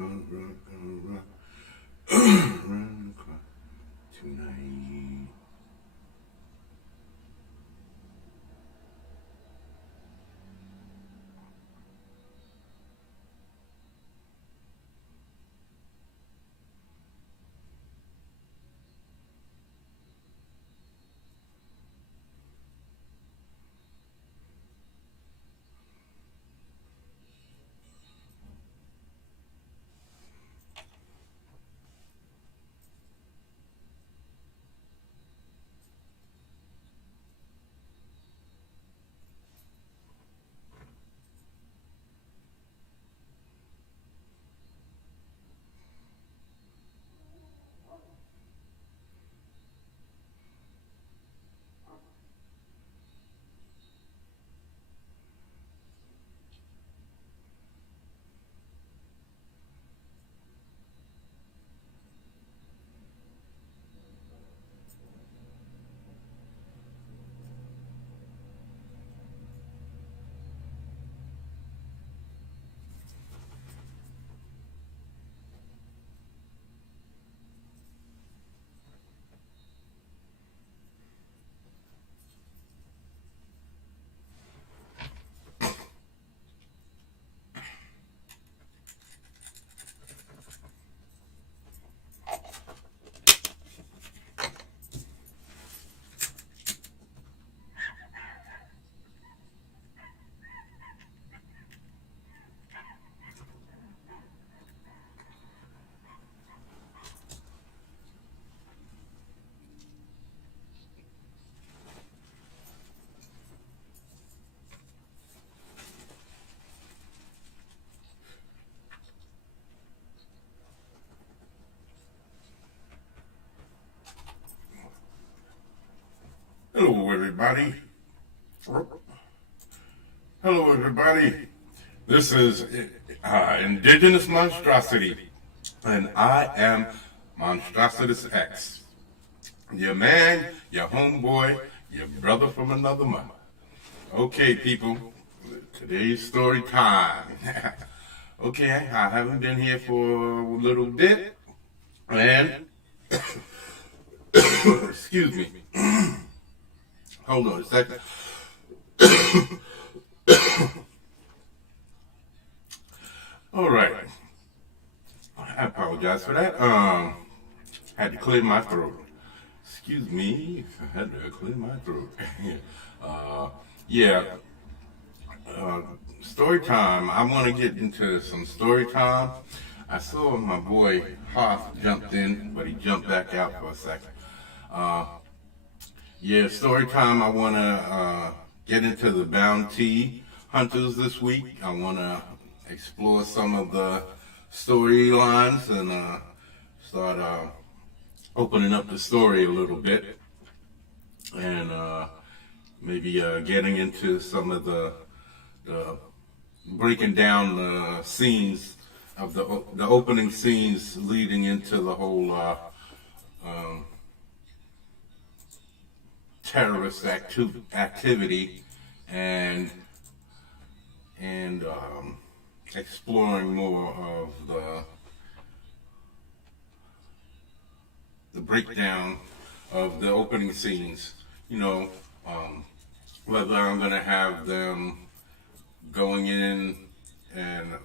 gonna rock, run the clock tonight. Hello, everybody. Hello, everybody. This is Indigenous Monstrosity, and I am Monstrositus X. Your man, your homeboy, your brother from another mother. Okay, people, today's story time. Okay, I haven't been here for a little bit, and excuse me. Hold on a second. All right. I apologize for that. Had to clear my throat. Excuse me. I had to clear my throat. Yeah. Story time. I want to get into some story time. I saw my boy Hoff jumped in, but he jumped back out for a second. Yeah, story time. I want to get into the bounty hunters this week. I want to explore some of the storylines and start opening up the story a little bit, and maybe getting into some of the breaking down the scenes of the opening scenes leading into the whole terrorist activity, and exploring more of the breakdown of the opening scenes. You know, whether I'm going to have them going in and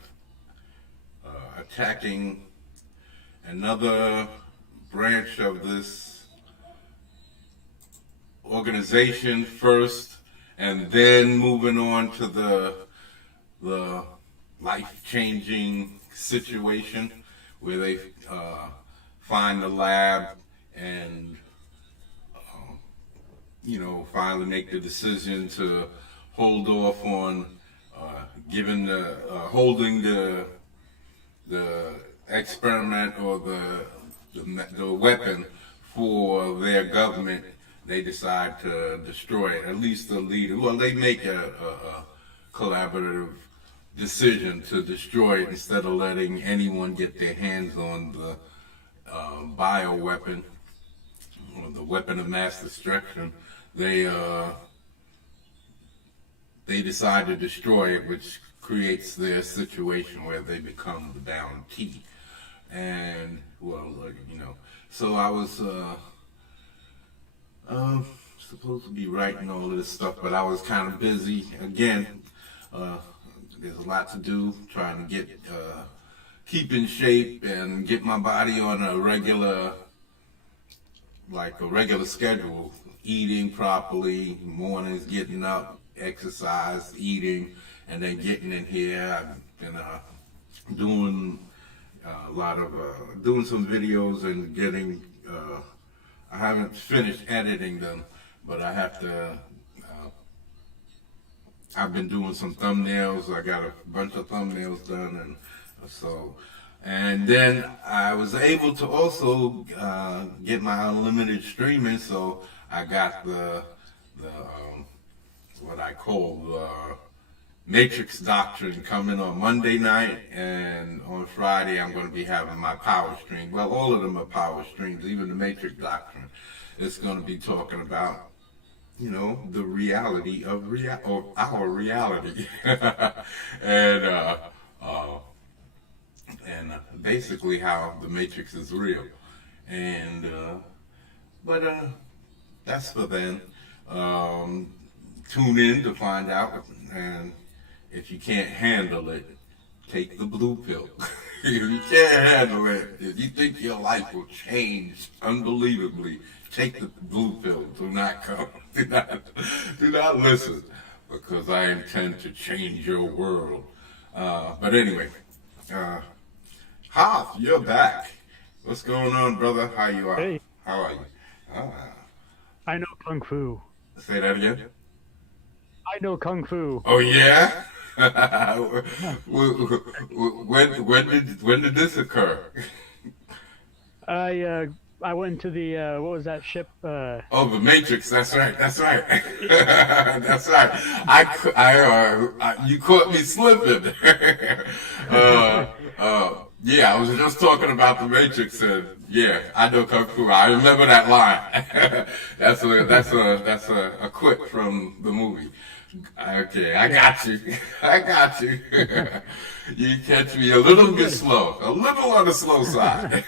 attacking another branch of this organization first, and then moving on to the life-changing situation where they find the lab and finally make the decision to hold off on giving holding the experiment or the weapon for their government. They decide to destroy it. At least the leader. Well, they make a collaborative decision to destroy it instead of letting anyone get their hands on the bioweapon or the weapon of mass destruction. They decide to destroy it, which creates their situation where they become the bounty. and well, so I was supposed to be writing all of this stuff, but I was kind of busy again. Uh, there's a lot to do, trying to get keep in shape and get my body on a regular schedule, eating properly, mornings getting up, exercise, eating, and then getting in here. I've been doing a lot of doing some videos and getting. I haven't finished editing them, but I have to. I've been doing some thumbnails. I got a bunch of thumbnails done, and and then I was able to also get my unlimited streaming. So I got the what I call the Matrix Doctrine coming on Monday night, and on Friday I'm going to be having my power stream. Well, all of them are power streams, even the Matrix Doctrine. It's going to be talking about, the reality of our reality, and basically how the Matrix is real. And but that's for then. Tune in to find out, and if you can't handle it, take the blue pill. If you can't handle it, if you think your life will change unbelievably, take the blue pill. Do not come. Do not listen, because I intend to change your world. But anyway, Hoff, you're back. What's going on, brother? How you are? Hey, How are you? Ah, I know Kung Fu. say that again. I know Kung Fu. Oh yeah. Yeah. when did this occur? I went to the what was that ship? Oh, the Matrix. That's right. That's right. That's right. You caught me slipping. Yeah, I was just talking about the Matrix, and yeah, I know Kung Fu. I remember that line. That's a quip from the movie. Okay, I Yeah. got you. I got you. You catch me a little bit slow, a little on the slow side.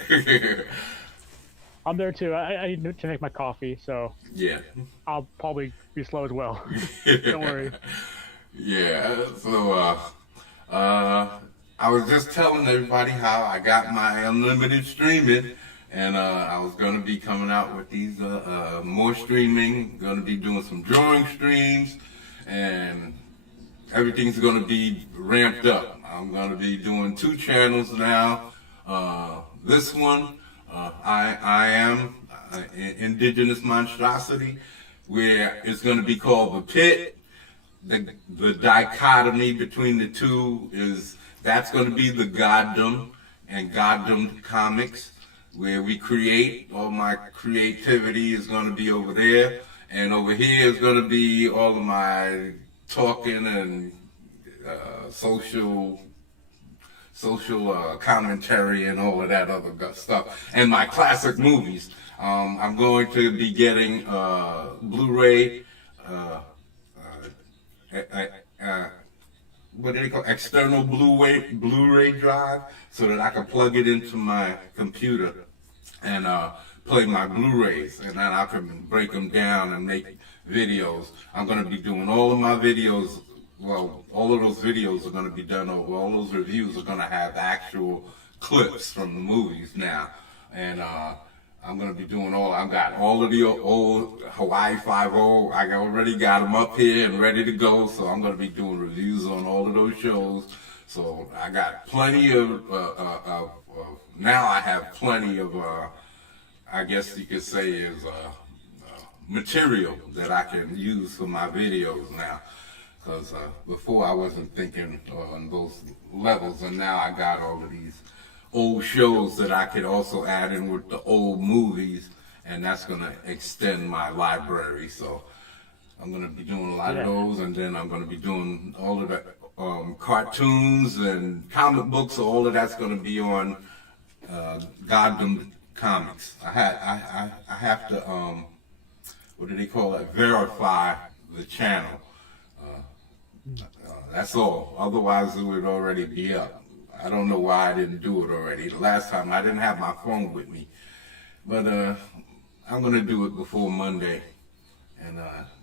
I'm there too. I need to make my coffee, so Yeah. I'll probably be slow as well. Don't worry. Yeah. So, I was just telling everybody how I got my unlimited streaming, and I was going to be coming out with these more streaming. Going to be doing some drawing streams, and everything's going to be ramped up. I'm going to be doing 2 channels now. This one, I am Indigenous Monstrosity, where it's going to be called The Pit. The dichotomy between the two is that's going to be the Goddom and Goddom Comics, where we create. All my creativity is going to be over there, and over here is going to be all of my talking and social commentary and all of that other good stuff, and my classic movies. I'm going to be getting Blu-ray. What do they call external Blu-ray drive, so that I can plug it into my computer and play my Blu-rays, and then I can break them down and make videos. I'm going to be doing all of my videos. Well, all of those videos are going to be done over. All those reviews are going to have actual clips from the movies now, and I'm going to be doing I've got all of the old Hawaii Five-0. I already got them up here and ready to go, so I'm going to be doing reviews on all of those shows. So I got plenty of, now I have plenty of, I guess you could say is material that I can use for my videos now. Because before I wasn't thinking on those levels, and now I got all of these old shows that I could also add in with the old movies, and that's going to extend my library. So I'm going to be doing a lot of Yeah. those, and then I'm going to be doing all of the cartoons and comic books. So all of that's going to be on Goddamn Comics. I have to what do they call it? Verify the channel. That's all. Otherwise, it would already be up. I don't know why I didn't do it already. The last time I didn't have my phone with me. But I'm going to do it before Monday and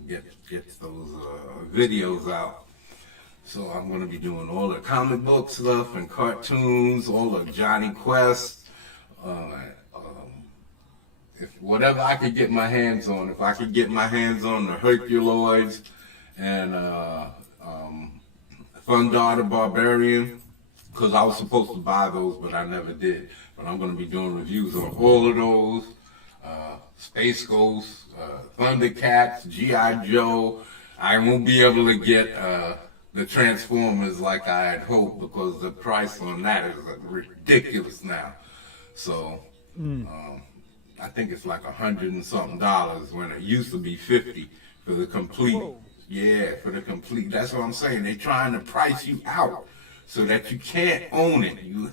get those videos out. So I'm going to be doing all the comic book stuff and cartoons, all the Johnny Quest, if whatever I could get my hands on. If I could get my hands on the Herculoids and Thundar the Barbarian, because I was supposed to buy those, but I never did. But I'm going to be doing reviews on all of those. Space Ghost, Thundercats, G.I. Joe. I won't be able to get the Transformers like I had hoped because the price on that is ridiculous now. So I think it's like $100 and something when it used to be $50 for the complete. Whoa. Yeah, for the complete. That's what I'm saying. They're trying to price you out so that you can't own it. You're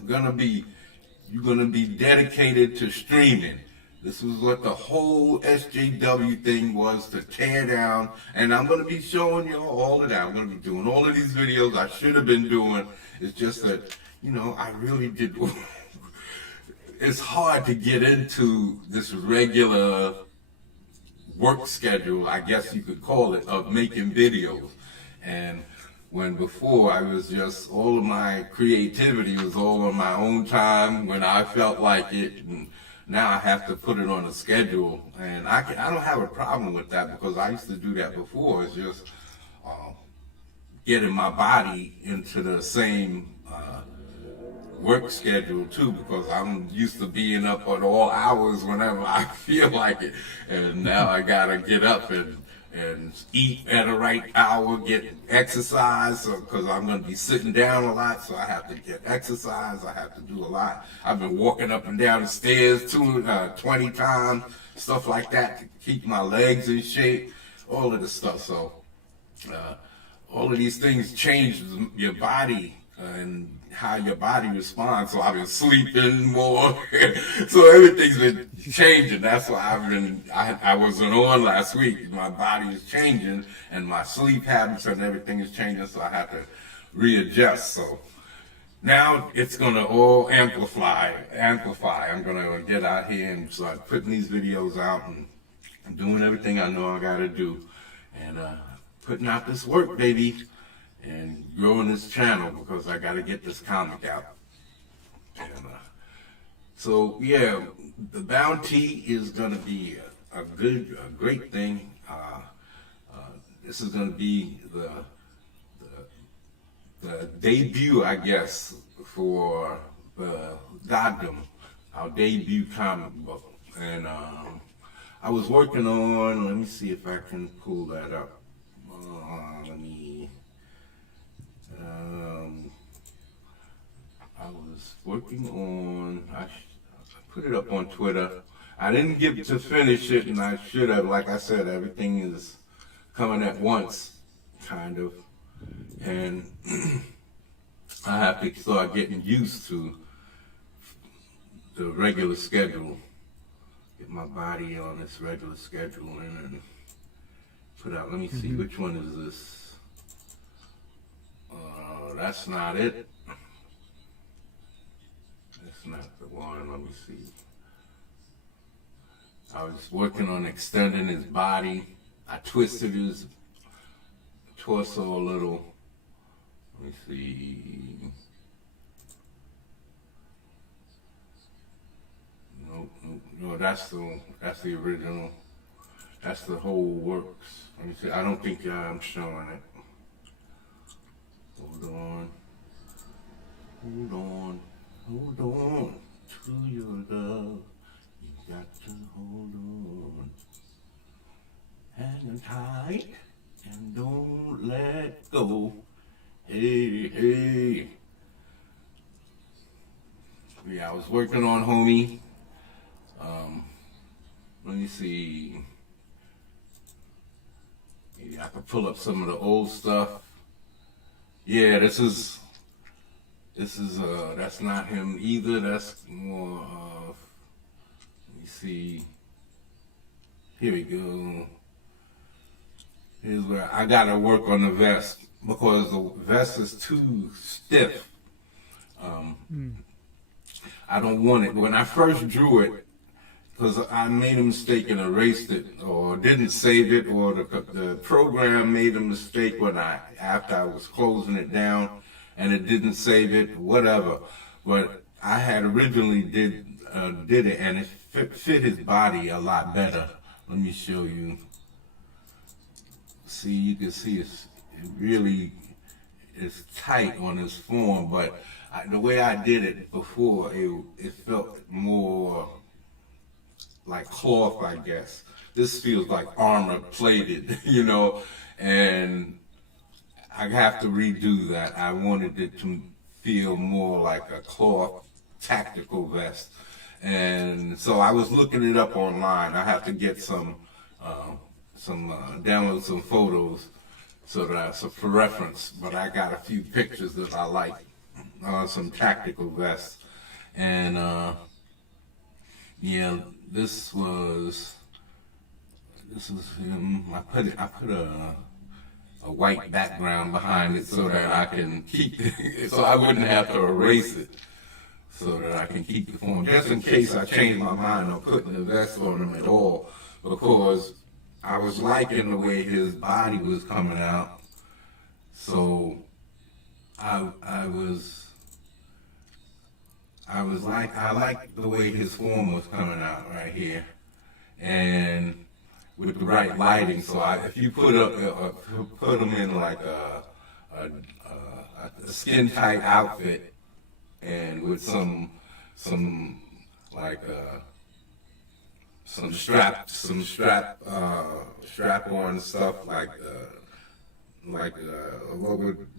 gonna be dedicated to streaming. This was what the whole SJW thing was, to tear down. And I'm gonna be showing you all of that. I'm gonna be doing all of these videos I should have been doing. It's just that, I really did. It's hard to get into this regular work schedule, I guess you could call it, of making videos. And when before I was just, all of my creativity was all on my own time when I felt like it, and now I have to put it on a schedule. And I don't have a problem with that because I used to do that before. It's just getting my body into the same work schedule too, because I'm used to being up at all hours whenever I feel like it, and now I gotta get up and eat at the right hour, get exercise, because I'm gonna be sitting down a lot, so I have to get exercise. I have to do a lot. I've been walking up and down the stairs 20 times, stuff like that, to keep my legs in shape, all of this stuff. So all of these things change your body and how your body responds. So I've been sleeping more. So everything's been changing. That's why I wasn't on last week. My body is changing and my sleep habits and everything is changing. So I have to readjust. So now it's going to all amplify. I'm going to get out here and start putting these videos out and doing everything I know I got to do. And putting out this work, baby. And growing this channel because I got to get this comic out. And, so yeah, the bounty is going to be a great thing. This is going to be the debut, I guess, for the Gotham, our debut comic book. And I was working on. Let me see if I can pull that up. I was working on, I put it up on Twitter. I didn't get to finish it, and I should have. Like I said, everything is coming at once, kind of. And I have to start getting used to the regular schedule, get my body on this regular schedule, and then put out, let me see, which one is this? That's not it. That's not the one. Let me see. I was working on extending his body. I twisted his torso a little. Let me see. No, that's the original. That's the whole works. Let me see. I don't think I'm showing it. Hold on to your love. You got to hold on. Hang tight and don't let go. Hey. Yeah, I was working on homie. Let me see. Maybe I could pull up some of the old stuff. Yeah, this is that's not him either. That's more of, let me see. Here we go. Here's where I gotta work on the vest because the vest is too stiff. I don't want it. When I first drew it, because I made a mistake and erased it, or didn't save it, or the program made a mistake after I was closing it down, and it didn't save it, whatever. But I had originally did it, and it fit his body a lot better. Let me show you. See, you can see it really is tight on his form, but the way I did it before, it felt more like cloth, I guess. This feels like armor plated, you know, and I have to redo that. I wanted it to feel more like a cloth tactical vest. And so I was looking it up online. I have to get download some photos so for reference, but I got a few pictures that I like, some tactical vests. And yeah, this was him. I put a white background behind it so that I can keep it, so I wouldn't have to erase it, so that I can keep the form, just in case I change my mind on putting the vest on him at all, because I was liking the way his body was coming out. So I liked the way his form was coming out right here, and with the right lighting. So if you put him in like a skin tight outfit, and with some strap on stuff like what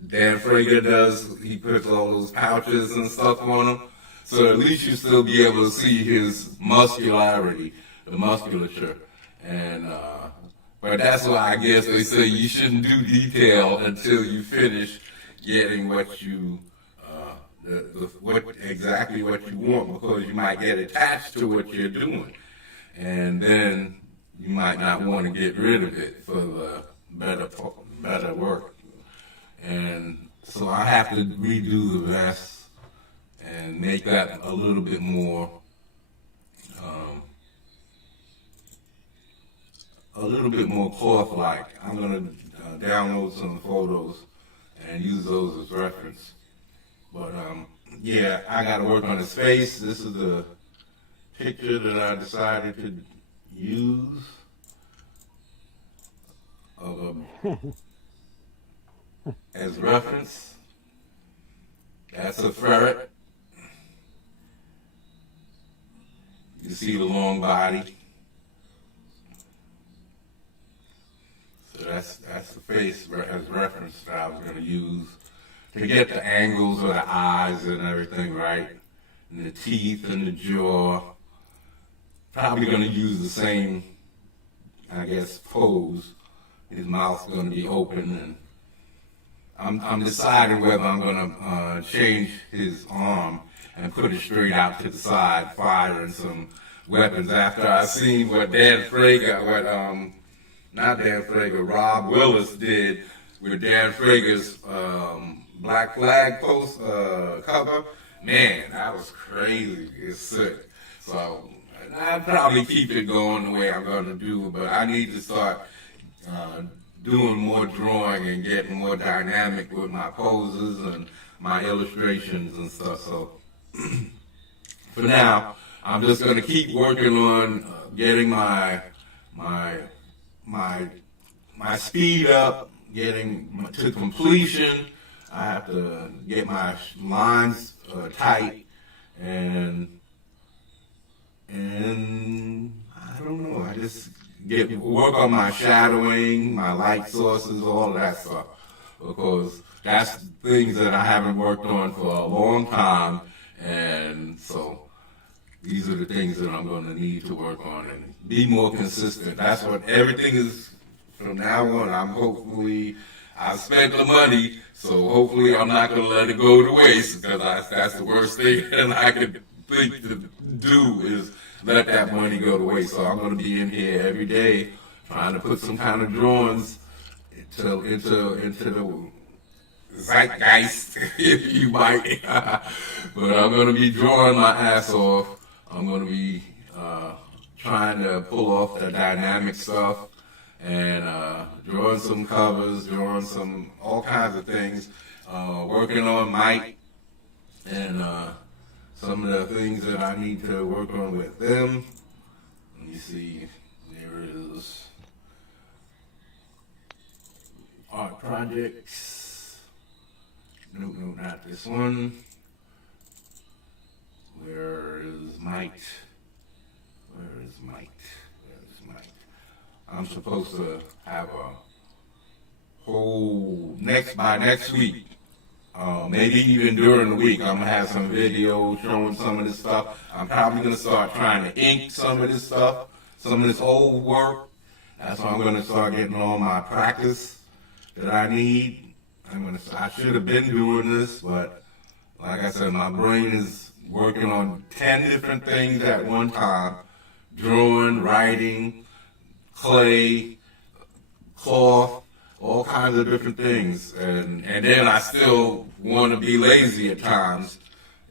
Dan Frager does. He puts all those pouches and stuff on him, so at least you still be able to see his muscularity, the musculature. And but that's why I guess they say you shouldn't do detail until you finish getting what you exactly what you want, because you might get attached to what you're doing, and then you might not want to get rid of it for the better work. And so I have to redo the vest and make that a little bit more cloth-like. I'm gonna download some photos and use those as reference. But yeah, I got to work on his face. This is the picture that I decided to use of as reference. That's a ferret. You see the long body. So that's the face as reference that I was going to use to get the angles of the eyes and everything right, and the teeth and the jaw. Probably going to use the same, I guess, pose. His mouth's going to be open, and I'm deciding whether I'm going to change his arm and put it straight out to the side, firing some weapons after I seen what Rob Willis did with Dan Frager's Black Flag post cover. Man, that was crazy. It's sick. So I'll probably keep it going the way I'm going to do, but I need to start doing more drawing and getting more dynamic with my poses and my illustrations and stuff. So for now, I'm just going to keep working on getting my speed up, getting to completion. I have to get my lines tight, and I don't know. I just work on my shadowing, my light sources, all of that stuff, because that's things that I haven't worked on for a long time, and so these are the things that I'm going to need to work on and be more consistent. That's what everything is from now on. I've spent the money, so hopefully I'm not going to let it go to waste, because that's the worst thing that I could think to do is let that money go to waste. So I'm going to be in here every day trying to put some kind of drawings into zeitgeist, if you might. But I'm going to be drawing my ass off. I'm going to be trying to pull off the dynamic stuff and drawing some covers, drawing some all kinds of things, working on Mike and some of the things that I need to work on with them. Let me see. There is art projects. No, not this one. Where is Mike? Where is Mike? Where is Mike? I'm supposed to have a whole by next week. Maybe even during the week, I'm gonna have some videos showing some of this stuff. I'm probably gonna start trying to ink some of this stuff, some of this old work. That's why I'm gonna start getting all my practice that I need. I should have been doing this, but like I said, my brain is working on 10 different things at one time: drawing, writing, clay, cloth, all kinds of different things. And then I still want to be lazy at times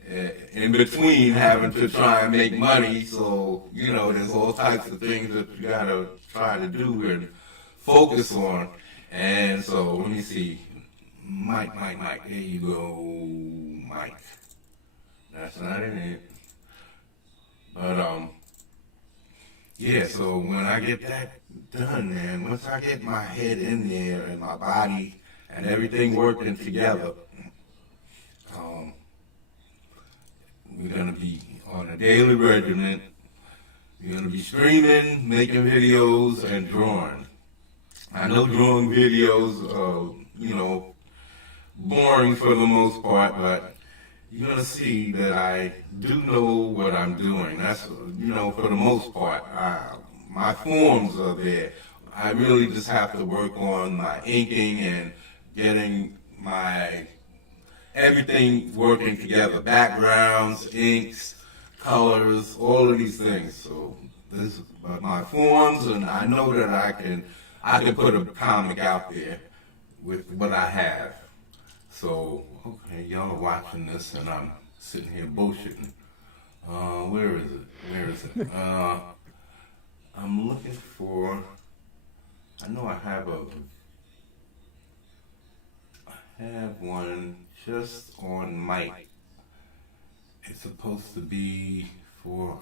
in between having to try and make money. So, there's all types of things that you got to try to do and focus on. And so, let me see. Mike. There you go, Mike. That's not in it. But, yeah, so when I get that done, man, once I get my head in there and my body and everything working together, we're going to be on a daily regimen. We're going to be streaming, making videos, and drawing. I know drawing videos are, boring for the most part, but you're going to see that I do know what I'm doing. That's, for the most part. My forms are there. I really just have to work on my inking and getting my everything working together. Backgrounds, inks, colors, all of these things. So but my forms, and I know that I can put a comic out there with what I have. So, okay, y'all are watching this, and I'm sitting here bullshitting. Where is it? I'm looking for. I know I have one just on Mike. It's supposed to be for.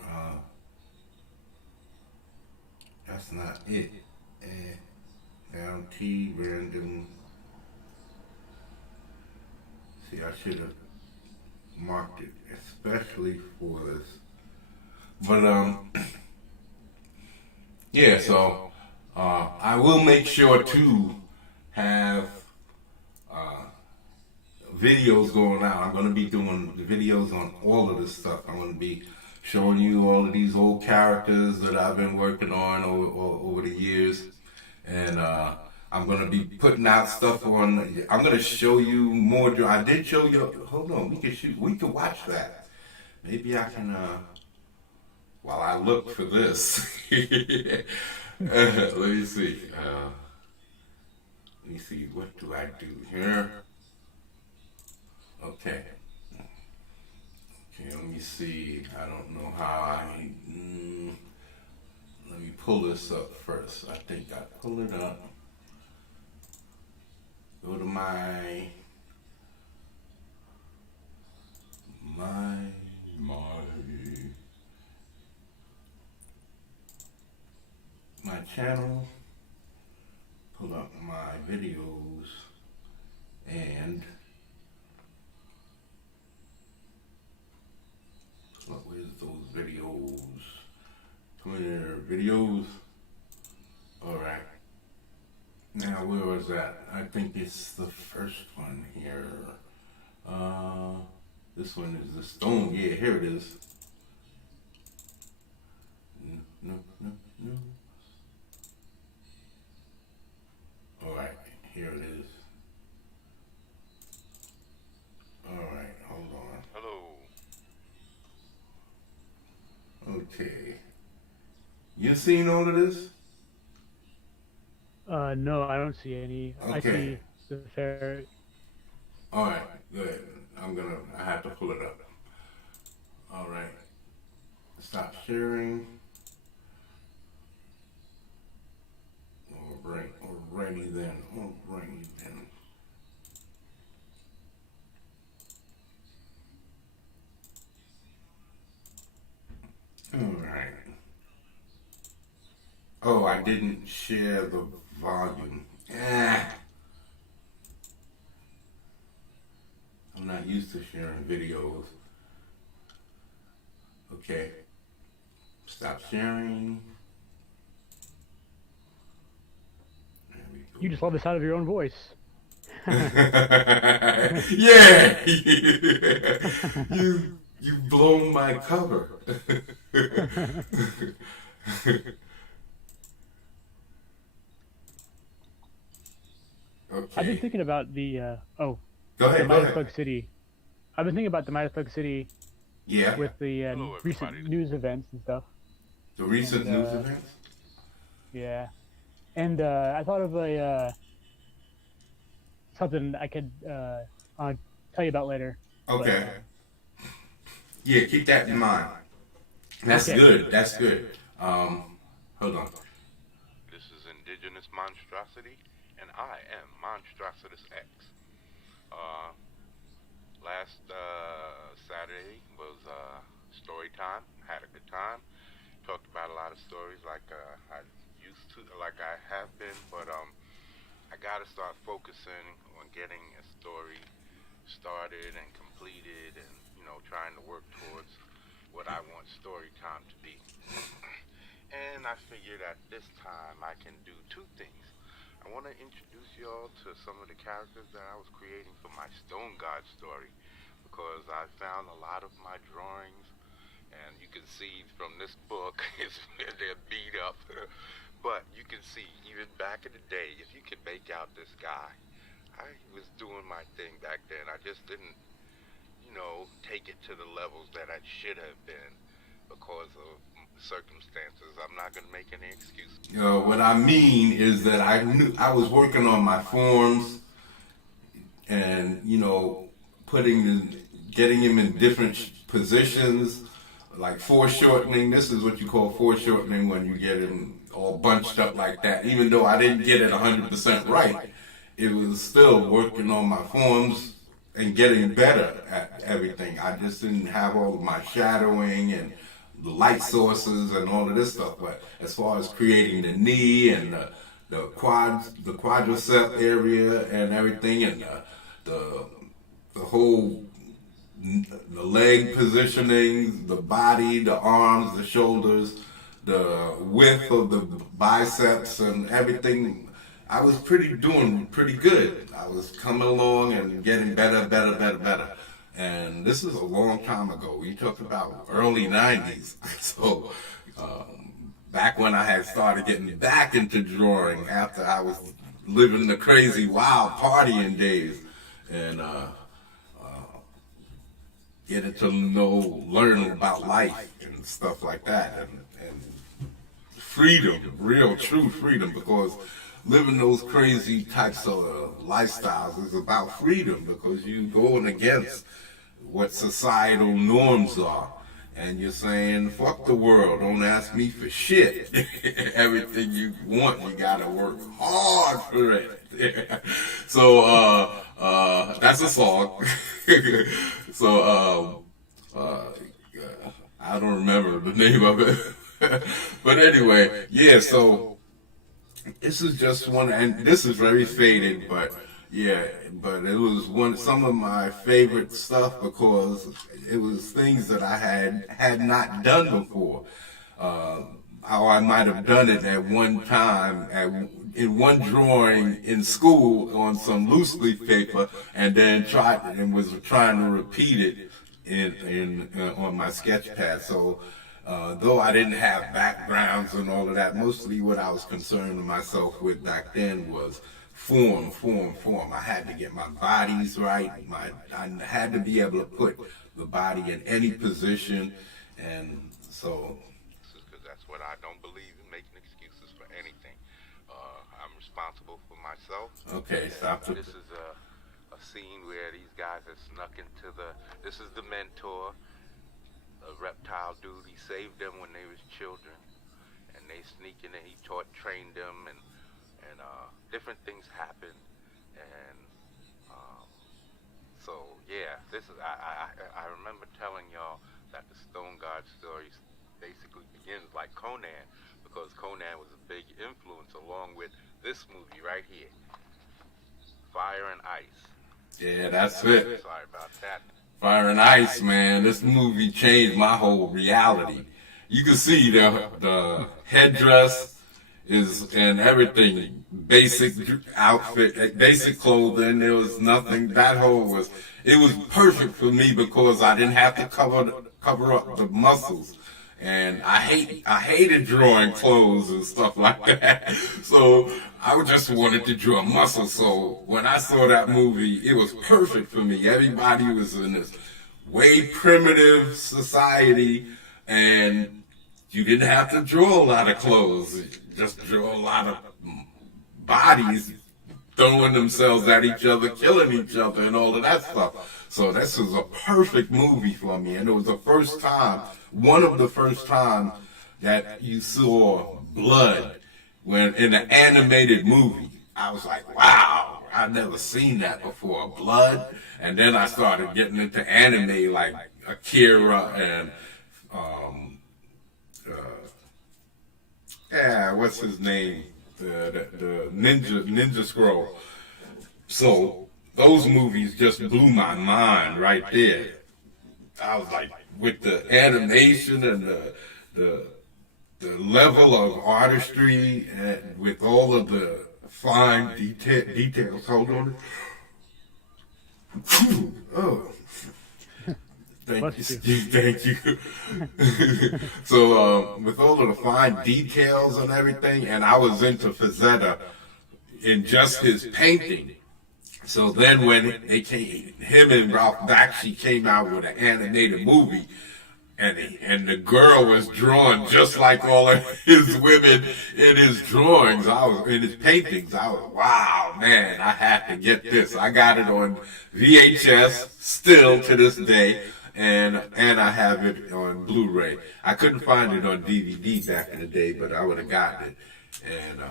That's not it. Down T random. See, I should have marked it especially for this. But yeah, so I will make sure to have videos going out. I'm going to be doing the videos on all of this stuff. I'm going to be showing you all of these old characters that I've been working on over the years. And I'm going to be putting out stuff on. I'm going to show you more. I did show you. Hold on. We can watch that. Maybe I can, while I look for this. Let me see. Let me see. What do I do here? Okay. Okay, let me see. I don't know how let me pull this up first. I think I pull it up. Go to my channel, pull up my videos, and where's those videos? Twitter videos. Alright. Now where was that? I think it's the first one here. This one is the stone. Yeah, here it is. No. Alright, here it is. Alright, hold on. Hello. Okay. You seen all of this? No, I don't see any. Okay. I see the ferret. All right, good. I have to pull it up. All right. Stop sharing. Alrighty then. Alrighty then. Alright. Oh, I didn't share the volume. I'm not used to sharing videos. Okay. Stop sharing. There we go. You just love the sound of your own voice. Yeah. You've blown my cover. I've been Okay. thinking about the Go the ahead. Go Midas ahead. Bug City. I've been thinking about the Midas Bug City Yeah. with the Hello, recent everybody. news events and stuff. The recent And, news events. Yeah, and I thought of a something I could tell you about later. Okay. Yeah, keep that in mind. That's Okay. good. That's good. Hold on. This is Indigenous Monstrosity, and I am Monstrositus X. Last Saturday was story time. Had a good time. Talked about a lot of stories like I used to, like I have been, but I got to start focusing on getting a story started and completed, and trying to work towards what I want story time to be. And I figured at this time I can do two things. I want to introduce y'all to some of the characters that I was creating for my Stone God story, because I found a lot of my drawings, and you can see from this book, they're beat up, but you can see even back in the day, if you could make out this guy, I was doing my thing back then. I just didn't, take it to the levels that I should have been because of circumstances. I'm not going to make any excuses. What I mean is that I knew I was working on my forms, and getting him in different positions, like foreshortening. This is what you call foreshortening when you get him all bunched up like that. Even though I didn't get it 100% right, it was still working on my forms and getting better at everything. I just didn't have all of my shadowing and the light sources and all of this stuff. But as far as creating the knee and the quadricep area and everything, and the whole the leg positioning, the body, the arms, the shoulders, the width of the biceps and everything, I was doing pretty good. I was coming along and getting better. And this is a long time ago. We talked about early 90s. So back when I had started getting back into drawing after I was living the crazy wild partying days, and getting to learn about life and stuff like that, and freedom, real true freedom, because living those crazy types of lifestyles is about freedom, because you're going against what societal norms are. And you're saying, fuck the world, don't ask me for shit. Everything you want, you gotta work hard for it. So, that's a song. So, I don't remember the name of it. But anyway, yeah, so this is just one, and this is very faded, but yeah, but it was some of my favorite stuff, because it was things that I had not done before. How I might have done it at one time in one drawing in school on some loose leaf paper, and then was trying to repeat it on my sketch pad. So though I didn't have backgrounds and all of that, mostly what I was concerned myself with back then was form. I had to get my bodies right. I had to be able to put the body in any position, and so. Because that's what I don't believe in, making excuses for anything. I'm responsible for myself. Okay, stop. This is a scene where these guys have snuck into the. This is the mentor, a reptile dude. He saved them when they was children, and they sneak in and he trained them, and different things happened, and so yeah, this is I remember telling y'all that the Stone God story basically begins like Conan, because Conan was a big influence along with this movie right here, Fire and Ice. Yeah, that's it. Sorry about that. Fire and Ice, man. This movie changed my whole reality. You can see the headdress is and everything, basic outfit, basic clothing. There was nothing. It was perfect for me because I didn't have to cover up the muscles. And I hated drawing clothes and stuff like that. So I just wanted to draw muscle. So when I saw that movie, it was perfect for me. Everybody was in this way primitive society, and you didn't have to draw a lot of clothes. You just draw a lot of bodies throwing themselves at each other, killing each other, and all of that stuff. So this was a perfect movie for me, and it was the first time, one of the first times that you saw blood when in an animated movie. I was like, wow, I've never seen that before, blood. And then I started getting into anime like Akira and what's his name? The Ninja Scroll. So those movies just blew my mind right there. I was like, with the animation and the level of artistry and with all of the fine details. Hold on. Oh. Thank you. Thank you. So, with all of the fine details and everything, and I was into Frazetta in just his painting. So then when they came, him and Ralph Bakshi came out with an animated movie, and the girl was drawn just like all of his women in his drawings. In his paintings. I was, wow, man, I had to get this. I got it on VHS still to this day. And I have it on Blu-ray. I couldn't find it on DVD back in the day, but I would have gotten it. And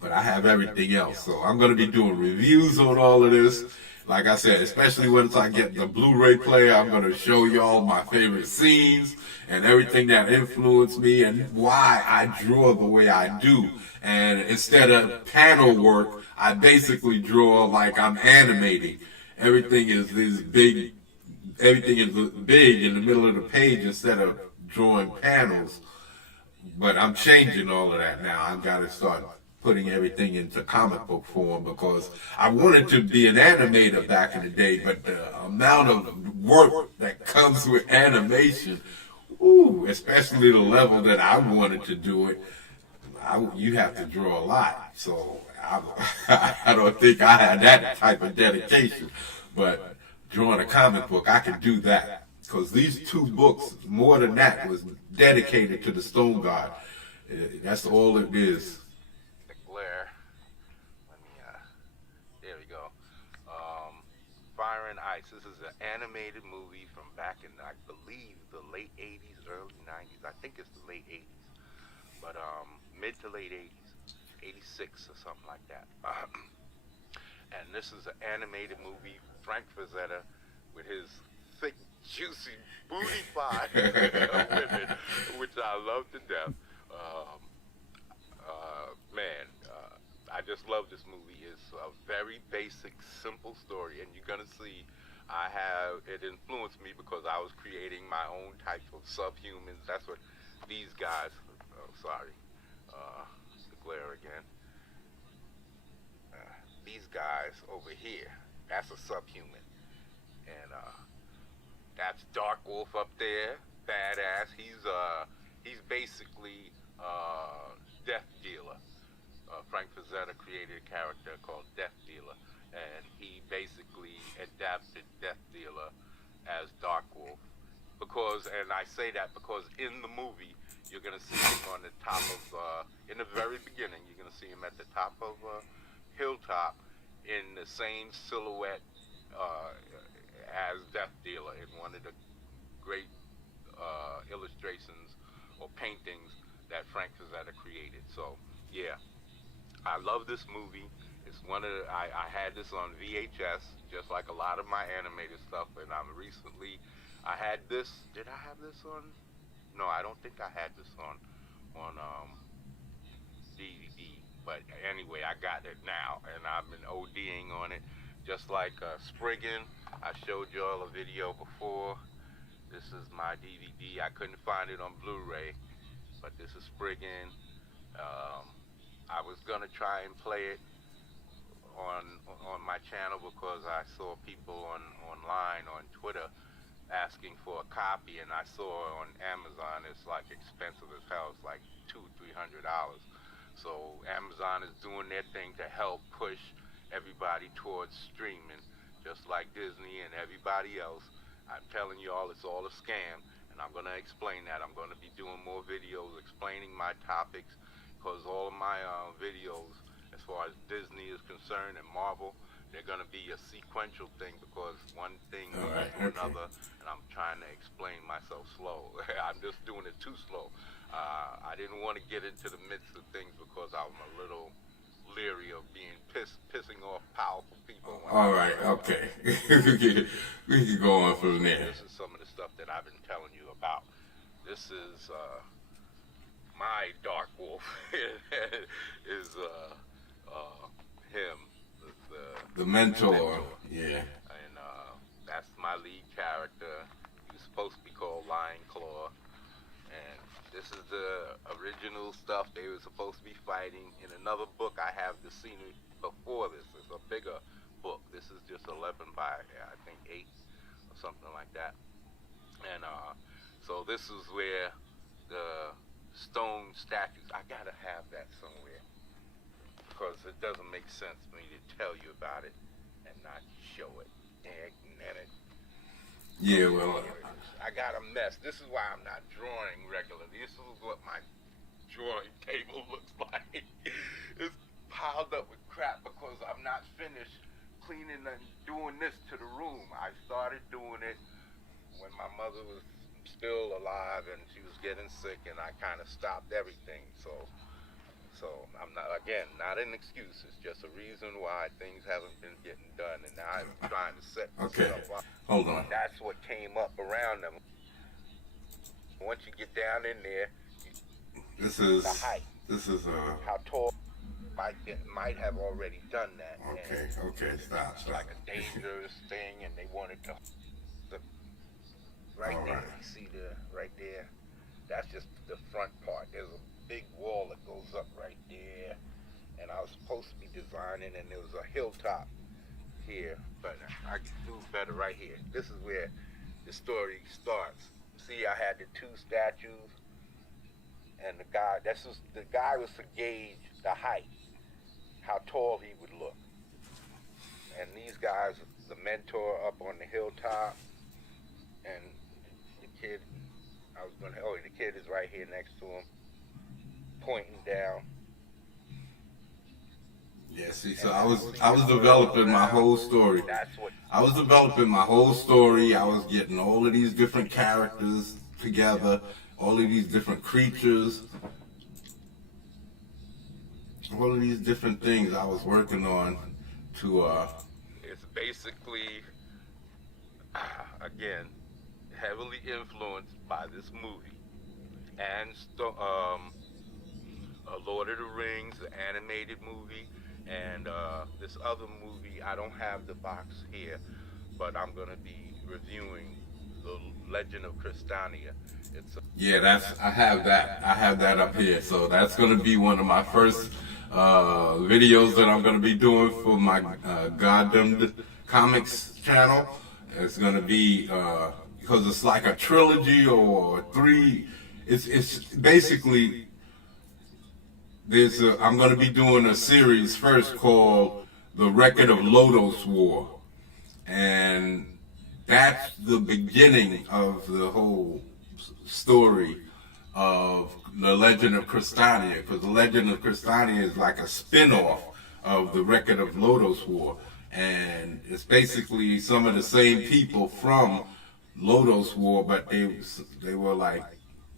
but I have everything else. So I'm going to be doing reviews on all of this. Like I said, especially once I get the Blu-ray player, I'm going to show y'all my favorite scenes and everything that influenced me and why I draw the way I do. And instead of panel work, I basically draw like I'm animating. Everything is big in the middle of the page instead of drawing panels. But I'm changing all of that now. I've got to start putting everything into comic book form because I wanted to be an animator back in the day, but the amount of work that comes with animation, especially the level that I wanted to do it, you have to draw a lot. So I don't think I had that type of dedication. But drawing a comic book, I could do that. Because these two books, more than that, was dedicated to the Stone God. That's all it is. The glare. There we go. Fire and Ice. This is an animated movie from back in, I believe, the late 80s, early 90s. I think it's the late 80s. But mid to late 80s. 86 or something like that. And this is an animated movie. Frank Frazetta with his thick, juicy booty pie women, which I love to death. I just love this movie. It's a very basic, simple story, and you're gonna see it influenced me because I was creating my own type of subhumans. That's what these guys. The glare again. These guys over here. That's a subhuman. And that's Dark Wolf up there, badass. He's basically Death Dealer. Frank Frazetta created a character called Death Dealer, and he basically adapted Death Dealer as Dark Wolf. And I say that because in the movie, you're gonna see him on the top of, in the very beginning, you're gonna see him at the top of a hilltop, in the same silhouette as Death Dealer in one of the great illustrations or paintings that Frank Frazetta created. So, yeah, I love this movie. It's one of I had this on VHS, just like a lot of my animated stuff, and I had this. Did I have this on? No, I don't think I had this on DVD. But anyway, I got it now, and I've been ODing on it, just like Spriggan. I showed y'all a video before. This is my DVD. I couldn't find it on Blu-ray, but this is Spriggan. I was gonna try and play it on my channel because I saw people online on Twitter asking for a copy, and I saw on Amazon it's like expensive as hell. It's like $200-300. So Amazon is doing their thing to help push everybody towards streaming, just like Disney and everybody else. I'm telling y'all, it's all a scam, and I'm gonna explain that. I'm gonna be doing more videos explaining my topics, because all of my videos, as far as Disney is concerned and Marvel, they're gonna be a sequential thing, because one thing leads to another, and I'm trying to explain myself slow. I'm just doing it too slow. I didn't want to get into the midst of things because I'm a little leery of being pissing off powerful people. All right, okay. we can go on from there. This is some of the stuff that I've been telling you about. This is my Dark Wolf. is him, the mentor. Yeah. And that's my lead character. He was supposed to be called Lion Claw. And this is the original stuff they were supposed to be fighting. In another book, I have the scenery before this. It's a bigger book. This is just 11 by, I think, 8 or something like that. And so this is where the stone statues, I gotta have that somewhere, because it doesn't make sense for me to tell you about it and not show it. And it Yeah, well, I got a mess. This is why I'm not drawing regularly. This is what my drawing table looks like. It's piled up with crap because I'm not finished cleaning and doing this to the room. I started doing it when my mother was still alive and she was getting sick, and I kind of stopped everything. So I'm not, again, not an excuse. It's just a reason why things haven't been getting done, and now I'm trying to set myself up. Hold on. That's what came up around them. Once you get down in there, This is the height, how tall. Might have already done that. Okay, And okay, stop. it's like a dangerous thing, and they wanted to. Right All there, right. you see right there. That's just the front part. There's a big wall that goes up right there, and I was supposed to be designing, and there was a hilltop here, but I can do better right here. This is where the story starts. See, I had the 2 statues, and the guy was to gauge the height, how tall he would look. And these guys, the mentor up on the hilltop, and the kid, the kid is right here next to him, pointing down. Yeah, see, so I was developing my whole story. That's what I was developing my whole story. I was getting all of these different characters together, all of these different creatures, all of these different things I was working on to it's basically, again, heavily influenced by this movie and Lord of the Rings, the animated movie, and this other movie. I don't have the box here, but I'm gonna be reviewing The Legend of Crystania. I have that up here. So that's gonna be one of my first videos that I'm gonna be doing for my Goddamned Comics channel. It's gonna be because it's like a trilogy or 3. It's basically I'm gonna be doing a series first called The Record of Lodos War, and that's the beginning of the whole story of The Legend of Crystania, because The Legend of Crystania is like a spin-off of the record of Lodos War, and it's basically some of the same people from Lodos War, but they were like,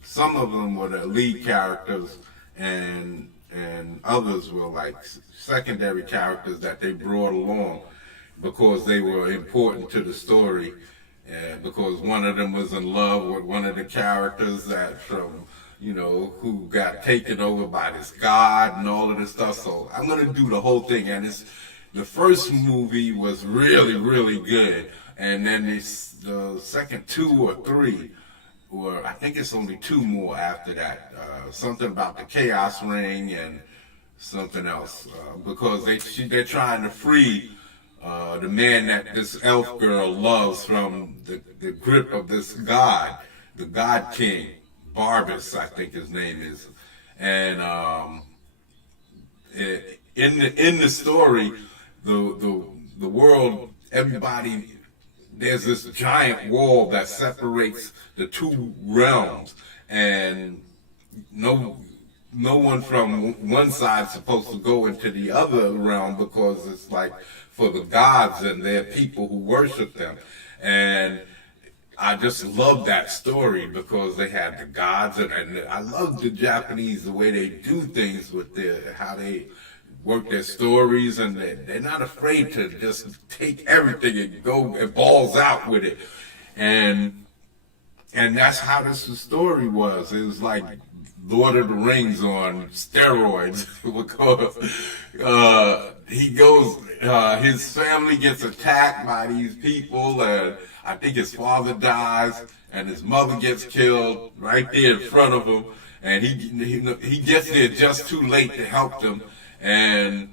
some of them were the lead characters, and others were like secondary characters that they brought along because they were important to the story, and because one of them was in love with one of the characters that from, you know, who got taken over by this god and all of this stuff. So I'm gonna do the whole thing, and the first movie was really, really good, and then the second 2 or 3, or I think it's only 2 more after that. Something about the Chaos Ring and something else, because they're trying to free the man that this elf girl loves from the grip of this god, the God King, Barbas, I think his name is, and in the story, the world, everybody, there's this giant wall that separates the 2 realms, and no one from one side is supposed to go into the other realm, because it's like for the gods and their people who worship them. And I just love that story because they had the gods, and I love the Japanese, the way they do things with how they work their stories, and they're not afraid to just take everything and go and balls out with it. And that's how this story was. It was like Lord of the Rings on steroids, because he goes, his family gets attacked by these people, and I think his father dies, and his mother gets killed right there in front of him, and he gets there just too late to help them, and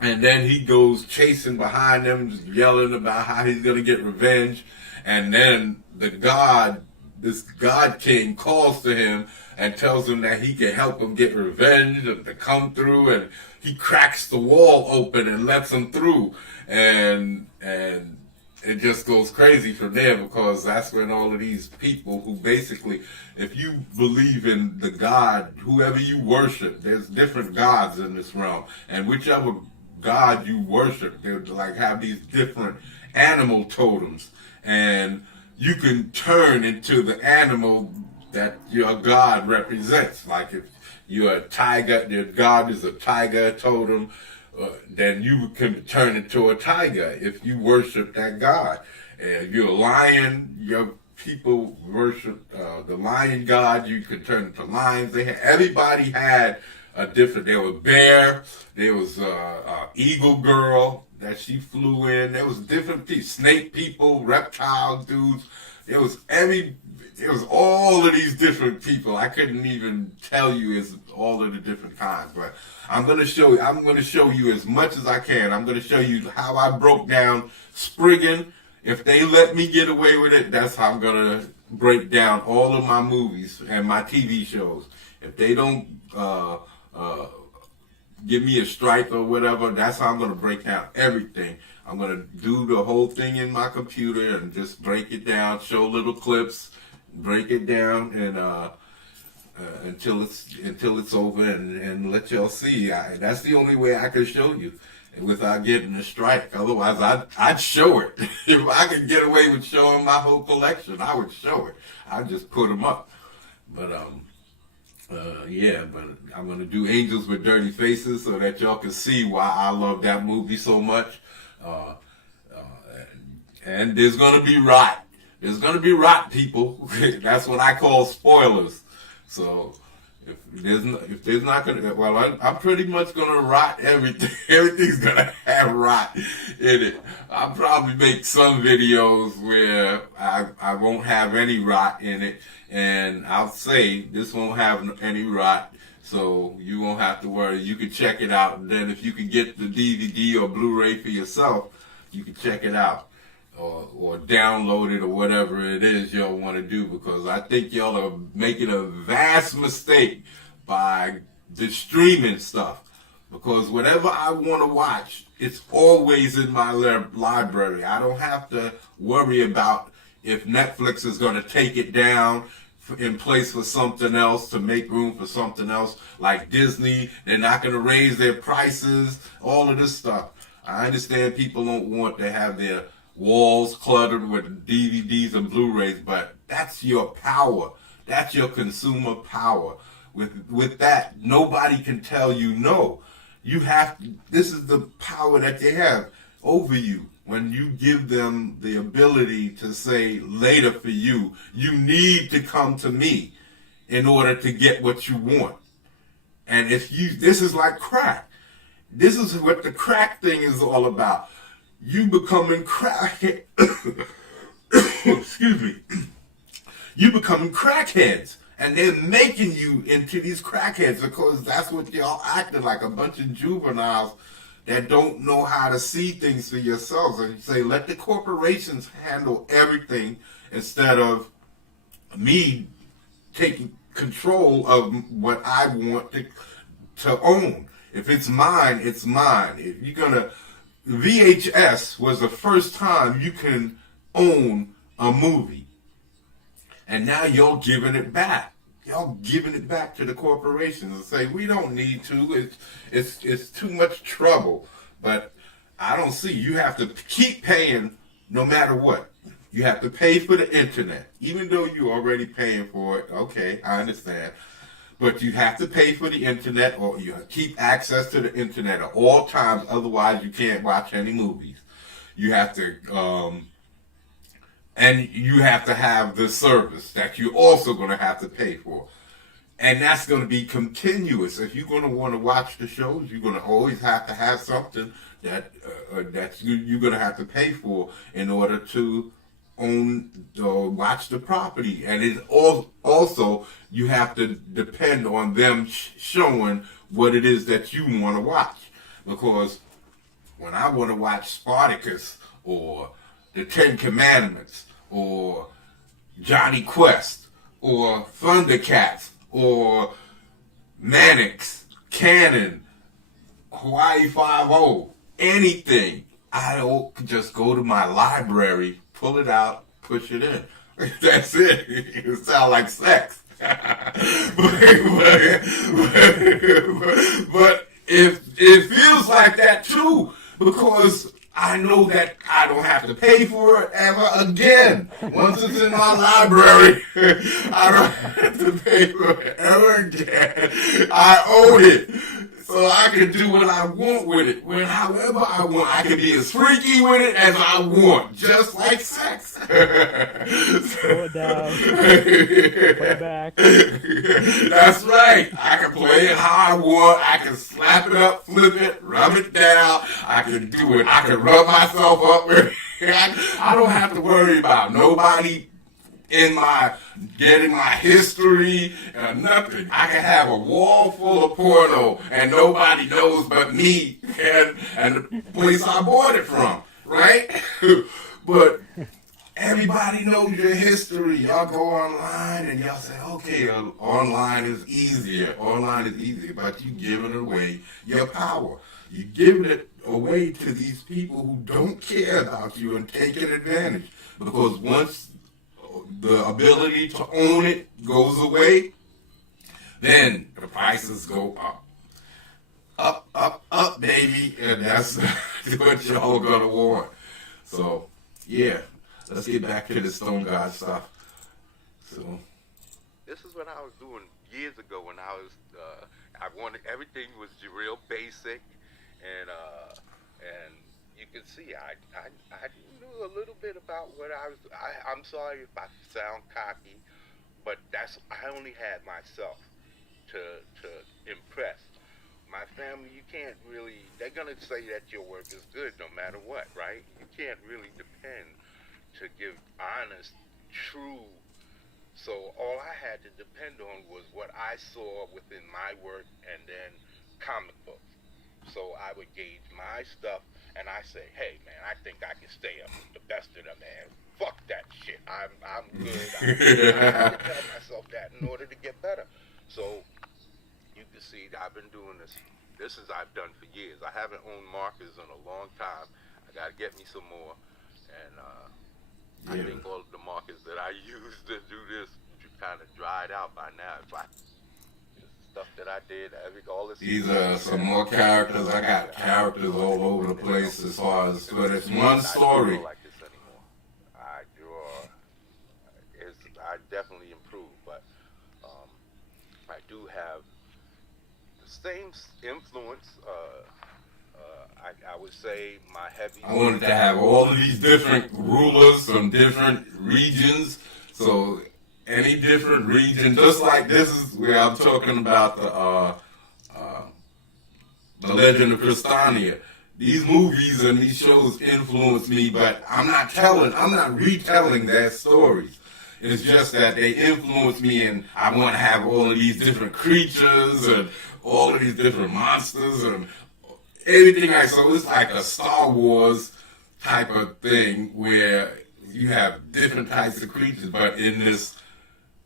then he goes chasing behind them, just yelling about how he's gonna get revenge, and then this God King calls to him and tells him that he can help him get revenge and to come through, and he cracks the wall open and lets him through, and it just goes crazy from there, because that's when all of these people who basically, if you believe in the God, whoever you worship, there's different gods in this realm, and whichever God you worship, they would like have these different animal totems, and you can turn into the animal that your God represents. Like if you're a tiger, your God is a tiger totem, then you can turn into a tiger if you worship that God. And if you're a lion, your people worship the lion God, you can turn into lions. Everybody had a different, there was bear, there was eagle girl that she flew in, there was different people, snake people, reptile dudes, there was all of these different people. I couldn't even tell you all of the different kinds, but I'm gonna show you as much as I can. I'm gonna show you how I broke down Spriggan. If they let me get away with it, that's how I'm gonna break down all of my movies and my TV shows. If they don't give me a strike or whatever, that's how I'm gonna break down everything. I'm gonna do the whole thing in my computer and just break it down, show little clips, break it down, and until it's over, and let y'all see. That's the only way I can show you without getting a strike. Otherwise, I'd show it. If I could get away with showing my whole collection, I would show it. I'd just put them up. But yeah, but I'm gonna do Angels with Dirty Faces so that y'all can see why I love that movie so much. And there's gonna be rot. There's gonna be rot, people. That's what I call spoilers. So if there's not gonna, well, I'm pretty much gonna rot everything. Everything's gonna have rot in it. I'll probably make some videos where I won't have any rot in it, and I'll say this won't have any rot, so you won't have to worry. You can check it out, and then if you can get the DVD or Blu-ray for yourself, you can check it out. Or download it, or whatever it is y'all want to do, because I think y'all are making a vast mistake by the streaming stuff, because whatever I want to watch, it's always in my library. I don't have to worry about if Netflix is going to take it down in place for something else, to make room for something else. Like Disney, they're not going to raise their prices, all of this stuff. I understand people don't want to have their walls cluttered with DVDs and Blu-rays, but that's your power. That's your consumer power. With that, nobody can tell you no. You have to, this is the power that they have over you. When you give them the ability to say later for you, you need to come to me in order to get what you want. And this is like crack. This is what the crack thing is all about. You becoming crack. Excuse me. You becoming crackheads. And they're making you into these crackheads because that's what y'all acting like, a bunch of juveniles that don't know how to see things for yourselves. And you say, let the corporations handle everything instead of me taking control of what I want to own. If it's mine, it's mine. If you're gonna, VHS was the first time you can own a movie. And now you're giving it back. Y'all giving it back to the corporations and say, we don't need to. It's too much trouble. But I don't see. You have to keep paying no matter what. You have to pay for the internet. Even though you're already paying for it. Okay, I understand. But you have to pay for the internet, or you keep access to the internet at all times. Otherwise, you can't watch any movies. You have to... and you have to have the service that you're also going to have to pay for. And that's going to be continuous. If you're going to want to watch the shows, you're going to always have to have something that you're going to have to pay for in order to own or watch the property. And it also, you have to depend on them showing what it is that you want to watch. Because when I want to watch Spartacus or the Ten Commandments, or Johnny Quest, or Thundercats, or Mannix, Cannon, Hawaii Five-0, anything, I just go to my library, pull it out, push it in. That's it. It sounds like sex. But it feels like that too, because I know that I don't have to pay for it ever again. Once it's in my library, I don't have to pay for it ever again. I own it. So I can do what I want with it, however I want. I can be as freaky with it as I want, just like sex. Slow it down. Play it back. That's right. I can play it how I want. I can slap it up, flip it, rub it down. I can do it. I can rub myself up with it. I don't have to worry about nobody in getting my history and nothing. I can have a wall full of porno and nobody knows but me and the place I bought it from, right? But everybody knows your history. Y'all go online and y'all say, okay, online is easier. Online is easier, but you giving away your power. You giving it away to these people who don't care about you and taking advantage. Because once the ability to own it goes away, then the prices go up. Up, up, up, baby. And that's what y'all gonna want. So, yeah. Let's get back to the Stone God stuff. So, This is what I was doing years ago when I was, I wanted, everything was real basic, and you can see I knew a little bit about what I was. I'm sorry if I sound cocky, but I only had myself to impress. My family, you can't really. They're gonna say that your work is good no matter what, right? You can't really depend to give honest, true. So all I had to depend on was what I saw within my work, and then comic books. So I would gauge my stuff, and I say, hey man, I think I can stay up with the best of them, man. Fuck that shit. I'm good. I have to tell myself that in order to get better. So you can see I've been doing this. This is I've done for years. I haven't owned markers in a long time. I gotta get me some more, and I think all of the markers that I use to do this kind of dried out by now. It's like stuff that I did, all this. These are some more characters. I got characters all over the place as far as, but it's one I don't story. draw like this anymore. I definitely improved, but I do have the same influence. I would say my heavy. I wanted to have all of these different rulers from different regions. So any different region, just like this is where I'm talking about the Legend of Crystania. These movies and these shows influence me, but I'm not retelling their stories. It's just that they influence me, and I want to have all of these different creatures and all of these different monsters and everything. So it's like a Star Wars type of thing where you have different types of creatures, but in this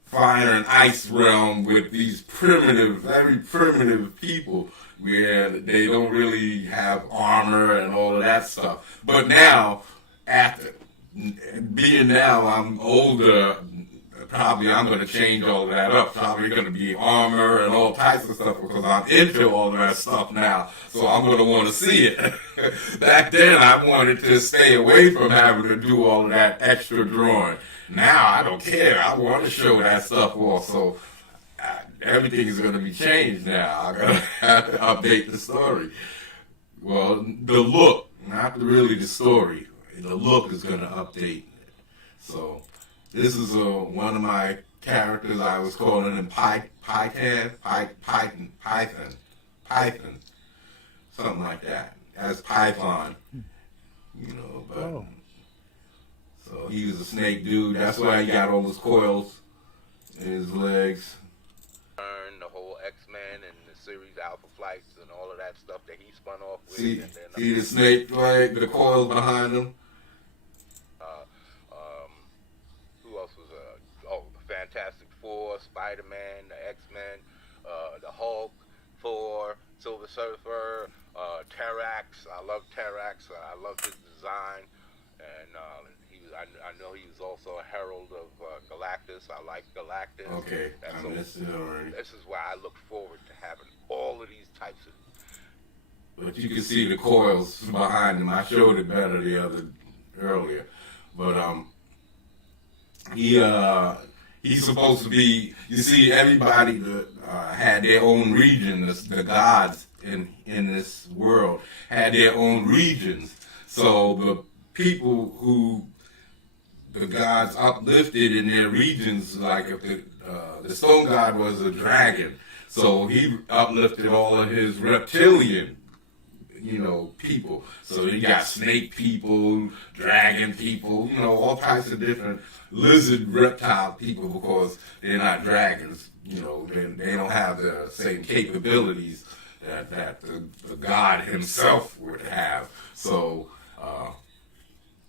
fire and ice realm with these primitive, very primitive people where they don't really have armor and all of that stuff. But now, after being now I'm older, probably I'm going to change all of that up. Probably going to be armor and all types of stuff because I'm into all of that stuff now. So I'm going to want to see it. Back then, I wanted to stay away from having to do all of that extra drawing. Now I don't care. I want to show that stuff off. So everything is going to be changed now. I'm going to have to update the story. Well, the look, not really the story. The look is going to update. So this is one of my characters. I was calling him Python, something like that. As Python, but so he was a snake dude. That's why he got all those coils in his legs. The whole X-Men and the series Alpha Flights and all of that stuff that he spun off with. See and then, the snake, like the coils behind him. Who else was the Fantastic Four, Spider-Man, the X-Men, the Hulk, Thor, Silver Surfer, Terrax. I love Terrax. I love his design, and I know he was also a herald of Galactus. I like Galactus. Okay, I missed it already. This is why I look forward to having all of these types of. But you can see the coils behind him. I showed it better earlier, but he's supposed to be. You see, everybody that had their own region. The gods in this world had their own regions. So the people who the gods uplifted in their regions, like if the stone god was a dragon, so he uplifted all of his reptilian, people. So you got snake people, dragon people, all types of different lizard reptile people because they're not dragons. They don't have the same capabilities that the god himself would have. So.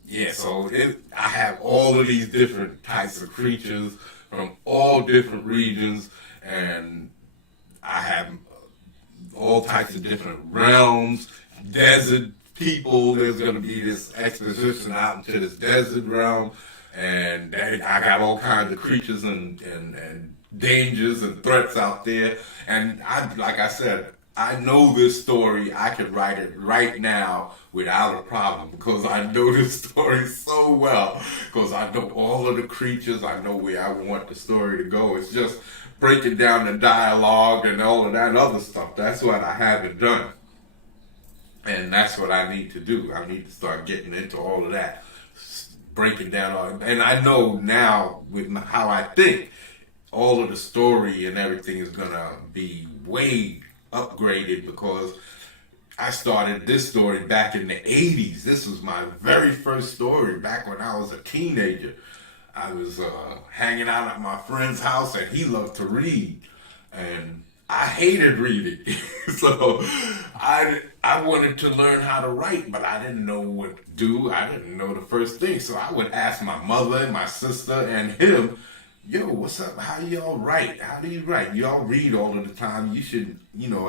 I have all of these different types of creatures from all different regions, and I have all types of different realms, desert people. There's going to be this exposition out into this desert realm, and I got all kinds of creatures and dangers and threats out there. And like I said, I know this story. I could write it right now without a problem because I know this story so well. Because I know all of the creatures. I know where I want the story to go. It's just breaking down the dialogue and all of that other stuff. That's what I haven't done. And that's what I need to do. I need to start getting into all of that. Breaking down all. And I know now with how I think, all of the story and everything is going to be way upgraded because I started this story back in the 80s. This was my very first story back when I was a teenager. I was hanging out at my friend's house and he loved to read. And I hated reading. So I wanted to learn how to write, but I didn't know what to do. I didn't know the first thing. So I would ask my mother and my sister and him, yo, what's up? How y'all write? How do you write? Y'all read all of the time. You should,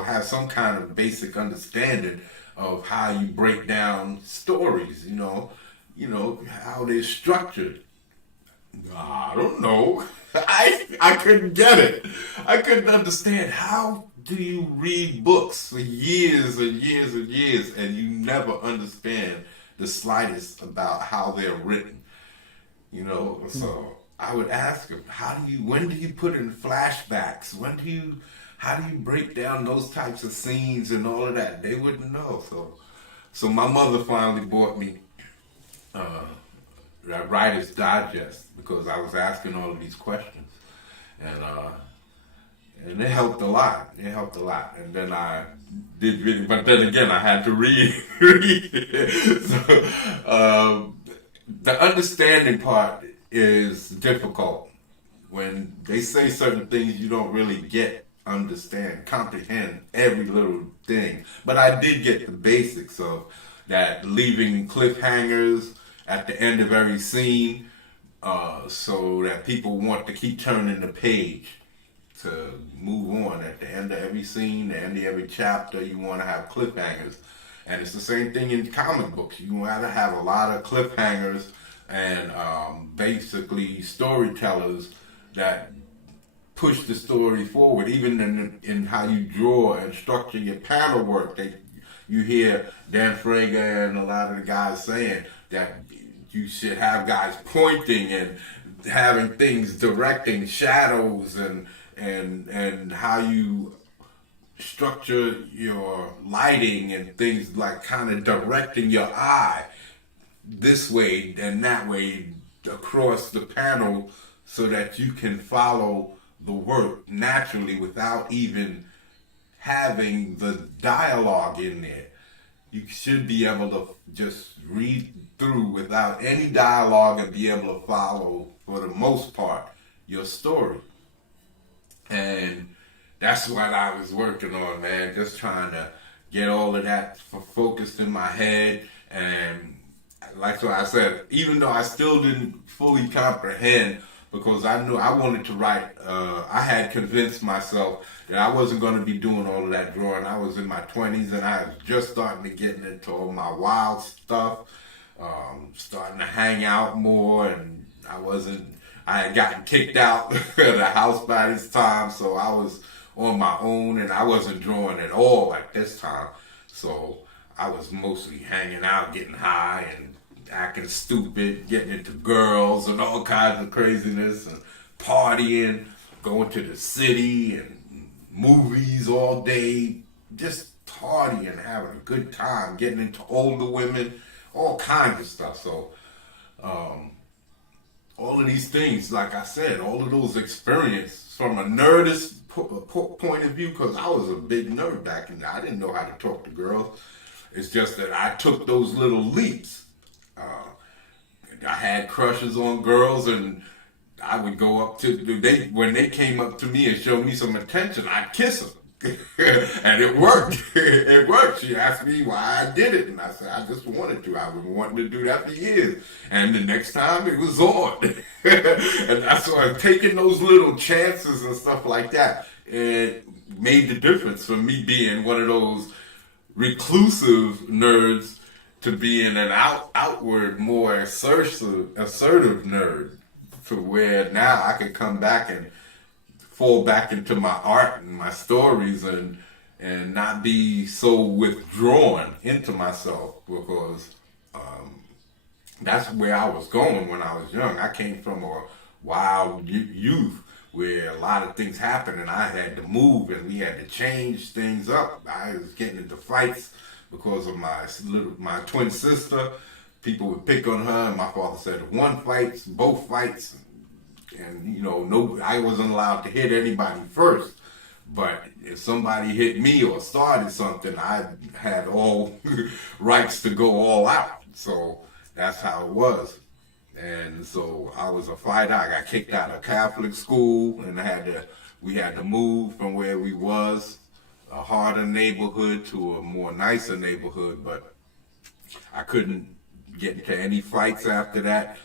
have some kind of basic understanding of how you break down stories, how they're structured. I don't know. I couldn't get it. I couldn't understand, how do you read books for years and years and years and you never understand the slightest about how they're written? You know, so I would ask him, when do you put in flashbacks? How do you break down those types of scenes and all of that? They wouldn't know. So my mother finally bought me Writer's Digest because I was asking all of these questions, and it helped a lot. It helped a lot, and then I did really, but then again, I had to read. So the understanding part is difficult. When they say certain things, you don't really comprehend every little thing. But I did get the basics of that, leaving cliffhangers at the end of every scene, so that people want to keep turning the page to move on. At the end of every scene, the end of every chapter, you want to have cliffhangers. And it's the same thing in comic books. You want to have a lot of cliffhangers and basically storytellers that push the story forward. Even in how you draw and structure your panel work, you hear Dan Fraga and a lot of the guys saying that you should have guys pointing and having things directing shadows and how you structure your lighting and things, like kind of directing your eye this way and that way across the panel so that you can follow the work naturally without even having the dialogue in there. You should be able to just read through without any dialogue and be able to follow, for the most part, your story. And that's what I was working on, man. Just trying to get all of that focused in my head. And like I said, even though I still didn't fully comprehend, because I knew I wanted to write, I had convinced myself that I wasn't going to be doing all of that drawing. I was in my 20s and I was just starting to get into all my wild stuff, starting to hang out more, and I had gotten kicked out of the house by this time, so I was on my own and I wasn't drawing at all at this time. So I was mostly hanging out, getting high and acting stupid, getting into girls and all kinds of craziness and partying, going to the city and movies all day, just partying, having a good time, getting into older women, all kinds of stuff. So all of these things, like I said, all of those experiences from a nerdist point of view, because I was a big nerd back in there. I didn't know how to talk to girls. It's just that I took those little leaps. I had crushes on girls, and I would go up to when they came up to me and showed me some attention, I'd kiss them. And it worked. It worked. She asked me why I did it, and I said I just wanted to. I've been wanting to do that for years. And the next time it was on. And that's why taking those little chances and stuff like that, it made the difference for me being one of those reclusive nerds to being an outward, more assertive nerd, to where now I can come back and fall back into my art and my stories and not be so withdrawn into myself, because that's where I was going when I was young. I came from a wild youth where a lot of things happened and I had to move and we had to change things up. I was getting into fights because of my twin sister. People would pick on her, and my father said, if one fights, both fights. And I wasn't allowed to hit anybody first. But if somebody hit me or started something, I had all rights to go all out. So that's how it was. And so I was a fighter. I got kicked out of Catholic school, and we had to move from where we was, a harder neighborhood to a more nicer neighborhood. But I couldn't get into any fights after that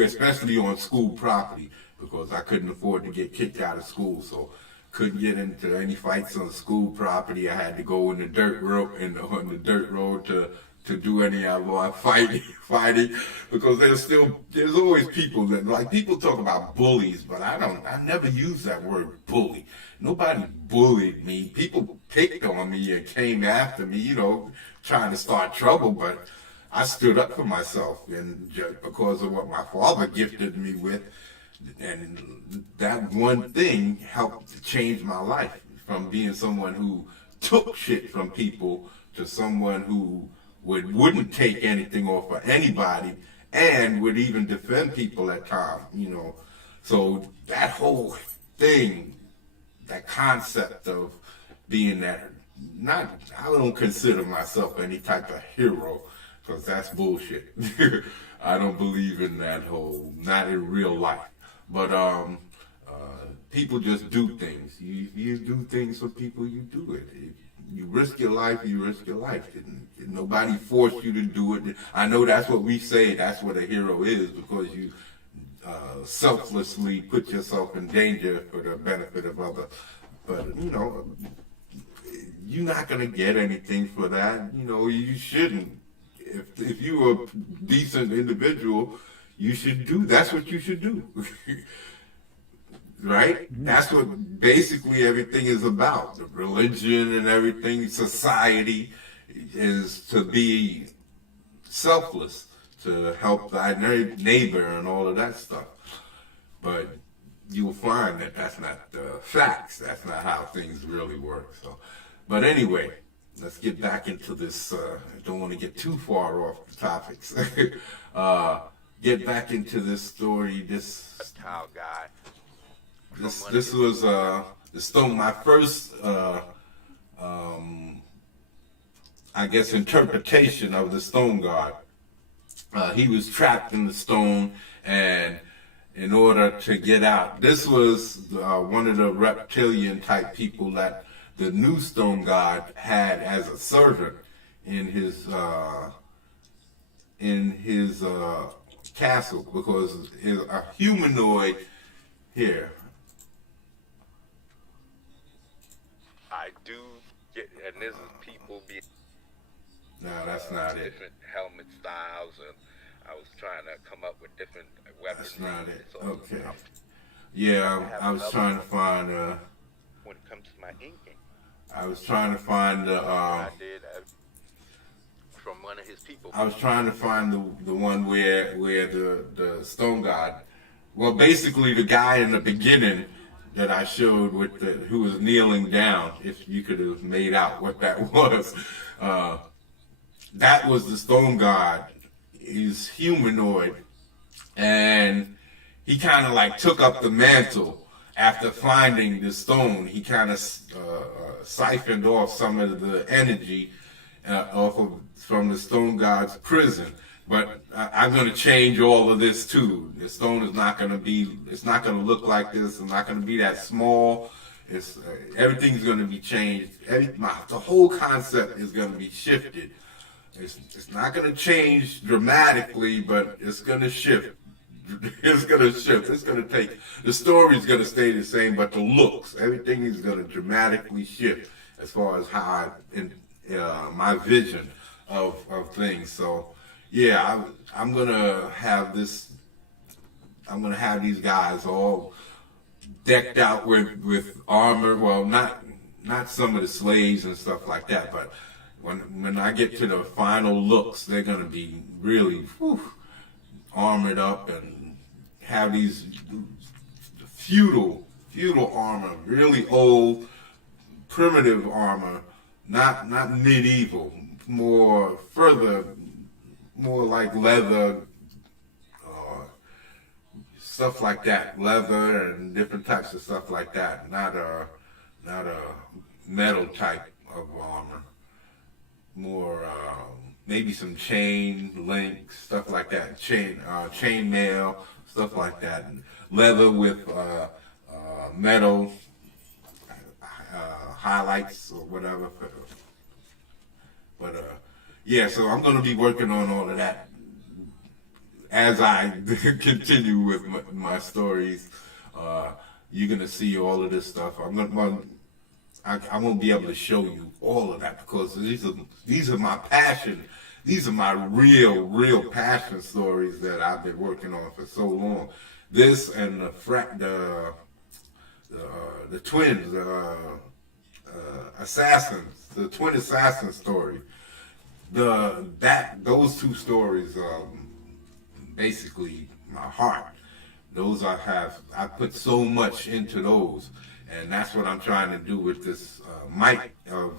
especially on school property, because I couldn't afford to get kicked out of school. So couldn't get into any fights on school property. I had to go in the dirt road on the dirt road to to do any outlaw fighting, because there's always people that, like, people talk about bullies, but I never use that word bully. Nobody bullied me. People picked on me and came after me, trying to start trouble, but I stood up for myself, and just because of what my father gifted me with, and that one thing helped to change my life from being someone who took shit from people to someone who wouldn't take anything off of anybody and would even defend people at times, So that whole thing, that concept of being that, I don't consider myself any type of hero, because that's bullshit. I don't believe in that not in real life. But people just do things. You do things for people, you do it. You risk your life, you risk your life. And nobody forced you to do it. I know that's what we say, that's what a hero is, because you selflessly put yourself in danger for the benefit of others. But, you're not going to get anything for that. You shouldn't. If you're a decent individual, that's what you should do. Right? That's what basically everything is about. The religion and everything, society, is to be selfless, to help thy neighbor and all of that stuff. But you'll find that that's not the facts. That's not how things really work. So, but anyway, let's get back into this. I don't want to get too far off the topics. Get back into this story. This Towel guy. This was the stone. My first, I guess, interpretation of the stone god. He was trapped in the stone, and in order to get out, this was one of the reptilian type people that the new stone god had as a servant in his castle, because a humanoid here. I do get, and this is people being. No, that's not it. Different helmet styles, and I was trying to come up with different weapons. That's not it. So Okay. Yeah, I was trying to find. When it comes to my inking, I was trying to find the. I did from one of his people. I was trying to find the one where the stone god. Well, basically the guy in the beginning that I showed with who was kneeling down. If you could have made out what that was, that was the stone god. He's humanoid, and he kind of like took up the mantle after finding the stone. He kind of siphoned off some of the energy from the stone god's prison. But I'm going to change all of this too. The stone is not going to be. It's not going to look like this. It's not going to be that small. It's everything's going to be changed. The whole concept is going to be shifted. It's not going to change dramatically, but it's going to shift. It's going to shift. It's going to take. The story's going to stay the same, but the looks, everything is going to dramatically shift as far as how my vision of things. So. Yeah, I'm gonna have this. I'm gonna have these guys all decked out with armor. Well, not some of the slaves and stuff like that, but when I get to the final looks, they're gonna be really armored up and have these feudal armor, really old, primitive armor, not medieval, more like leather, stuff like that, leather and different types of stuff like that. Not a metal type of armor. More maybe some chain links, stuff like that. Chain mail, stuff like that. And leather with metal highlights or whatever. But yeah, so I'm going to be working on all of that as I continue with my stories. You're going to see all of this stuff. I won't be able to show you all of that because these are my passion. these are my real passion stories that I've been working on for so long. This and the twins, assassins, the twin assassin story. Those two stories, basically my heart. Those I put so much into those, and that's what I'm trying to do with this Mike of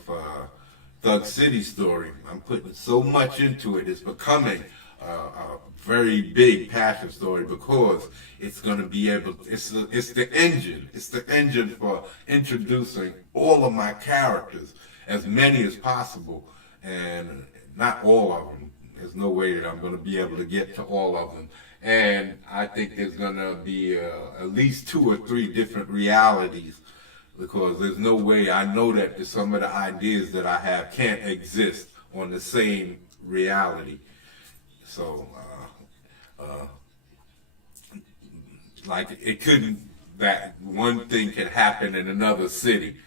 Thug City story. I'm putting so much into it. It's becoming a very big passion story because it's going to be able. It's the engine. It's the engine for introducing all of my characters, as many as possible, and not all of them. There's no way that I'm going to be able to get to all of them. And I think there's going to be at least 2 or 3 different realities, because there's no way, I know that some of the ideas that I have can't exist on the same reality. So, like it couldn't, that one thing could happen in another city.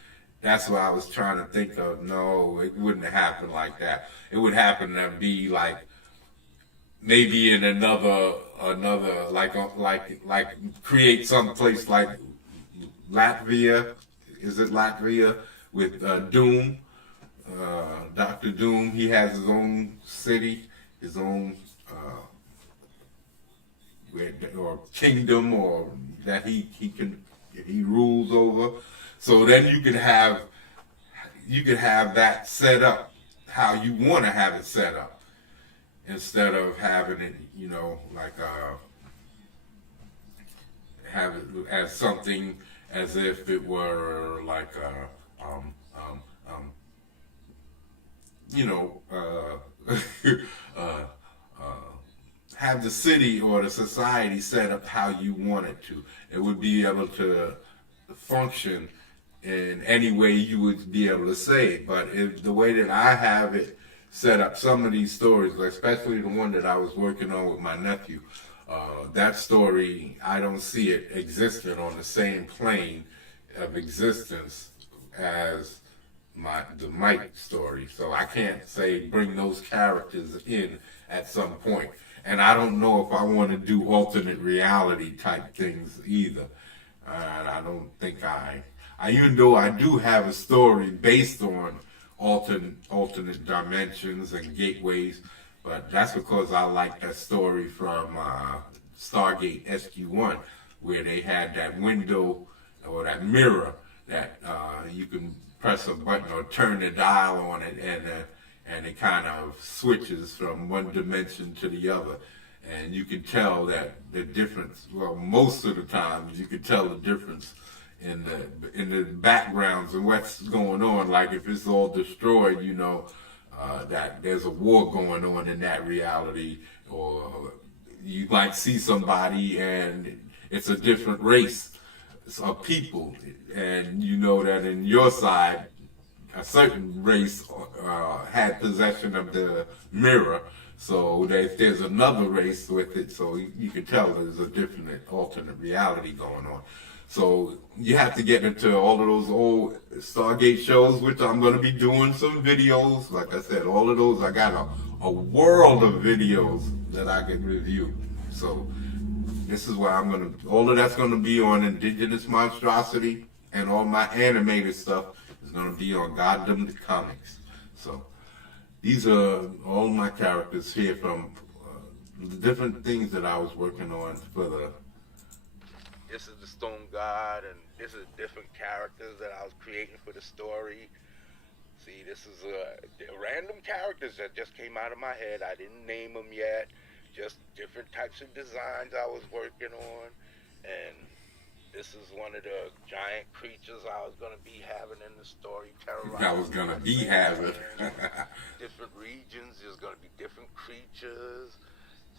That's what I was trying to think of. No, it wouldn't happen like that. It would happen to be like maybe in another like create some place like Latvia. Is it Latvia with Doom? Dr. Doom. He has his own city, his own or kingdom, or that he rules over. So then you could have that set up how you want to have it set up, instead of having it, like have it as something as if it were like have the city or the society set up how you want it to. It would be able to function in any way you would be able to say it. But the way that I have it set up, some of these stories, especially the one that I was working on with my nephew, that story, I don't see it existing on the same plane of existence as the Mike story. So I can't say bring those characters in at some point. And I don't know if I want to do alternate reality type things either. I don't think even though I do have a story based on alternate dimensions and gateways, but that's because I like that story from Stargate SG-1, where they had that window or that mirror that you can press a button or turn the dial on it, and it kind of switches from one dimension to the other. And you can tell that the difference, well, most of the time, you can tell the difference in the backgrounds and what's going on. Like if it's all destroyed, that there's a war going on in that reality, or you might see somebody and it's a different race of people, and you know that in your side, a certain race had possession of the mirror, so that there's another race with it, so you can tell there's a different alternate reality going on. So you have to get into all of those old Stargate shows, which I'm going to be doing some videos. Like I said, all of those, I got a world of videos that I can review. So this is why all of that's going to be on Indigenous Monstrosity, and all my animated stuff is going to be on Goddamn the Comics. So these are all my characters here from the different things that I was working on for the... This is the Stone God, and this is different characters that I was creating for the story. See, this is random characters that just came out of my head. I didn't name them yet. Just different types of designs I was working on. And this is one of the giant creatures I was going to be having in the story. I was going to be having. Different regions, there's going to be different creatures.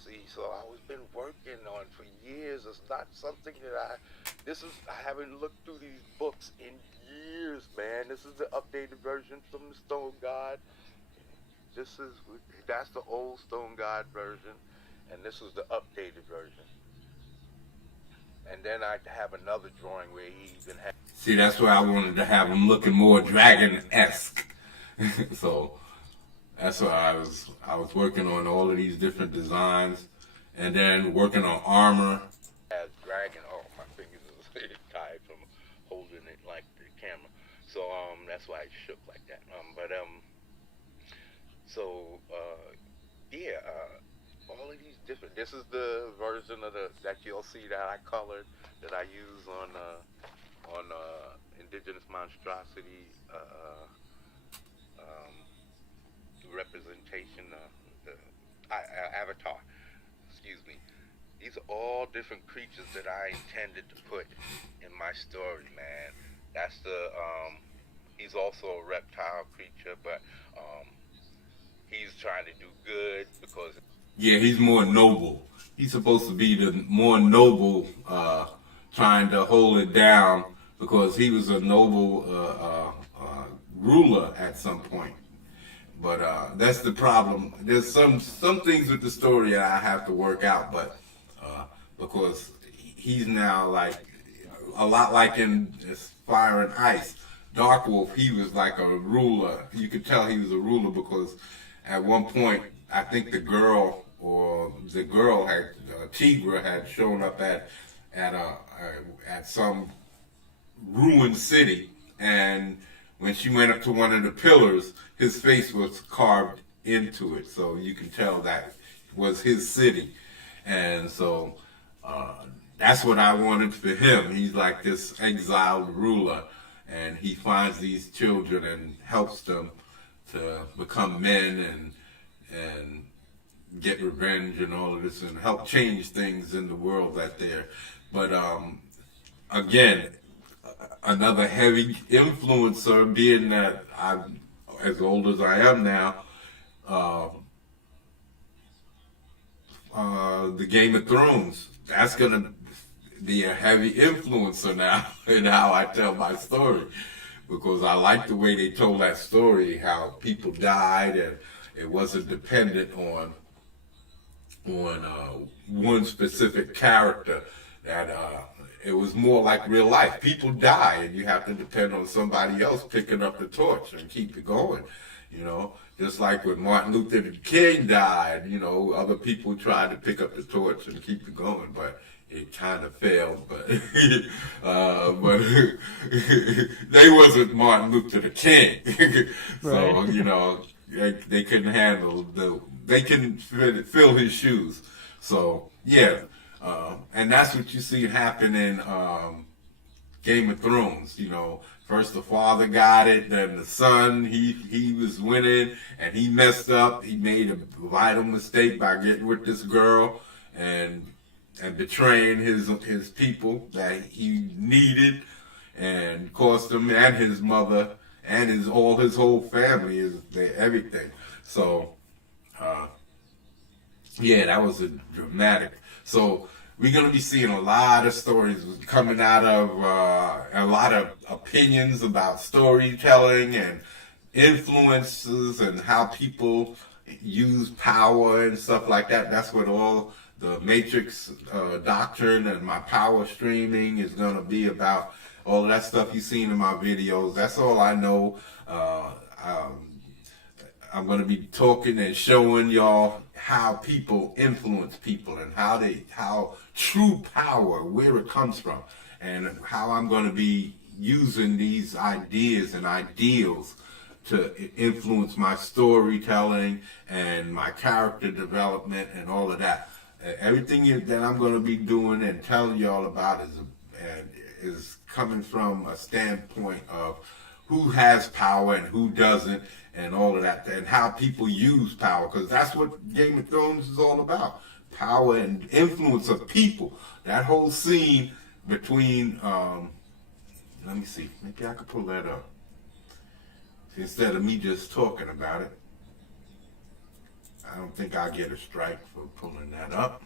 See, so I've been working on for years. It's not something that I haven't looked through these books in years, man. This is the updated version from the Stone God. That's the old Stone God version, and this is the updated version. And then I have another drawing where he even had... See, that's why I wanted to have him looking more dragon-esque. So That's why I was working on all of these different designs, and then working on armor. As dragging, oh, my fingers is tired from holding it like the camera. So that's why it shook like that. So yeah, all of these different. This is the version of the that you'll see that I colored that I use on indigenous monstrosity um, representation the avatar. Excuse me. These are all different creatures that I intended to put in my story, man. That's the he's also a reptile creature, but he's trying to do good because Yeah, he's more noble. He's supposed to be the more noble, trying to hold it down because he was a noble ruler at some point. But that's the problem. There's some things with the story that I have to work out, but because he's now like a lot like in Fire and Ice. Darkwolf, he was like a ruler. You could tell he was a ruler because at one point I think the girl had Tigra had shown up at some ruined city, and when she went up to one of the pillars, his face was carved into it, so you can tell that was his city. And so that's what I wanted for him. He's like this exiled ruler, and he finds these children and helps them to become men and get revenge and all of this and help change things in the world that they're. But again, another heavy influencer, being that I'm as old as I am now, the Game of Thrones. That's gonna be a heavy influencer now in how I tell my story, because I like the way they told that story, how people died and it wasn't dependent on one specific character. That it was more like real life. People die, and you have to depend on somebody else picking up the torch and keep it going. You know, just like when Martin Luther King died, you know, other people tried to pick up the torch and keep it going, but it kind of failed. But but they wasn't Martin Luther King, so Right. you know they couldn't handle they couldn't fill his shoes. So yeah, and that's what you see happen in Game of Thrones. You know, first the father got it, then the son, he was winning, and he messed up. He made a vital mistake by getting with this girl and betraying his people that he needed, and cost him and his mother and his whole family, everything. So yeah, that was a dramatic. So we're going to be seeing a lot of stories coming out of a lot of opinions about storytelling and influences and how people use power and stuff like that. That's what all the Matrix doctrine and my power streaming is going to be about. All of that stuff you've seen in my videos. That's all I know. I'm going to be talking and showing y'all how people influence people and how true power, where it comes from, and how I'm going to be using these ideas and ideals to influence my storytelling and my character development and all of that. Everything that I'm going to be doing and telling y'all about is coming from a standpoint of who has power and who doesn't, and all of that, and how people use power, because that's what Game of Thrones is all about. Power and influence of people. That whole scene between, let me see, maybe I could pull that up. Instead of me just talking about it. I don't think I'll get a strike for pulling that up.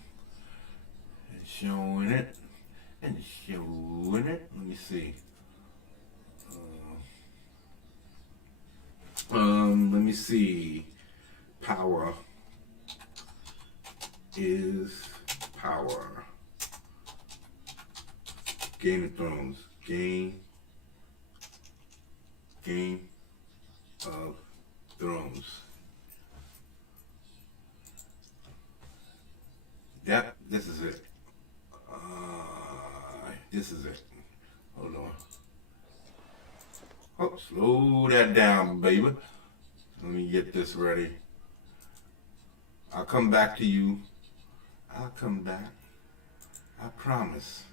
And showing it. And showing it. Let me see. Let me see. Power is power. Game of Thrones. Game of Thrones. Yep, this is it. This is it. Hold on. Oh, slow that down, baby. Let me get this ready. I'll come back to you. I'll come back. I promise.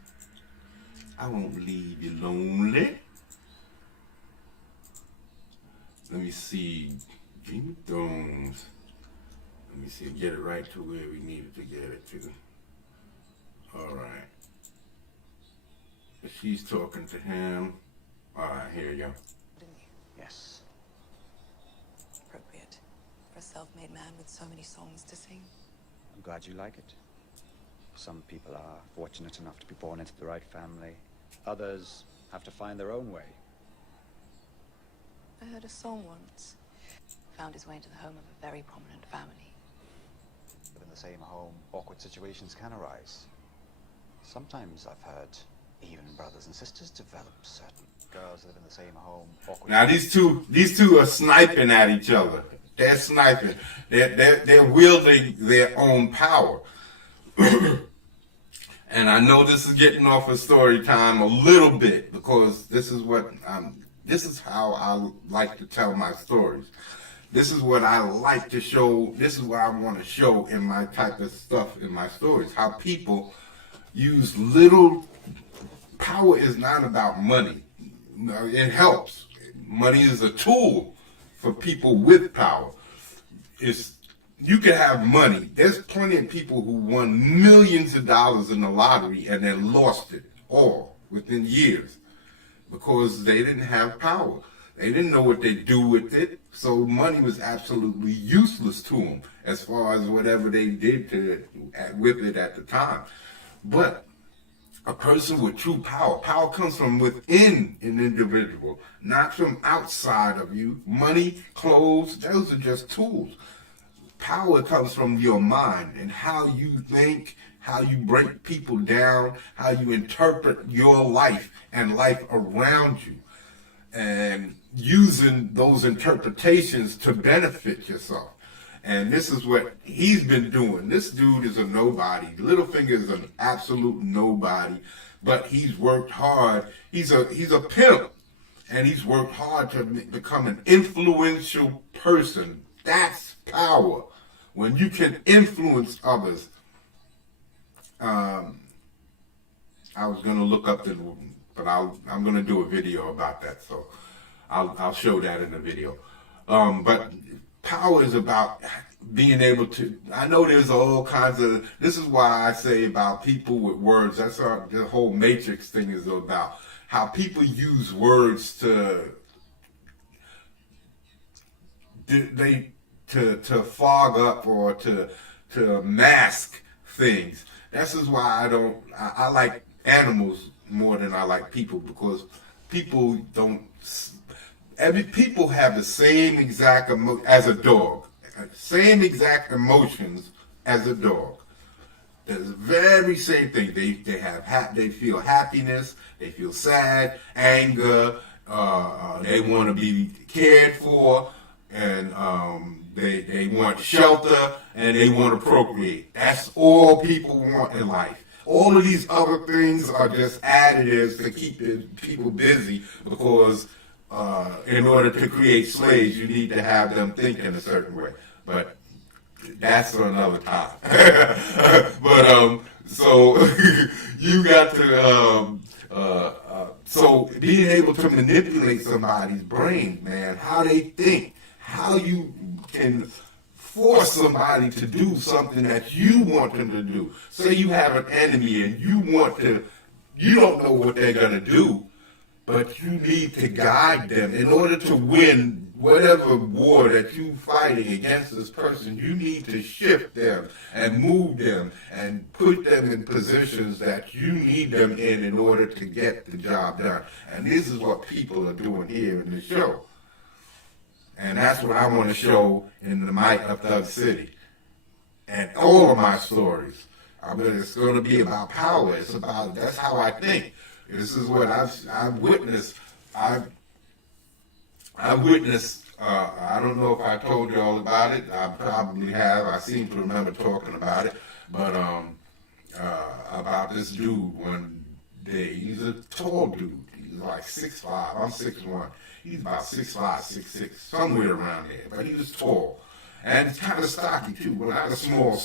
I won't leave you lonely. Let me see. Game of Thrones. Let me see. Get it right to where we needed to get it to. Alright. She's talking to him. Alright, here you go. Didn't you? Yes. Appropriate for a self-made man with so many songs to sing. I'm glad you like it. Some people are fortunate enough to be born into the right family. Others have to find their own way. I heard a song once. Found his way into the home of a very prominent family. Within the same home, awkward situations can arise. Sometimes I've heard even brothers and sisters develop certain girls live in the same home. Awkward. Now these two are sniping at each other. They're sniping. They're wielding their own power. And I know this is getting off of story time a little bit because this is how I like to tell my stories. This is what I like to show. This is what I want to show in my type of stuff in my stories. How people use little. Power is not about money. It helps. Money is a tool for people with power. You can have money. There's plenty of people who won millions of dollars in the lottery and then lost it all within years because they didn't have power. They didn't know what they do with it, so money was absolutely useless to them as far as whatever they did with it at the time. But a person with true power. Power comes from within an individual, not from outside of you. Money, clothes, those are just tools. Power comes from your mind and how you think, how you break people down, how you interpret your life and life around you, and using those interpretations to benefit yourself. And this is what he's been doing. This dude is a nobody. Littlefinger is an absolute nobody, but he's worked hard. He's a pimp, and he's worked hard to become an influential person. That's power. When you can influence others. I was going to look up but I'm going to do a video about that, so I'll show that in the video. But power is about being able to, I know there's all kinds of, this is why I say about people with words, that's the whole Matrix thing is about, how people use words to fog up or to mask things. This is why I like animals more than I like people, because people people have the same exact as a dog, same exact emotions as a dog. The very same thing. They feel happiness, they feel sad, anger. They want to be cared for, and they want shelter, and they want to procreate. That's all people want in life. All of these other things are just additives to keep people busy, because in order to create slaves, you need to have them think in a certain way. But that's for another time. But so you got to so being able to manipulate somebody's brain, man, how they think, how you can force somebody to do something that you want them to do. Say you have an enemy and you don't know what they're gonna do, but you need to guide them in order to win whatever war that you fighting against this person. You need to shift them and move them and put them in positions that you need them in order to get the job done. And this is what people are doing here in the show. And that's what I want to show in the Might of Thug City. And all of my stories. It's going to be about power. That's how I think. This is what I've witnessed. I witnessed, I don't know if I told you all about it. I probably have. I seem to remember talking about it. But about this dude one day. He's a tall dude. He's like 6'5". I'm 6'1". He's about 6'5", 6'6", somewhere around there. But he was tall. And kind of stocky, too. But not a small,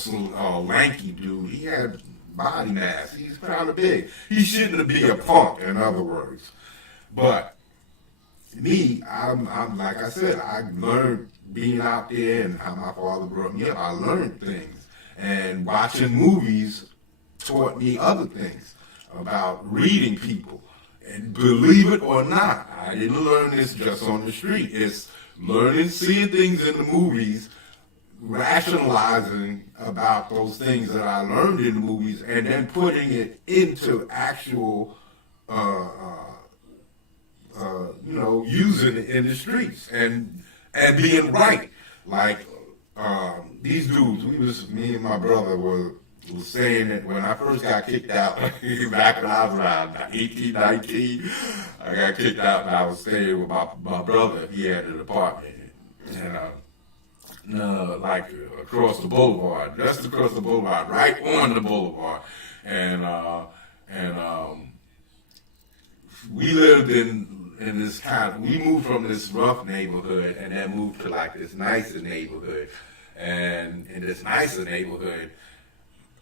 lanky dude. He had body mass. He's kind of big. He shouldn't be a punk, in other words. But me, I'm like I said, I learned being out there and how my father brought me up. I learned things. And watching movies taught me other things about reading people. And believe it or not, I didn't learn this just on the street. It's learning, seeing things in the movies, rationalizing about those things that I learned in the movies, and then putting it into actual, using it in the streets and being right. Like these dudes, me and my brother was saying that when I first got kicked out, back when I was around 18, 19, I got kicked out and I was staying with my brother. He had an apartment. And like across the boulevard, just across the boulevard, right on the boulevard. And we lived in this we moved from this rough neighborhood and then moved to like this nicer neighborhood. And in this nicer neighborhood,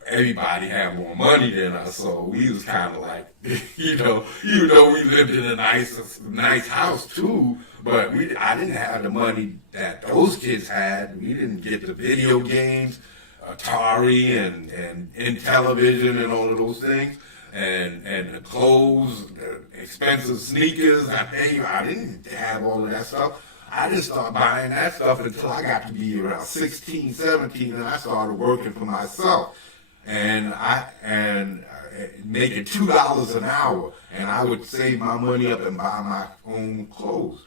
everybody had more money than us, so we was kind of like, even though we lived in a nice house too, but I didn't have the money that those kids had. We didn't get the video games, Atari, and television and all of those things, and the clothes, the expensive sneakers. I didn't have all of that stuff. I didn't start buying that stuff until I got to be around 16, 17, and I started working for myself. And making $2 an hour, and I would save my money up and buy my own clothes,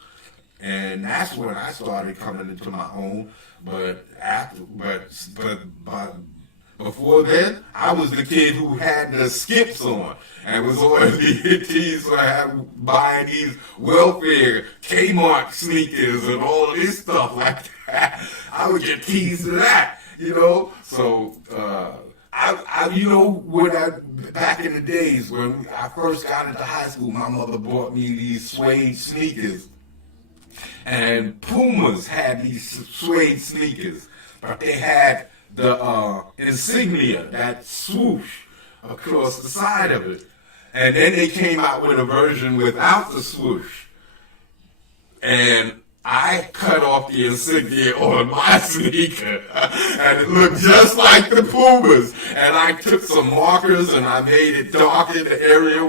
and that's when I started coming into my own. But before then, I was the kid who had the skips on and was always being teased for buying these welfare Kmart sneakers and all of this stuff like that. I would get teased for that, So. Back in the days when I first got into high school, my mother bought me these suede sneakers. And Pumas had these suede sneakers, but they had the insignia, that swoosh across the side of it. And then they came out with a version without the swoosh. And I cut off the insignia on my sneaker, and it looked just like the Pumas. And I took some markers and I made it dark in the area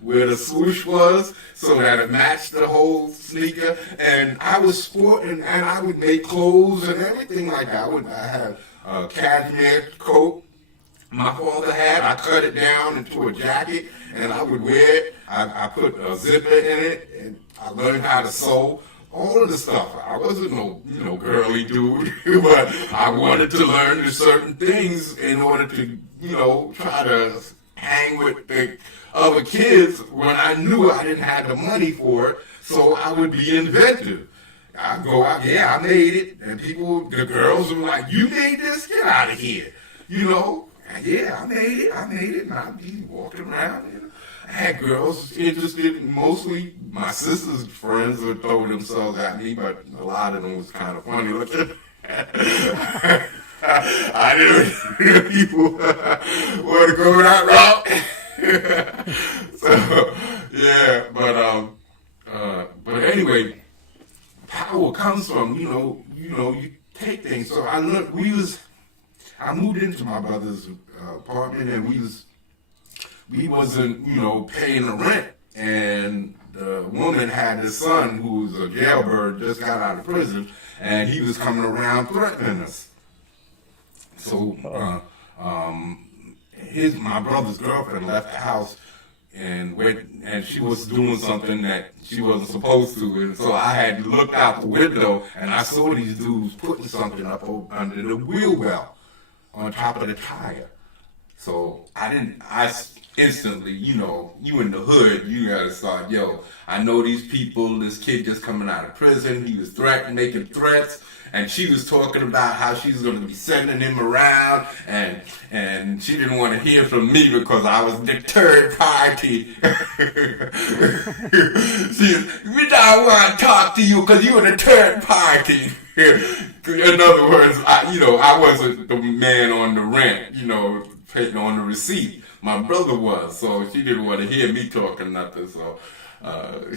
where the swoosh was, so that it matched the whole sneaker. And I was sporting, and I would make clothes and everything like that. I had a cashmere coat my father had. I cut it down into a jacket, and I would wear it. I put a zipper in it, and I learned how to sew. All of the stuff. I wasn't no girly dude, but I wanted to learn certain things in order to, try to hang with the other kids when I knew I didn't have the money for it, so I would be inventive. I'd go out, I made it, and the girls were like, "You made this? Get out of here." Yeah, I made it, and I'd be walking around, I had girls interested, mostly my sister's friends would throw themselves at me, but a lot of them was kind of funny looking. I didn't people want to go that route. So, yeah, but anyway, power comes from, you take things. So I learned, I moved into my brother's apartment, and we wasn't, paying the rent, and the woman had this son who was a jailbird, just got out of prison, and he was coming around threatening us. So, my brother's girlfriend left the house and she was doing something that she wasn't supposed to, and so I had looked out the window and I saw these dudes putting something up under the wheel well on top of the tire. So I instantly, you in the hood, you gotta start, I know these people, this kid just coming out of prison, he was making threats, and she was talking about how she was going to be sending him around, and she didn't want to hear from me because I was the third party. We don't want to talk to you because you were the third party. In other words, I wasn't the man on the rent, paying on the receipt. My brother was, so she didn't want to hear me talking nothing. So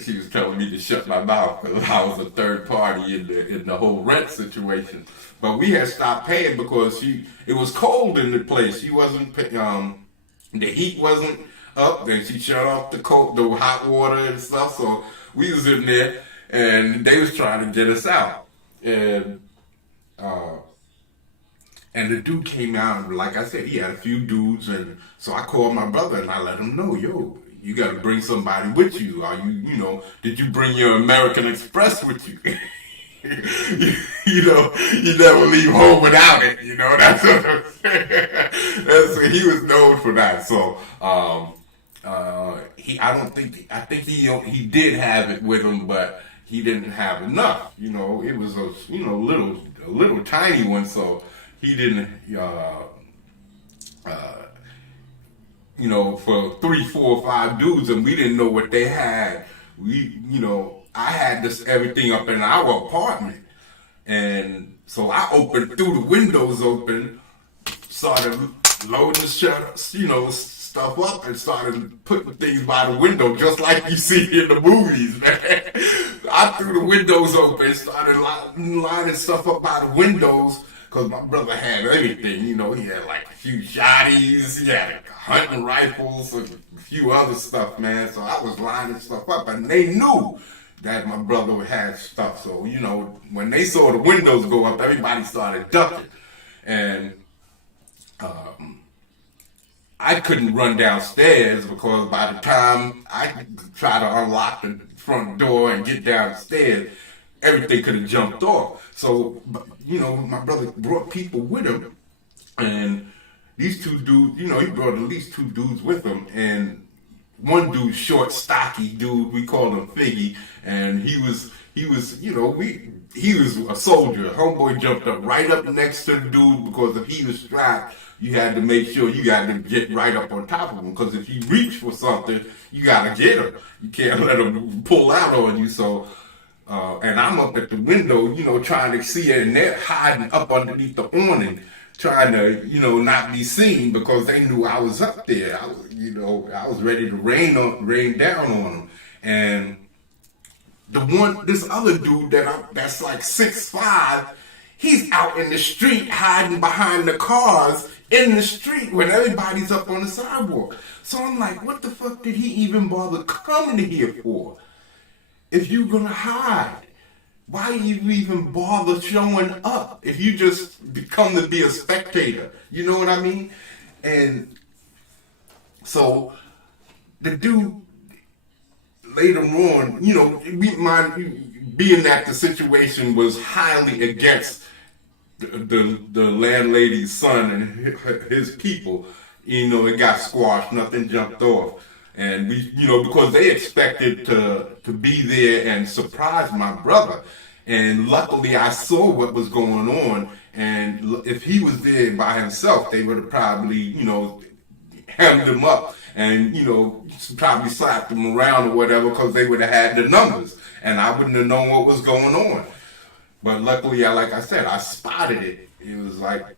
she was telling me to shut my mouth because I was a third party in the whole rent situation. But we had stopped paying because it was cold in the place. She wasn't the heat wasn't up, then she shut off the hot water and stuff. So we was in there, and they was trying to get us out. And the dude came out, and like I said, he had a few dudes, and so I called my brother and I let him know, yo, you got to bring somebody with you. Are you, did you bring your American Express with you? You never leave home without it. That's what he was known for that. So I think he did have it with him, but he didn't have enough. It was a little tiny one, so he didn't. For 3, 4, 5 dudes, and we didn't know what they had. I had everything up in our apartment, and so I threw the windows open, started loading the stuff up, and started putting things by the window, just like you see in the movies, man. I threw the windows open, started lining stuff up by the windows, because my brother had everything. He had like a few shotties, he had hunting rifles, and a few other stuff, man. So I was lining stuff up, and they knew that my brother had stuff. So, when they saw the windows go up, everybody started ducking. And I couldn't run downstairs because by the time I tried to unlock the front door and get downstairs, everything could have jumped off. So, my brother brought people with him, and these 2 dudes, he brought at least 2 dudes with him, and one dude, short, stocky dude, we called him Figgy, and he was a soldier. Homeboy jumped up right up next to the dude, because if he was strapped, you had to make sure you got to get right up on top of him, because if he reached for something, you got to get him. You can't let him pull out on you. So, and I'm up at the window, trying to see it, and they're hiding up underneath the awning, trying to, not be seen, because they knew I was up there. I was ready to rain down on them. And this other dude that's like 6'5", he's out in the street hiding behind the cars in the street when everybody's up on the sidewalk. So I'm like, what the fuck did he even bother coming here for? If you're gonna hide, why you even bother showing up if you just come to be a spectator? You know what I mean? And so the dude later on, being that the situation was highly against the landlady's son and his people, it got squashed, nothing jumped off. And we, because they expected to be there and surprise my brother. And luckily I saw what was going on. And if he was there by himself, they would have probably, hemmed him up and, probably slapped him around or whatever, because they would have had the numbers. And I wouldn't have known what was going on. But luckily, like I said, I spotted it. It was like,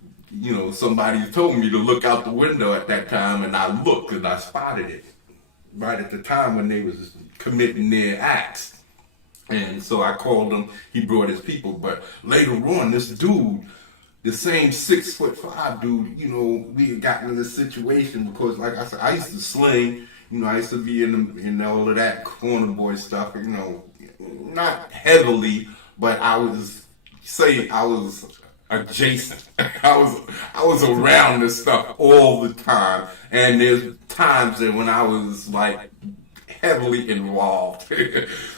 somebody told me to look out the window at that time, and I looked and I spotted it right at the time when they was committing their acts. And so I called him, he brought his people. But later on, this dude, the same 6'5" dude, we had gotten in this situation because, like I said, I used to sling, I used to be in all of that corner boy stuff, not heavily, but I was adjacent. I was around this stuff all the time, and there's times that when I was like heavily involved.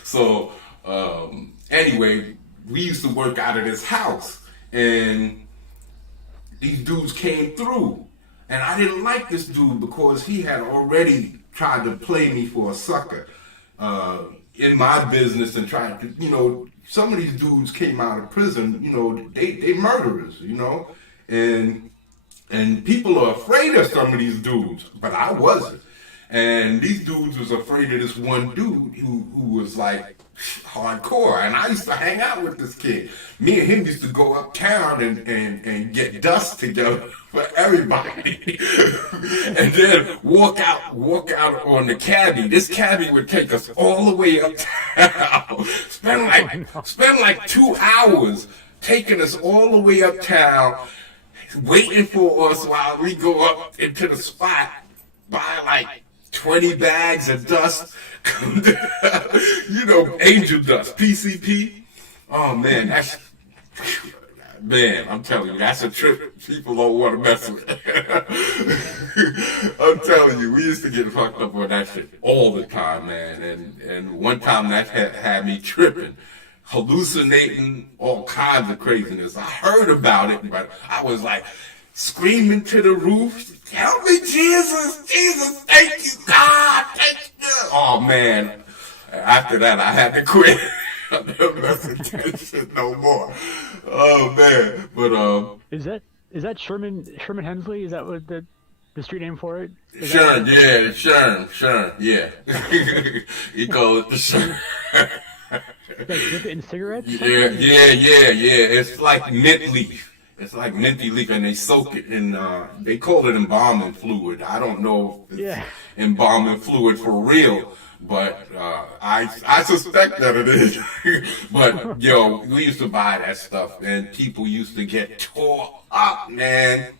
So anyway, we used to work out of this house, and these dudes came through, and I didn't like this dude because he had already tried to play me for a sucker. in my business and trying to, some of these dudes came out of prison, they murderers, and people are afraid of some of these dudes, but I wasn't. And these dudes was afraid of this one dude who was like hardcore. And I used to hang out with this kid. Me and him used to go uptown and get dust together for everybody. And then walk out on the cabbie. This cabbie would take us all the way uptown. spend like 2 hours taking us all the way uptown, waiting for us while we go up into the spot, buy like 20 bags of dust, angel dust, PCP. Oh man, I'm telling you, that's a trip people don't want to mess with. I'm telling you, we used to get fucked up on that shit all the time, man. And one time that had me tripping, hallucinating all kinds of craziness. I heard about it, but I was like screaming to the roof, help me, Jesus, Jesus, thank you, God, thank you. Oh man, after that I had to quit. I never messing with that shit no more. Oh man, but is that Sherman Hensley? Is that what the street name for it? Sherm, yeah. He called it the Sherm. Like dip it in cigarettes? Yeah. It's like mint leaf. It's like minty leaf, and they soak it in, they call it embalming fluid. I don't know if it's embalming fluid for real, but I suspect that it is. But, we used to buy that stuff, and people used to get tore up, man.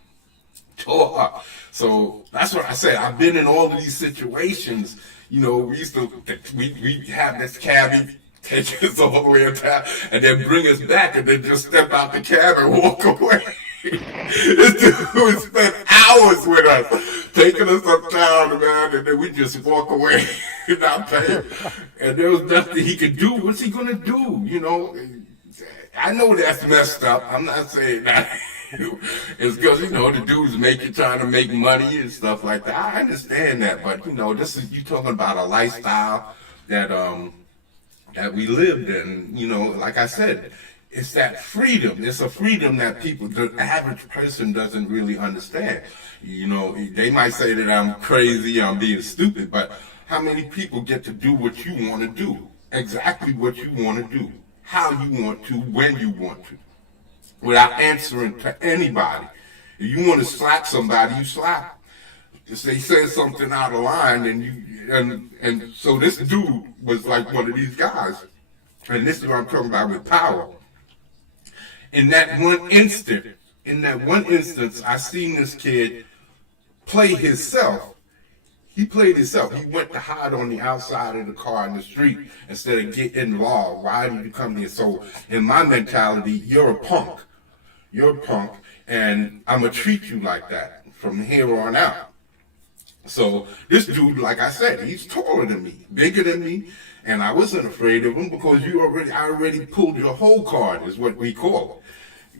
Tore up. So that's what I said. I've been in all of these situations. We used to, we have this cabbie take us all the way uptown, and then bring us back, and then just step out the cab and walk away. This dude would spend hours with us, taking us uptown, man, and then we just walk away without paying. And there was nothing he could do. What's he gonna do? I know that's messed up. I'm not saying that. It's because, the dudes trying to make money and stuff like that. I understand that, but, this is, you talking about a lifestyle that we lived in, like I said, it's that freedom. It's a freedom that the average person doesn't really understand. They might say that I'm crazy, I'm being stupid, but how many people get to do what you want to do? Exactly what you want to do, how you want to, when you want to, without answering to anybody. If you want to slap somebody, you slap. If they say something out of line, and so this dude was like one of these guys, and this is what I'm talking about with power. In that one instance, I seen this kid play himself. He played himself. He went to hide on the outside of the car in the street instead of get involved. Why did you come here? So in my mentality, you're a punk. You're a punk, and I'm going to treat you like that from here on out. So this dude, like I said, he's taller than me, bigger than me, and I wasn't afraid of him because I already pulled your whole card, is what we call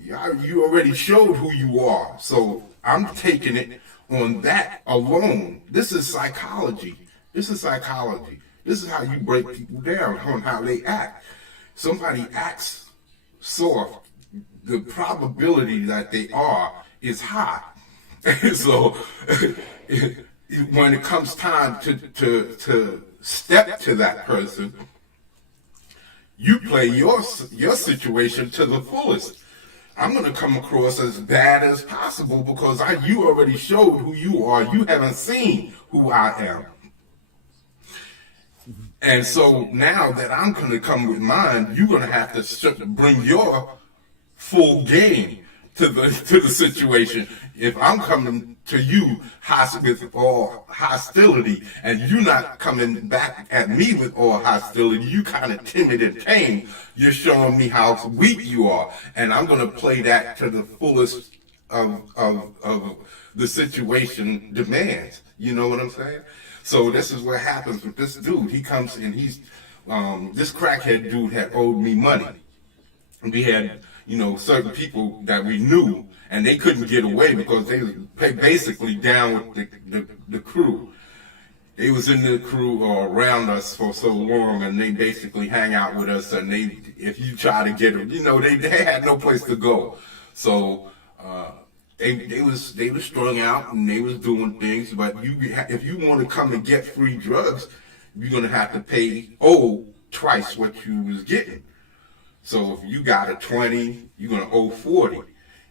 it. You already showed who you are. So I'm taking it on that alone. This is psychology. This is how you break people down on how they act. Somebody acts soft, the probability that they are is high. So when it comes time to step to that person, you play your situation to the fullest. I'm going to come across as bad as possible because you already showed who you are. You haven't seen who I am. And so now that I'm going to come with mine, you're going to have to bring your full game to the situation. If I'm coming to you with all hostility, and you're not coming back at me with all hostility, you kind of timid and tame, you're showing me how weak you are, and I'm going to play that to the fullest of the situation demands. You know what I'm saying? So this is what happens with this dude. He comes and he's this crackhead dude had owed me money. We had certain people that we knew, and they couldn't get away because they were basically down with the crew. they was in the crew or around us for so long, and they basically hang out with us. And if you try to get them, they had no place to go. So they was strung out and they was doing things. But if you want to come and get free drugs, you're gonna have to pay twice what you was getting. So if you got a 20, you're gonna owe 40.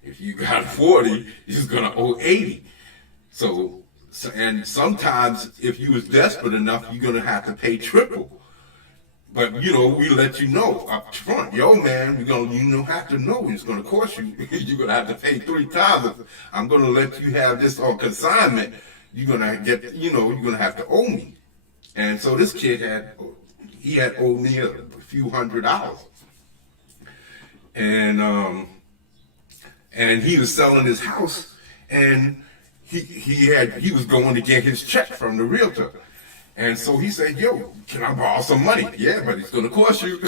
If you got 40, you're gonna owe 80. So, and sometimes if you was desperate enough, you're gonna have to pay triple. But we let you know up front, yo man, you have to know it's gonna cost you. You're gonna have to pay 3 times. If I'm gonna let you have this on consignment, you're gonna get, you're gonna have to owe me. And so this kid had owed me a few $100s. And he was selling his house, and he was going to get his check from the realtor. And so he said, yo, can I borrow some money? Yeah, but it's going to cost you.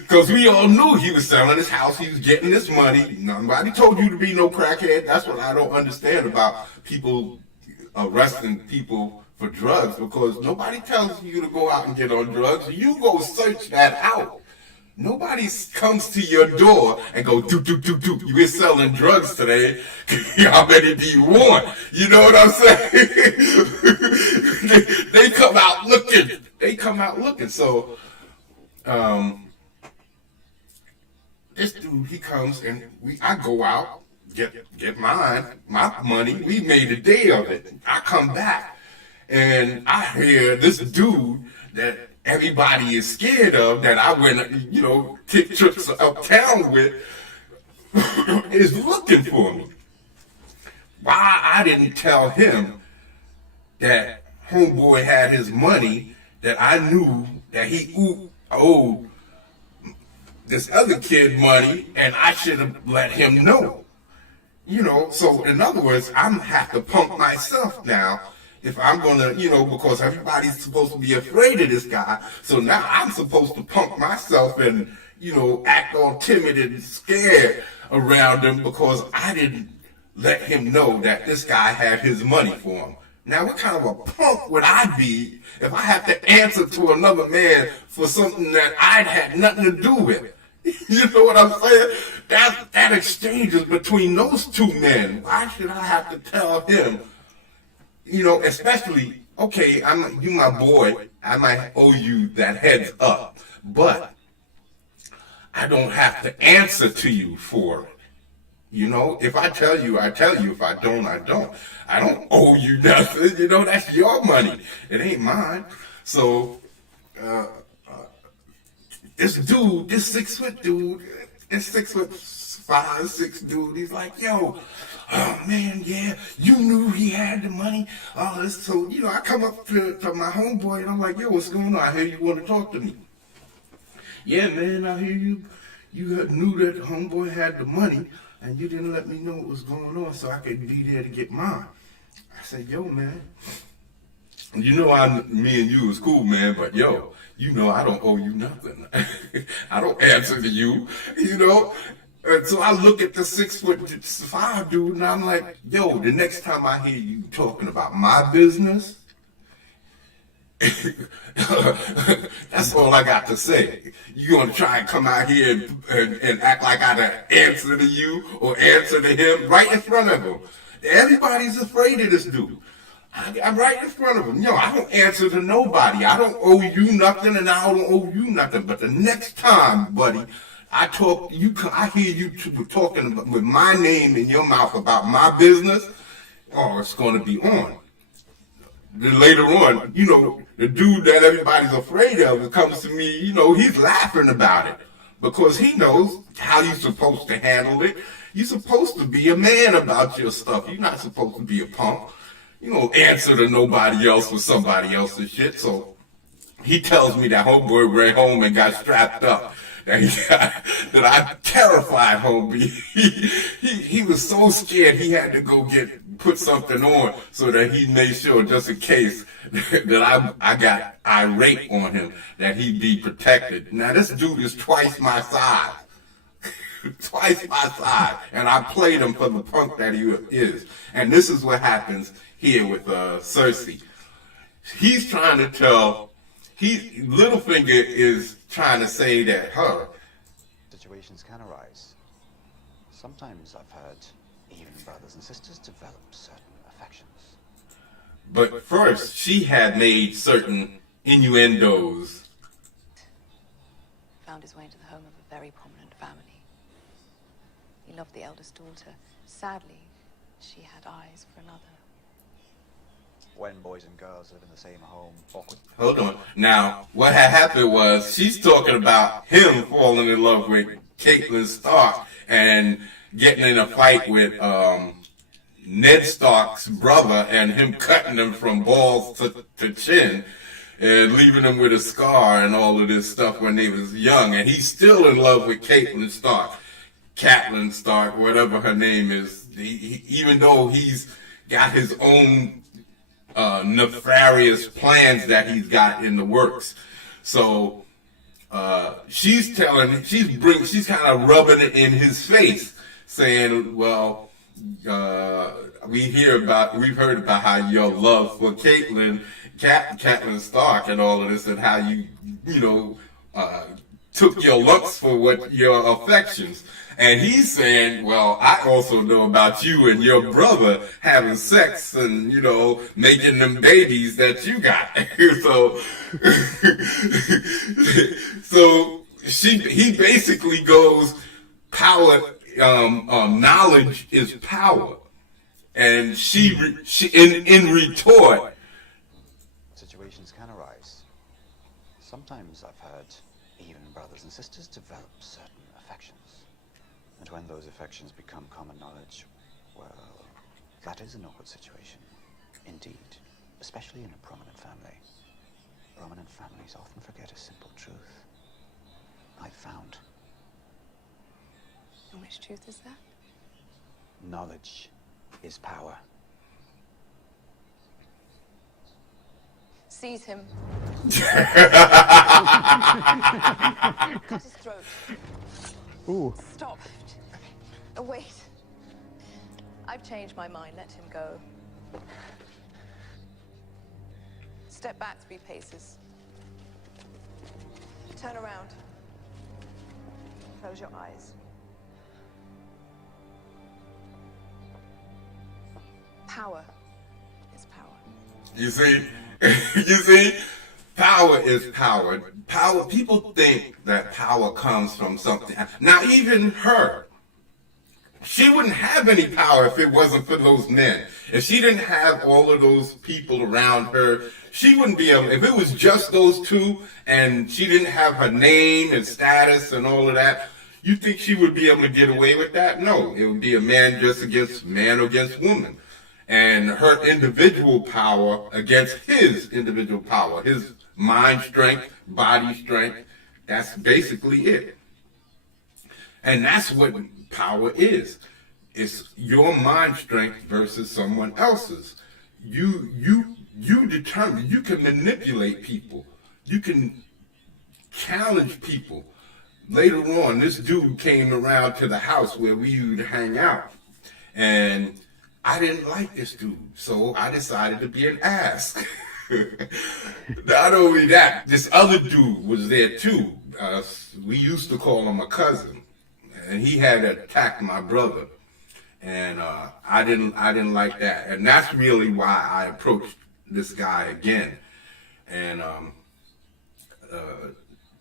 Because we all knew he was selling his house. He was getting this money. Nobody told you to be no crackhead. That's what I don't understand about people arresting people for drugs, because nobody tells you to go out and get on drugs. You go search that out. Nobody comes to your door and go, do. You been selling drugs today. How many do you want? You know what I'm saying? they come out looking. So, this dude, he comes and I go out, get my money. We made a day of it. I come back and I hear this dude that everybody is scared of, that I went, take trips uptown with, is looking for me. Why I didn't tell him that homeboy had his money, that I knew that he owed this other kid money, and I should have let him know. So in other words, I'm gonna have to pump myself now. If I'm gonna, because everybody's supposed to be afraid of this guy, so now I'm supposed to pump myself and, act all timid and scared around him because I didn't let him know that this guy had his money for him. Now, what kind of a punk would I be if I have to answer to another man for something that I had nothing to do with? You know what I'm saying? That exchange is between those two men. Why should I have to tell him? Especially, okay, you my boy, I might owe you that heads up, but I don't have to answer to you for it. If I tell you, I tell you. If I don't, I don't. I don't owe you nothing. That's your money. It ain't mine. So, this 6-foot dude, this 6'5", 6 dude, he's like, yo, oh man, yeah, you knew he had the money. So, I come up to my homeboy and I'm like, yo, what's going on? I hear you want to talk to me. Yeah, man, I hear you knew that the homeboy had the money and you didn't let me know what was going on so I could be there to get mine. I said, yo, man, me and you was cool, man, but yo, I don't owe you nothing. I don't answer to you, And so I look at the 6'5" dude and I'm like, yo, the next time I hear you talking about my business, that's all I got to say. You gonna try and come out here and act like I gotta answer to you or answer to him right in front of him. Everybody's afraid of this dude. I'm right in front of him. I don't answer to nobody. I don't owe you nothing and I don't owe you nothing. But the next time, buddy, I hear you talking with my name in your mouth about my business, it's going to be on. Then later on, the dude that everybody's afraid of comes to me, he's laughing about it because he knows how you're supposed to handle it. You're supposed to be a man about your stuff. You're not supposed to be a punk. You don't answer to nobody else for somebody else's shit. So he tells me that homeboy ran home and got strapped up. That I terrified homie. He was so scared he had to go put something on so that he made sure, just in case, that I got irate on him, that he'd be protected. Now this dude is twice my size. twice my size, and I played him for the punk that he is. And this is what happens here with Cersei. He's trying to tell, Littlefinger is trying to say that her. Situations can arise. Sometimes I've heard even brothers and sisters develop certain affections. But first, she had made certain innuendos. Found his way into the home of a very prominent family. He loved the eldest daughter. Sadly, she had eyes for another. When boys and girls live in the same home, awkward. Hold on. Now, what had happened was she's talking about him falling in love with Catelyn Stark and getting in a fight with Ned Stark's brother and him cutting him from balls to chin and leaving him with a scar and all of this stuff when they was young. And he's still in love with Catelyn Stark. Catelyn Stark, whatever her name is, even though he's got his own nefarious plans that he's got in the works. So she's kind of rubbing it in his face, saying, well, we've heard about how your love for Catelyn Stark and all of this, and how you took your looks for what your affections. And he's saying, well, I also know about you and your brother having sex and, making them babies that you got. So he basically goes, power, knowledge is power. And she in retort. Situations can arise. Sometimes I've heard even brothers and sisters develop certain affections. And when those affections become common knowledge, well, that is an awkward situation. Indeed, especially in a prominent family. Prominent families often forget a simple truth. I've found. And which truth is that? Knowledge is power. Seize him. Cut his throat. Ooh. Stop. Wait. I've changed my mind. Let him go. Step back 3 paces. Turn around. Close your eyes. Power is power. You see, power is power. Power. People think that power comes from something. Now, even her, she wouldn't have any power if it wasn't for those men. If she didn't have all of those people around her, she wouldn't be able. If it was just those two, and she didn't have her name and status and all of that, you think she would be able to get away with that? No, it would be a man just against man against woman. And her individual power against his individual power, his mind strength, body strength. That's basically it. And that's what power is. It's your mind strength versus someone else's. You determine, you can manipulate people. You can challenge people. Later on, this dude came around to the house where we would hang out. And I didn't like this dude, so I decided to be an ass. Not only that, this other dude was there too. We used to call him a cousin, and he had attacked my brother, and I didn't like that, and that's really why I approached this guy again, and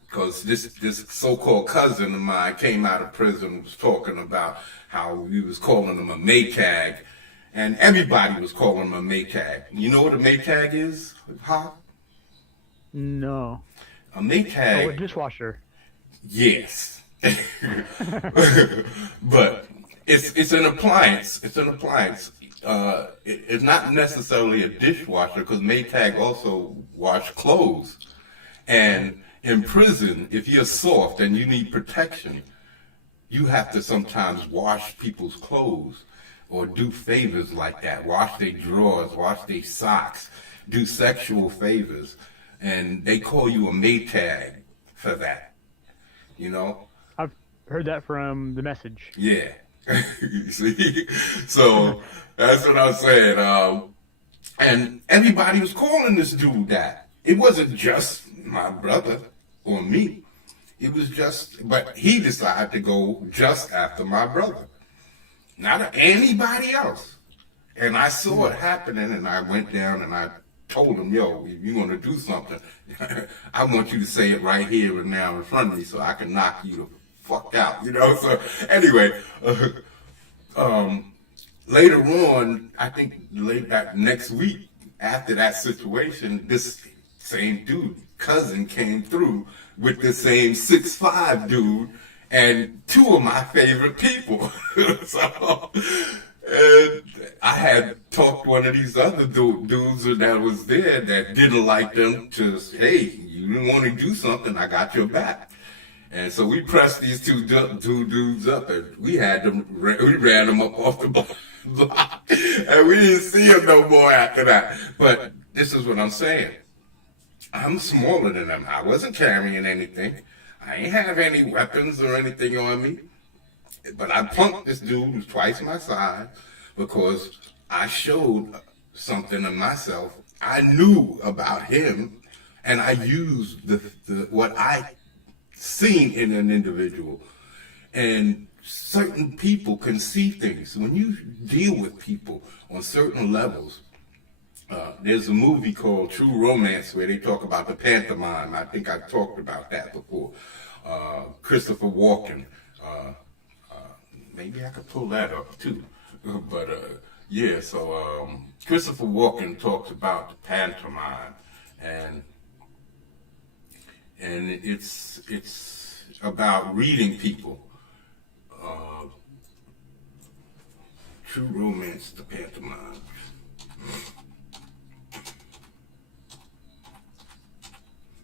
because this so-called cousin of mine came out of prison and was talking about how we was calling him a Maytag. And everybody was calling him a Maytag. You know what a Maytag is, Hawk? No. A Maytag. Oh, a dishwasher. Yes. But it's an appliance. It's an appliance. It's not necessarily a dishwasher, because Maytag also wash clothes. And in prison, if you're soft and you need protection, you have to sometimes wash people's clothes. Or do favors like that. Wash their drawers, wash their socks, do sexual favors. And they call you a Maytag for that. heard that from The Message. Yeah. You see? So that's what I'm saying. And everybody was calling this dude that. It wasn't just my brother or me. It was just, but he decided to go just after my brother, not anybody else. And I saw it happening, and I went down and I told him, yo, if you're going to do something, I want you to say it right here and now in front of me so I can knock you the fuck out, you know? So anyway, later on, I think late that next week after that situation, this same dude, cousin, came through with the same 6'5" dude and two of my favorite people. So, and I had talked to one of these other dudes that was there that didn't like them to, hey, you want to do something, I got your back. And so we pressed these two dudes up, and we ran them up off the block, and we didn't see them no more after that. But this is what I'm saying. I'm smaller than them. I wasn't carrying anything. I ain't have any weapons or anything on me. But I punked this dude who's twice my size because I showed something of myself. I knew about him, and I used what I seen in an individual. And certain people can see things. When you deal with people on certain levels, there's a movie called True Romance where they talk about the pantomime. I think I talked about that before. Christopher Walken. Maybe I could pull that up too. But yeah, so Christopher Walken talks about the pantomime, and it's about reading people. True Romance, the pantomime.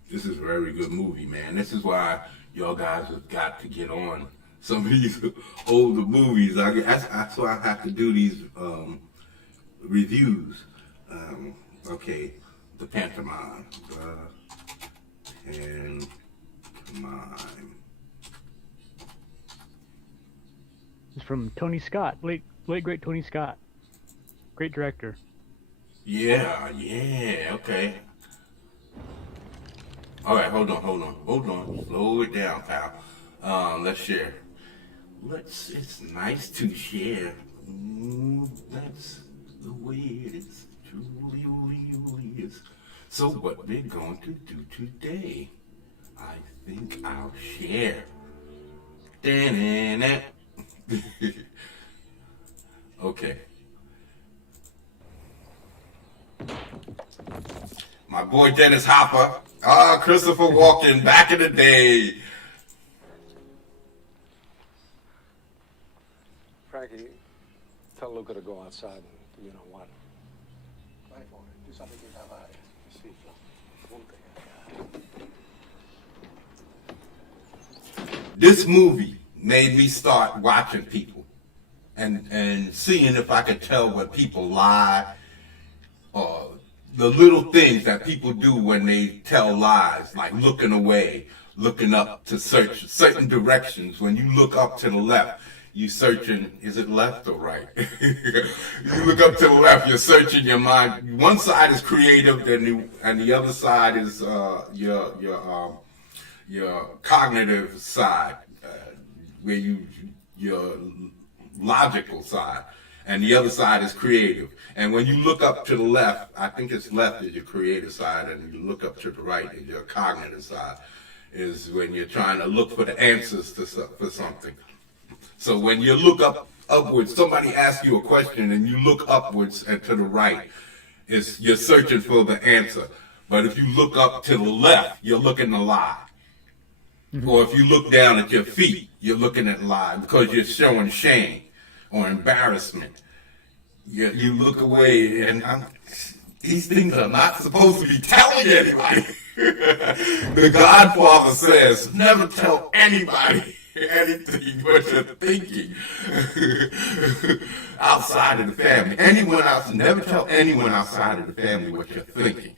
This is a very good movie, man. This is why y'all guys have got to get on some of these older movies. That's why I have to do these reviews. Okay, the pantomime. Pantomime. It's from Tony Scott, late great Tony Scott, great director. Yeah, okay. All right, hold on. Slow it down, pal. Let's share. It's nice to share. That's the way it is. Truly is. So what we're going to do today, I think I'll share. Okay. My boy Dennis Hopper. Christopher Walken, back in the day. Frankie, tell Luca to go outside and you know what? Do something you have out. This movie made me start watching people and seeing if I could tell when people lie, or the little things that people do when they tell lies, like looking away, looking up to search certain directions. When you look up to the left, you searching, is it left or right? You look up to the left, you're searching your mind. One side is creative, and the other side is your cognitive side, where your logical side, and the other side is creative. And when you look up to the left, I think it's left is your creative side, and you look up to the right is your cognitive side, is when you're trying to look for the answers for something. So when you look upwards, somebody asks you a question and you look upwards and to the right, you're searching for the answer. But if you look up to the left, you're looking to lie. Or if you look down at your feet, you're looking at lie because you're showing shame or embarrassment. You look away, and these things are not supposed to be telling anybody. The Godfather says, never tell anybody anything what you're thinking outside of the family. Never tell anyone outside of the family what you're thinking.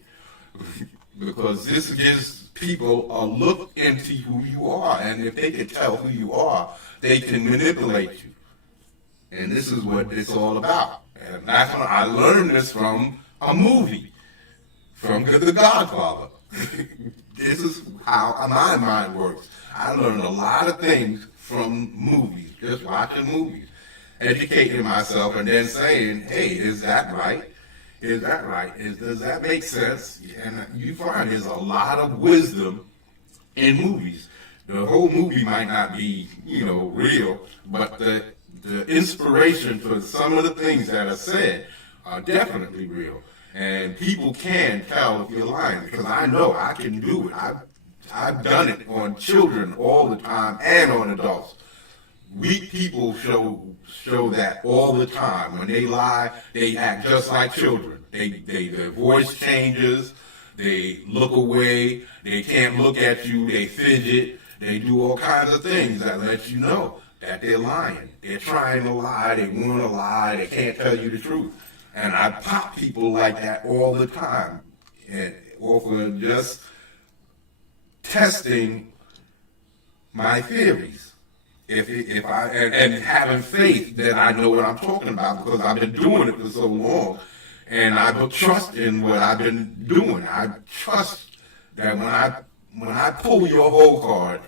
Because this gives people look into who you are, and if they can tell who you are, they can manipulate you. And this is what it's all about. And that's when I learned this from a movie, from The Godfather. This is how my mind works. I learned a lot of things from movies, just watching movies, educating myself, and then saying, hey, is that right? Is that right? Does that make sense? And you find there's a lot of wisdom in movies. The whole movie might not be, real, but the inspiration for some of the things that are said are definitely real. And people can tell if you're lying, because I know I can do it. I've done it on children all the time and on adults. Weak people show that all the time. When they lie, they act just like children. Their voice changes. They look away. They can't look at you. They fidget. They do all kinds of things that let you know that they're lying. They're trying to lie. They want to lie. They can't tell you the truth. And I pop people like that all the time, and for just testing my theories. If I and having faith that I know what I'm talking about, because I've been doing it for so long, and I trust in what I've been doing. I trust that when I pull your whole card,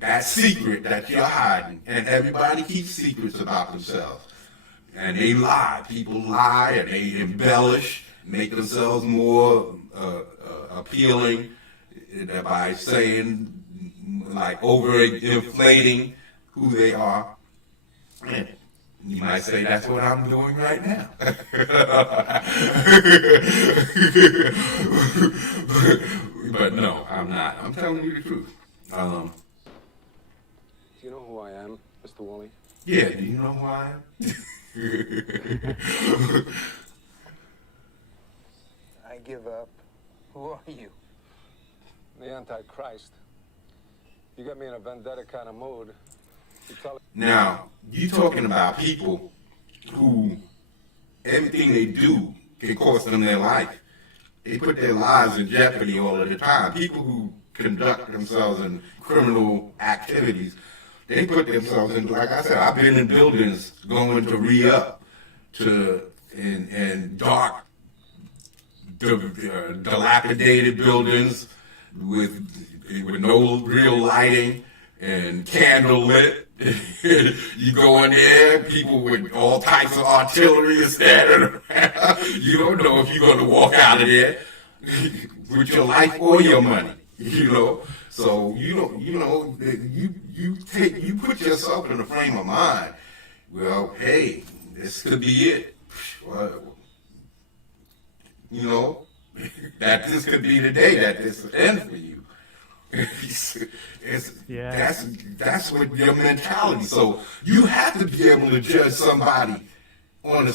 that secret that you're hiding, and everybody keeps secrets about themselves, and they lie. People lie and they embellish, make themselves more appealing by saying, like, overinflating who they are. And you might say that's what I'm doing right now. But no, I'm not. I'm telling you the truth. Do you know who I am, Mr. Woolley? Yeah, do you know who I am? I give up. Who are you? The Antichrist. You got me in a vendetta kind of mood. You tell Now, you talking about people who everything they do can cost them their life. They put their lives in jeopardy all of the time. People who conduct themselves in criminal activities, they put themselves in, like I said, I've been in buildings going to re-up in dark, dilapidated buildings with no real lighting and candle lit. You go in there, people with all types of artillery is standing around. You don't know if you're going to walk out of there with your life or your money, So you put yourself in a frame of mind. Well, hey, this could be it. That this could be the day that this will end for you. That's what your mentality. So you have to be able to judge somebody on a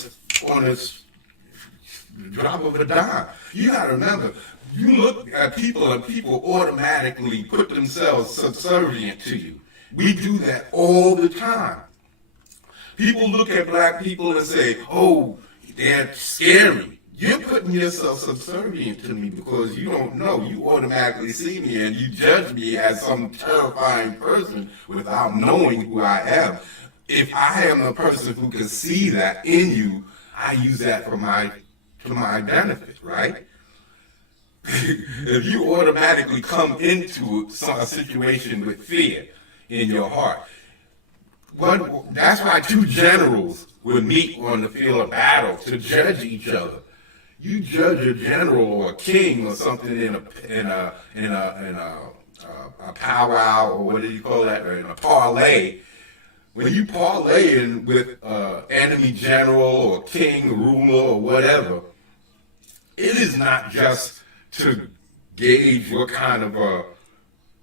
drop of a dime. You got to remember, you look at people and people automatically put themselves subservient to you. We do that all the time. People look at black people and say, oh, they're scary. You're putting yourself subservient to me because you don't know. You automatically see me and you judge me as some terrifying person without knowing who I am. If I am the person who can see that in you, I use that to my benefit, right? If you automatically come into a situation with fear in your heart, that's why two generals would meet on the field of battle to judge each other. You judge a general or a king or something in a powwow, or what do you call that? In a parlay. When you parlay in with enemy general or king, ruler, or whatever, it is not just to gauge what kind of a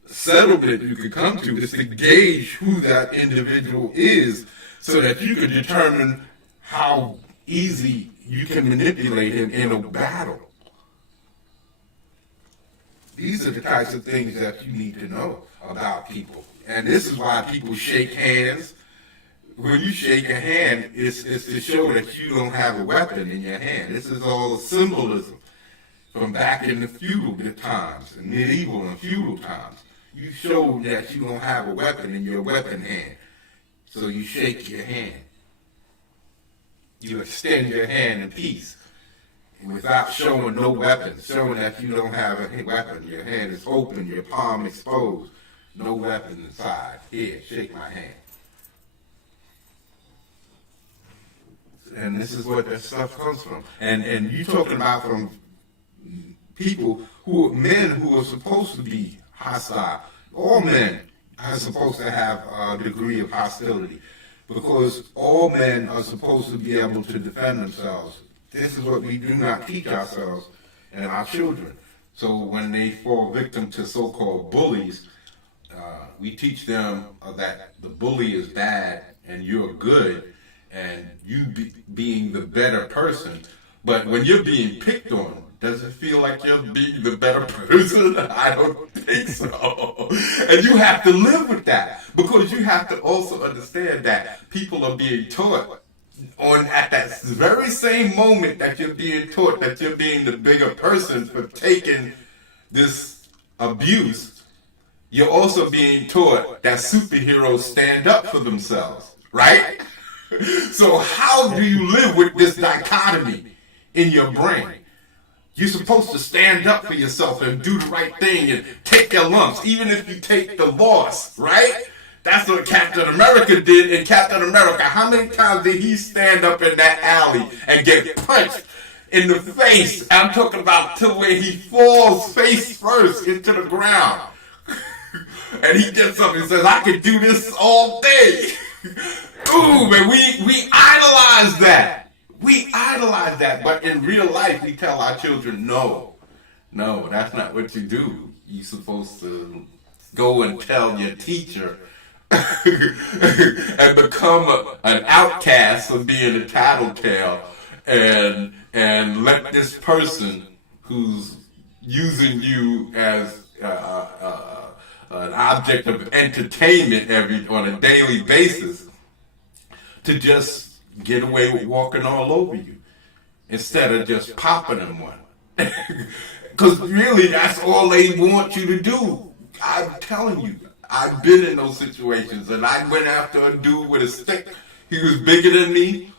settlement you can come to. It's to gauge who that individual is, so that you can determine how easy you can manipulate him in a battle. These are the types of things that you need to know about people. And this is why people shake hands. When you shake a hand, it's to show that you don't have a weapon in your hand. This is all symbolism. from back in the feudal times, medieval and feudal times. You show that you don't have a weapon in your weapon hand. So you shake your hand. You extend your hand in peace without showing no weapons, showing that you don't have a weapon. Your hand is open, your palm exposed, no weapon inside. Here, shake my hand. And this is where that stuff comes from. And you talking about from people men who are supposed to be hostile. All men are supposed to have a degree of hostility because all men are supposed to be able to defend themselves. This is what we do not teach ourselves and our children. So when they fall victim to so-called bullies, we teach them that the bully is bad and you're good and you being the better person. But when you're being picked on, does it feel like you're being the better person? I don't think so. And you have to live with that because you have to also understand that people are being taught at that very same moment that you're being taught that you're being the bigger person for taking this abuse. You're also being taught that superheroes stand up for themselves, right? So how do you live with this dichotomy in your brain? You're supposed to stand up for yourself and do the right thing and take your lumps, even if you take the loss, right? That's what Captain America did in Captain America. How many times did he stand up in that alley and get punched in the face? I'm talking about to where he falls face first into the ground. And he gets up and says, I could do this all day. Ooh, man, we idolize that. We idolize that, but in real life, we tell our children, no, that's not what you do. You're supposed to go and tell your teacher and become an outcast of being a tattletale and let this person who's using you as an object of entertainment on a daily basis to just get away with walking all over you instead of just popping them one. Because really, that's all they want you to do. I'm telling you, I've been in those situations, and I went after a dude with a stick. He was bigger than me.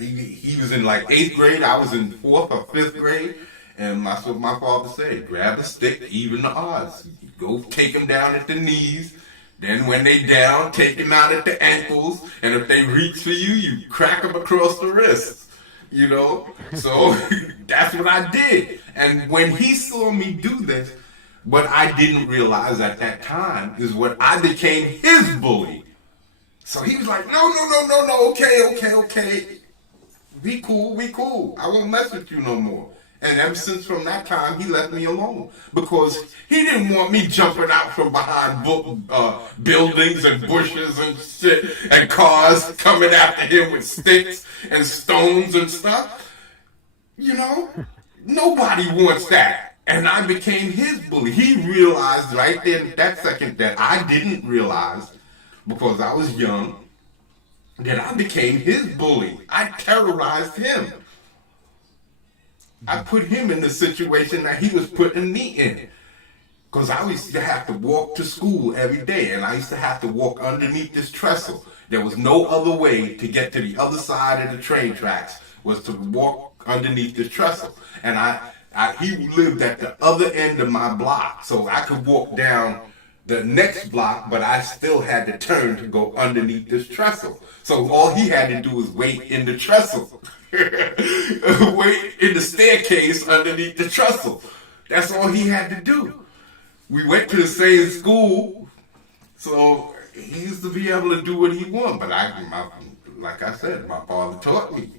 He was in like 8th grade. I was in 4th or 5th grade. And that's what my father said. Grab a stick, even the odds. Go take them down at the knees. Then when they down, take them out at the ankles. And if they reach for you, you crack them across the wrists. You know? So that's what I did. And when he saw me do this, what I didn't realize at that time is what I became his bully. So he was like, no, okay. Be cool. I won't mess with you no more. And ever since from that time, he left me alone because he didn't want me jumping out from behind buildings and bushes and shit and cars coming after him with sticks and stones and stuff. You know, nobody wants that. And I became his bully. He realized right there in that second that I didn't realize because I was young that I became his bully. I terrorized him. I put him in the situation that he was putting me in. Because I used to have to walk to school every day, and I used to have to walk underneath this trestle. There was no other way to get to the other side of the train tracks was to walk underneath this trestle. And he lived at the other end of my block, so I could walk down the next block, but I still had to turn to go underneath this trestle. So all he had to do was wait in the trestle. Wait in the staircase underneath the trestle. That's all he had to do. We went to the same school, so he used to be able to do what he wanted. But like I said, my father taught me,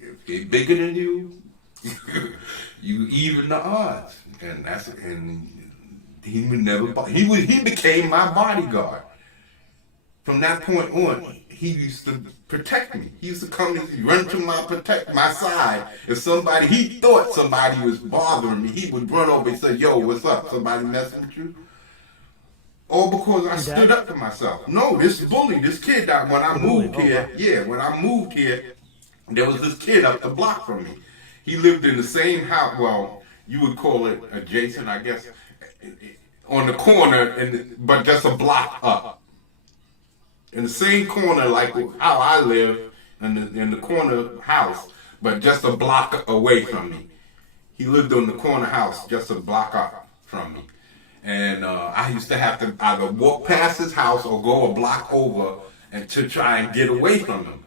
if they're bigger than you, you even the odds. And he would never. He became my bodyguard. From that point on, he used to protect me. He used to come and run to my side. If he thought somebody was bothering me, he would run over and say, yo, what's up? Somebody messing with you? All because I stood up for myself. No, this kid that when I moved here, there was this kid up the block from me. He lived in the same house. Well, you would call it adjacent, I guess, on the corner, but just a block up. In the same corner like how I live, in the corner house, but just a block away from me. He lived on the corner house just a block up from me. And I used to have to either walk past his house or go a block over and to try and get away from him.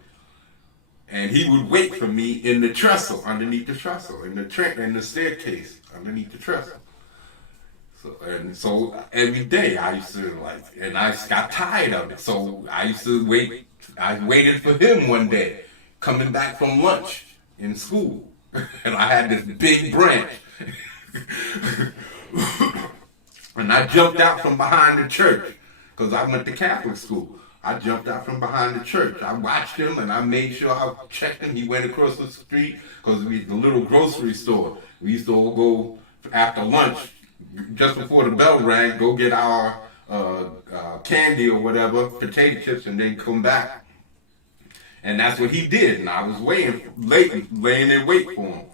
And he would wait for me in the trestle, underneath the trestle, in the staircase, underneath the trestle. So every day I used to and I got tired of it. So I used to wait. I waited for him one day, coming back from lunch in school, and I had this big branch, and I jumped out from behind the church because I went to Catholic school. I jumped out from behind the church. I watched him, and I made sure I checked him. He went across the street because we the little grocery store. We used to all go after lunch. Just before the bell rang, go get our candy or whatever, potato chips, and then come back. And that's what he did. And I was laying in wait for him.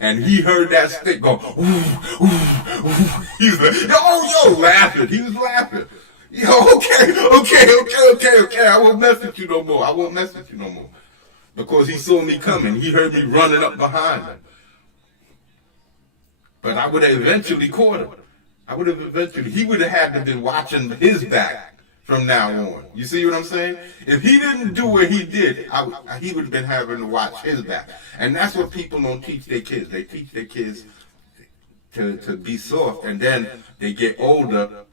And he heard that stick go, ooh, ooh, ooh. He was like, yo, laughing. He was laughing. Yo, okay. I won't mess with you no more. Because he saw me coming. He heard me running up behind him. But I would have eventually caught him. He would have had to been watching his back from now on. You see what I'm saying? If he didn't do what he did, he would have been having to watch his back. And that's what people don't teach their kids. They teach their kids to be soft, and then they get older,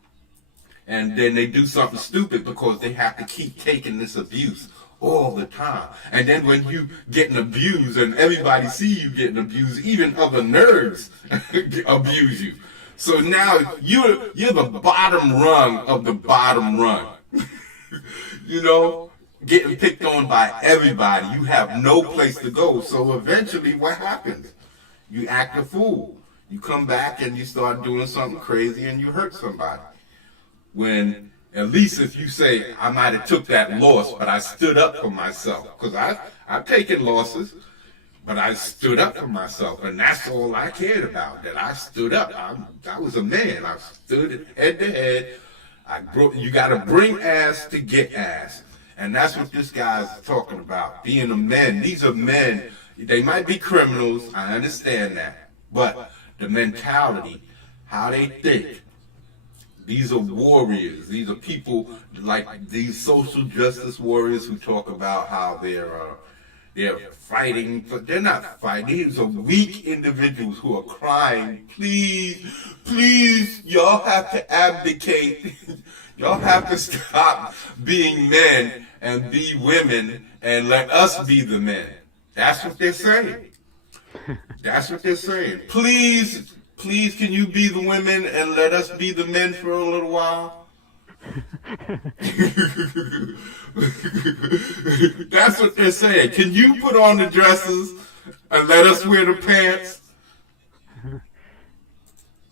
and then they do something stupid because they have to keep taking this abuse all the time. And then when you getting abused and everybody see you getting abused, even other nerds abuse you. So now you're the bottom rung of the bottom rung. You know, getting picked on by everybody. You have no place to go. So eventually what happens? You act a fool. You come back and you start doing something crazy and you hurt somebody. When at least if you say, I might have took that loss, but I stood up for myself. Because I've taken losses, but I stood up for myself. And that's all I cared about, that I stood up. I was a man. I stood head to head. You got to bring ass to get ass. And that's what this guy's talking about, being a man. These are men. They might be criminals. I understand that. But the mentality, how they think. These are warriors. These are people like these social justice warriors who talk about how they're fighting, but they're not fighting. These are weak individuals who are crying, please, y'all have to abdicate. Y'all have to stop being men and be women and let us be the men. That's what they're saying. Please, can you be the women and let us be the men for a little while? That's what they're saying. Can you put on the dresses and let us wear the pants?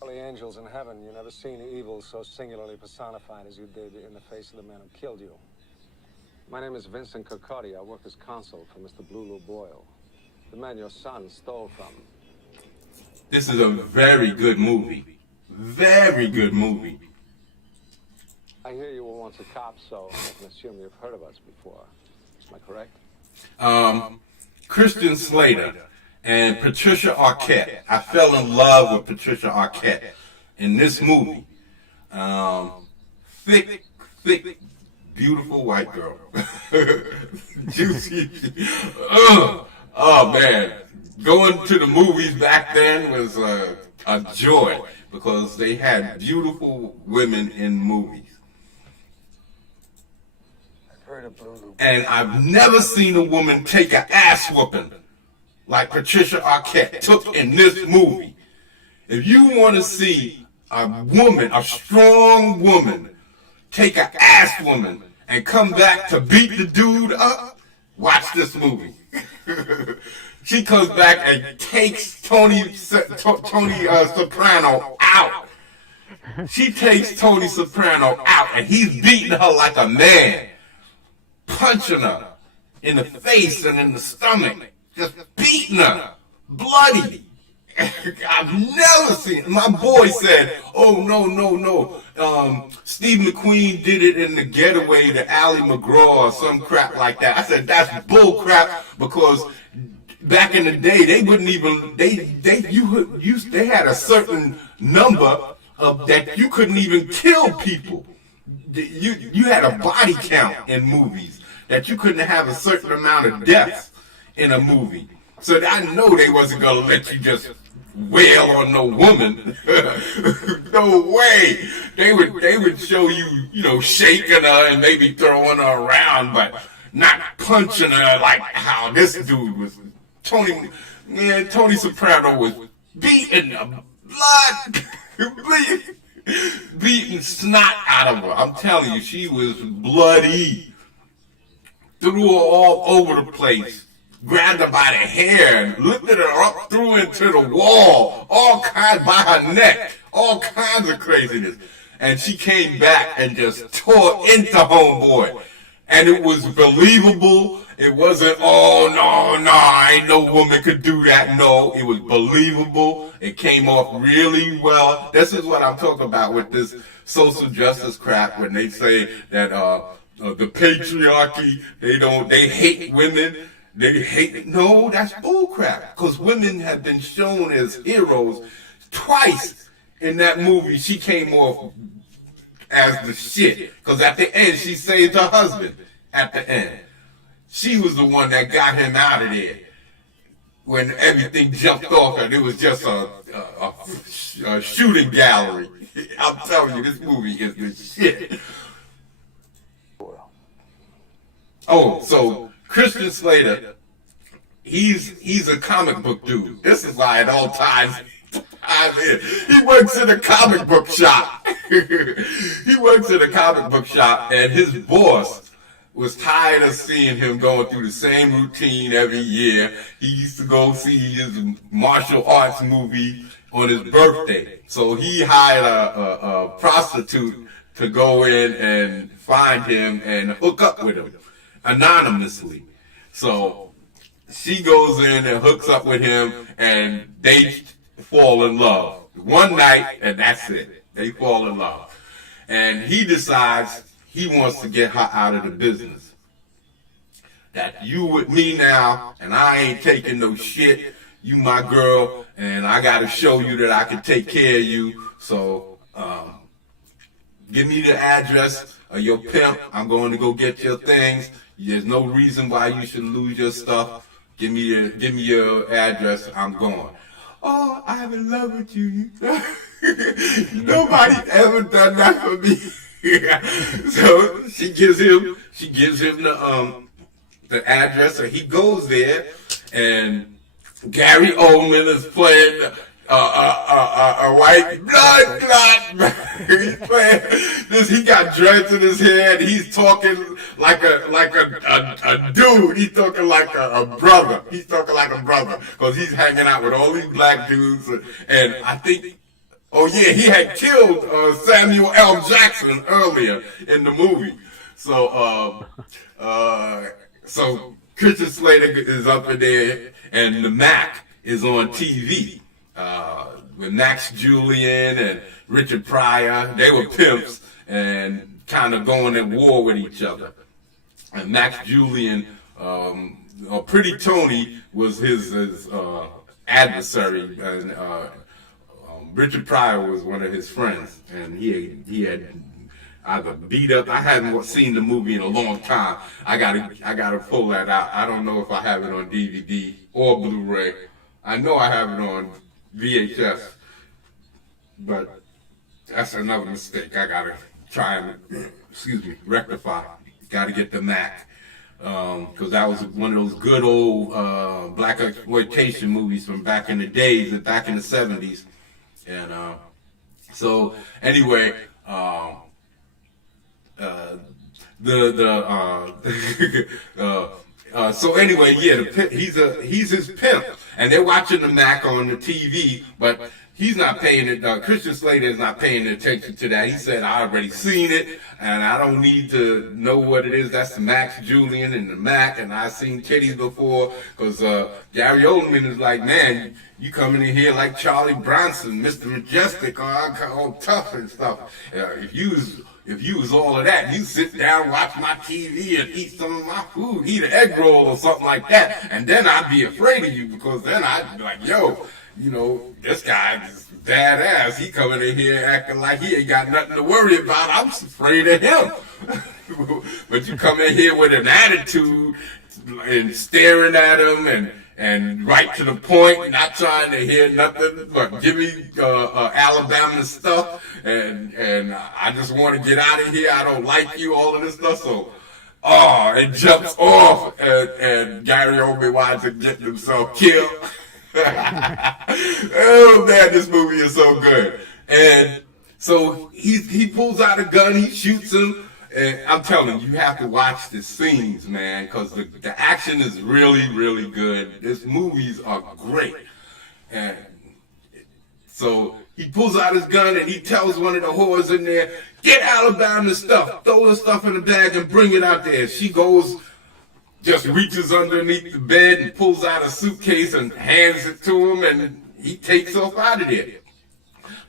The angels in heaven, you never seen evil so singularly personified as you did in the face of the man who killed you. My name is Vincent Kirkcaldy. I work as consul for Mr. Blue Boyle, the man your son stole from. This is a very good movie. Very good movie. I hear you were once a cop, so I can assume you've heard of us before. Am I correct? Christian Slater and Patricia Arquette. I fell in love with Patricia Arquette in this movie. Thick, beautiful white girl. Juicy. Oh, man. Going to the movies back then was a joy because they had beautiful women in movies. And I've never seen a woman take an ass whooping like Patricia Arquette took in this movie. If you want to see a woman, a strong woman, take an ass woman and come back to beat the dude up, watch this movie. She comes back and takes Tony Soprano out. She takes Tony Soprano out, and he's beating her like a man, punching her in the face and in the stomach, just beating her, bloody. I've never seen it. My boy said, oh, no. Steve McQueen did it in The Getaway to Ally McGraw or some crap like that. I said, that's bull crap, because back in the day, they wouldn't even, they had a certain number of that you couldn't even kill people. You had a body count in movies that you couldn't have a certain amount of deaths in a movie. So I know they wasn't gonna let you just wail on no woman. No way. They would show you, shaking her and maybe throwing her around, but not punching her like how this dude was. Tony Soprano was beating the blood, beating snot out of her. I'm telling you, she was bloody. Threw her all over the place. Grabbed her by the hair and lifted her up, threw into the wall, all kinds, by her neck, all kinds of craziness. And she came back and just tore into homeboy. And it was believable. It wasn't, oh, no, ain't no woman could do that. No, it was believable. It came off really well. This is what I'm talking about with this social justice crap, when they say that the patriarchy, they hate women. They hate it. No, that's bullcrap. Because women have been shown as heroes twice in that movie. She came off as the shit. Because at the end, she saved her husband. At the end, she was the one that got him out of there when everything jumped off, and it was just a shooting gallery. I'm telling you, this movie is the shit. Oh, so Christian Slater, he's a comic book dude. This is why it all ties in. He works in a comic book shop. He works in a comic book shop, and his boss was tired of seeing him going through the same routine every year. He used to go see his martial arts movie on his birthday. So he hired a prostitute to go in and find him and hook up with him anonymously. So she goes in and hooks up with him, and they fall in love. One night, and that's it. They fall in love. And he decides he wants to get her out of the business. That you with me now, and I ain't taking no shit. You my girl, and I got to show you that I can take care of you. So give me the address of your pimp. I'm going to go get your things. There's no reason why you should lose your stuff. Give me your address. I'm going. Oh, I'm in love with you. Nobody's ever done that for me. So she gives him the address, and he goes there, and Gary Oldman is playing a white blood clot. He's playing this. He got dreads in his head. He's talking like a dude. He's talking like a brother. He's talking like a brother because he's hanging out with all these black dudes. And I think, oh yeah, he had killed Samuel L. Jackson earlier in the movie. So so Christian Slater is up in there, and the Mac is on TV. With Max Julian and Richard Pryor, they were pimps and kind of going at war with each other. And Max Julian, Pretty Tony was his adversary, and Richard Pryor was one of his friends, and he had either beat up. I haven't seen the movie in a long time. I gotta pull that out. I don't know if I have it on DVD or Blu-ray. I know I have it on VHS, but that's another mistake. I gotta try and rectify. Gotta get the Mac, because that was one of those good old black exploitation movies from back in the days, back in the 70s, and so anyway, so anyway, yeah, he's his pimp, and they're watching the Mac on the TV, but he's not paying it. Christian Slater is not paying attention to that. He said, "I already seen it, and I don't need to know what it is." That's the Max Julian and the Mac, and I've seen titties before. Because Gary Oldman is like, "Man, you coming in here like Charlie Bronson, Mr. Majestic, all tough and stuff. If you was all of that, you sit down, watch my TV, and eat some of my food, eat an egg roll or something like that, and then I'd be afraid of you, because then I'd be like, yo, you know, this guy is badass. He coming in here acting like he ain't got nothing to worry about. I'm afraid of him." But you come in here with an attitude and staring at him and right to the point, not trying to hear nothing but give me Alabama stuff, and I just want to get out of here. I don't like you, all of this stuff. So, it jumps off, and Gary Oldman winds up getting himself killed. Oh man, this movie is so good. And so he pulls out a gun, he shoots him. And I'm telling you, you have to watch the scenes, man, because the action is really, really good. These movies are great. And so he pulls out his gun and he tells one of the whores in there, "Get Alabama's stuff, throw the stuff in the bag and bring it out there." She goes, just reaches underneath the bed and pulls out a suitcase and hands it to him, and he takes off out of there.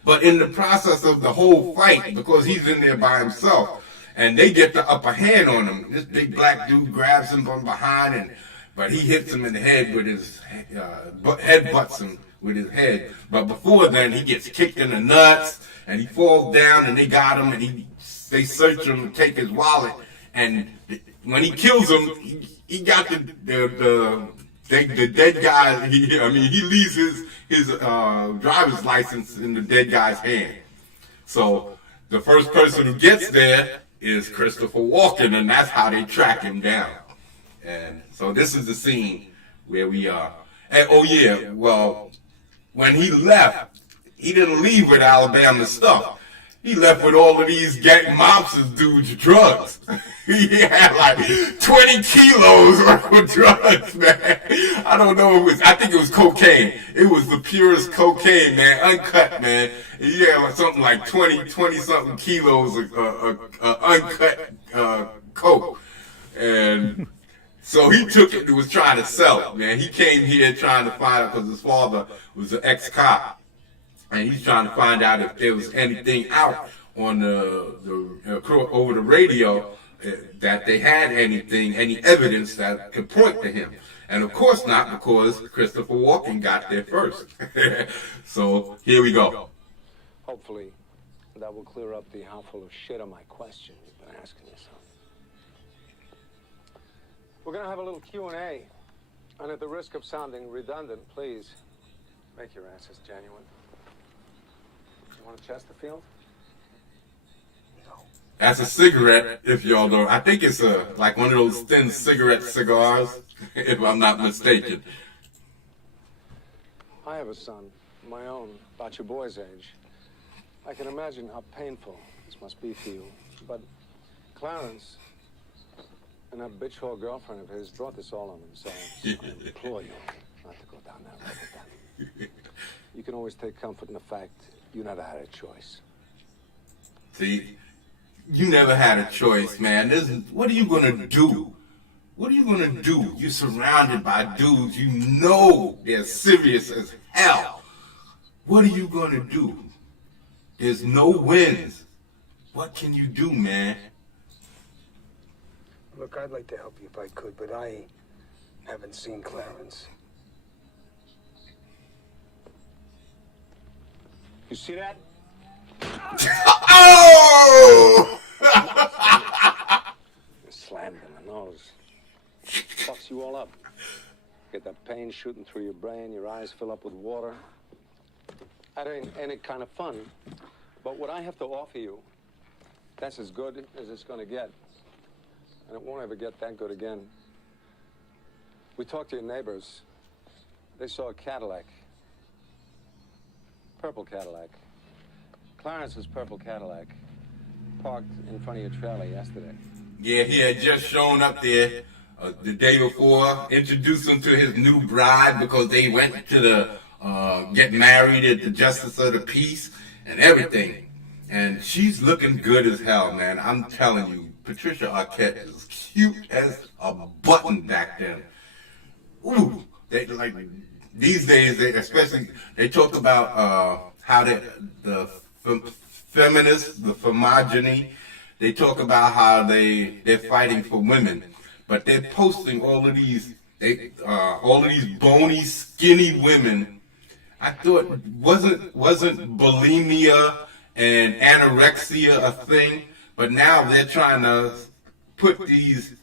But in the process of the whole fight, because he's in there by himself, and they get the upper hand on him. This big black dude grabs him from behind, but he hits him in the head with his headbutts him with his head. But before then, he gets kicked in the nuts, and he falls down, and they got him, and they search him and take his wallet. And when he kills him, he got the dead guy. He leaves his driver's license in the dead guy's hand. So the first person who gets there is Christopher Walken, and that's how they track him down. And so this is the scene where we are. And oh yeah, well, when he left, he didn't leave with Alabama stuff. He left with all of these gang mobsters dudes' drugs. He had like 20 kilos worth of drugs, man. I don't know, I think it was cocaine. It was the purest cocaine, man, uncut, man. He had like something like 20 something kilos of uncut coke. And so he took it and was trying to sell it, man. He came here trying to find out, because his father was an ex-cop. And he's trying to find out if there was anything out on over the radio that they had any evidence that could point to him. And of course not, because Christopher Walken got there first. So here we go. Hopefully, that will clear up the how full of shit on my question you've been asking yourself. We're gonna have a little Q&A, and at the risk of sounding redundant, please make your answers genuine. You want a Chesterfield? No. That's a cigarette, if y'all know. I think it's like one of those thin cigarette cigars, if I'm not mistaken. I have a son, my own, about your boy's age. I can imagine how painful this must be for you. But Clarence and that bitch whore girlfriend of his brought this all on themselves. I implore you not to go down that road with them. You can always take comfort in the fact you never had a choice. See, you never had a choice, man. What are you gonna do? What are you gonna do? You're surrounded by dudes you know they're serious as hell. What are you gonna do? There's no wins. What can you do, man? Look, I'd like to help you if I could, but I haven't seen Clarence. You see that? Oh! Slammed in the nose. Fucks you all up. Get that pain shooting through your brain, your eyes fill up with water. That ain't any kind of fun. But what I have to offer you, that's as good as it's gonna get. And it won't ever get that good again. We talked to your neighbors. They saw a Cadillac. Purple Cadillac. Clarence's purple Cadillac parked in front of your trailer yesterday. Yeah, he had just shown up there the day before, introduced him to his new bride because they went to the get married at the Justice of the Peace and everything. And she's looking good as hell, man. I'm telling you, Patricia Arquette is cute as a button back then. Ooh, they like these days. They talk about how the feminists, the femogeny. They talk about how they're fighting for women, but they're posting all of these bony, skinny women. I thought wasn't bulimia and anorexia a thing, but now they're trying to put these.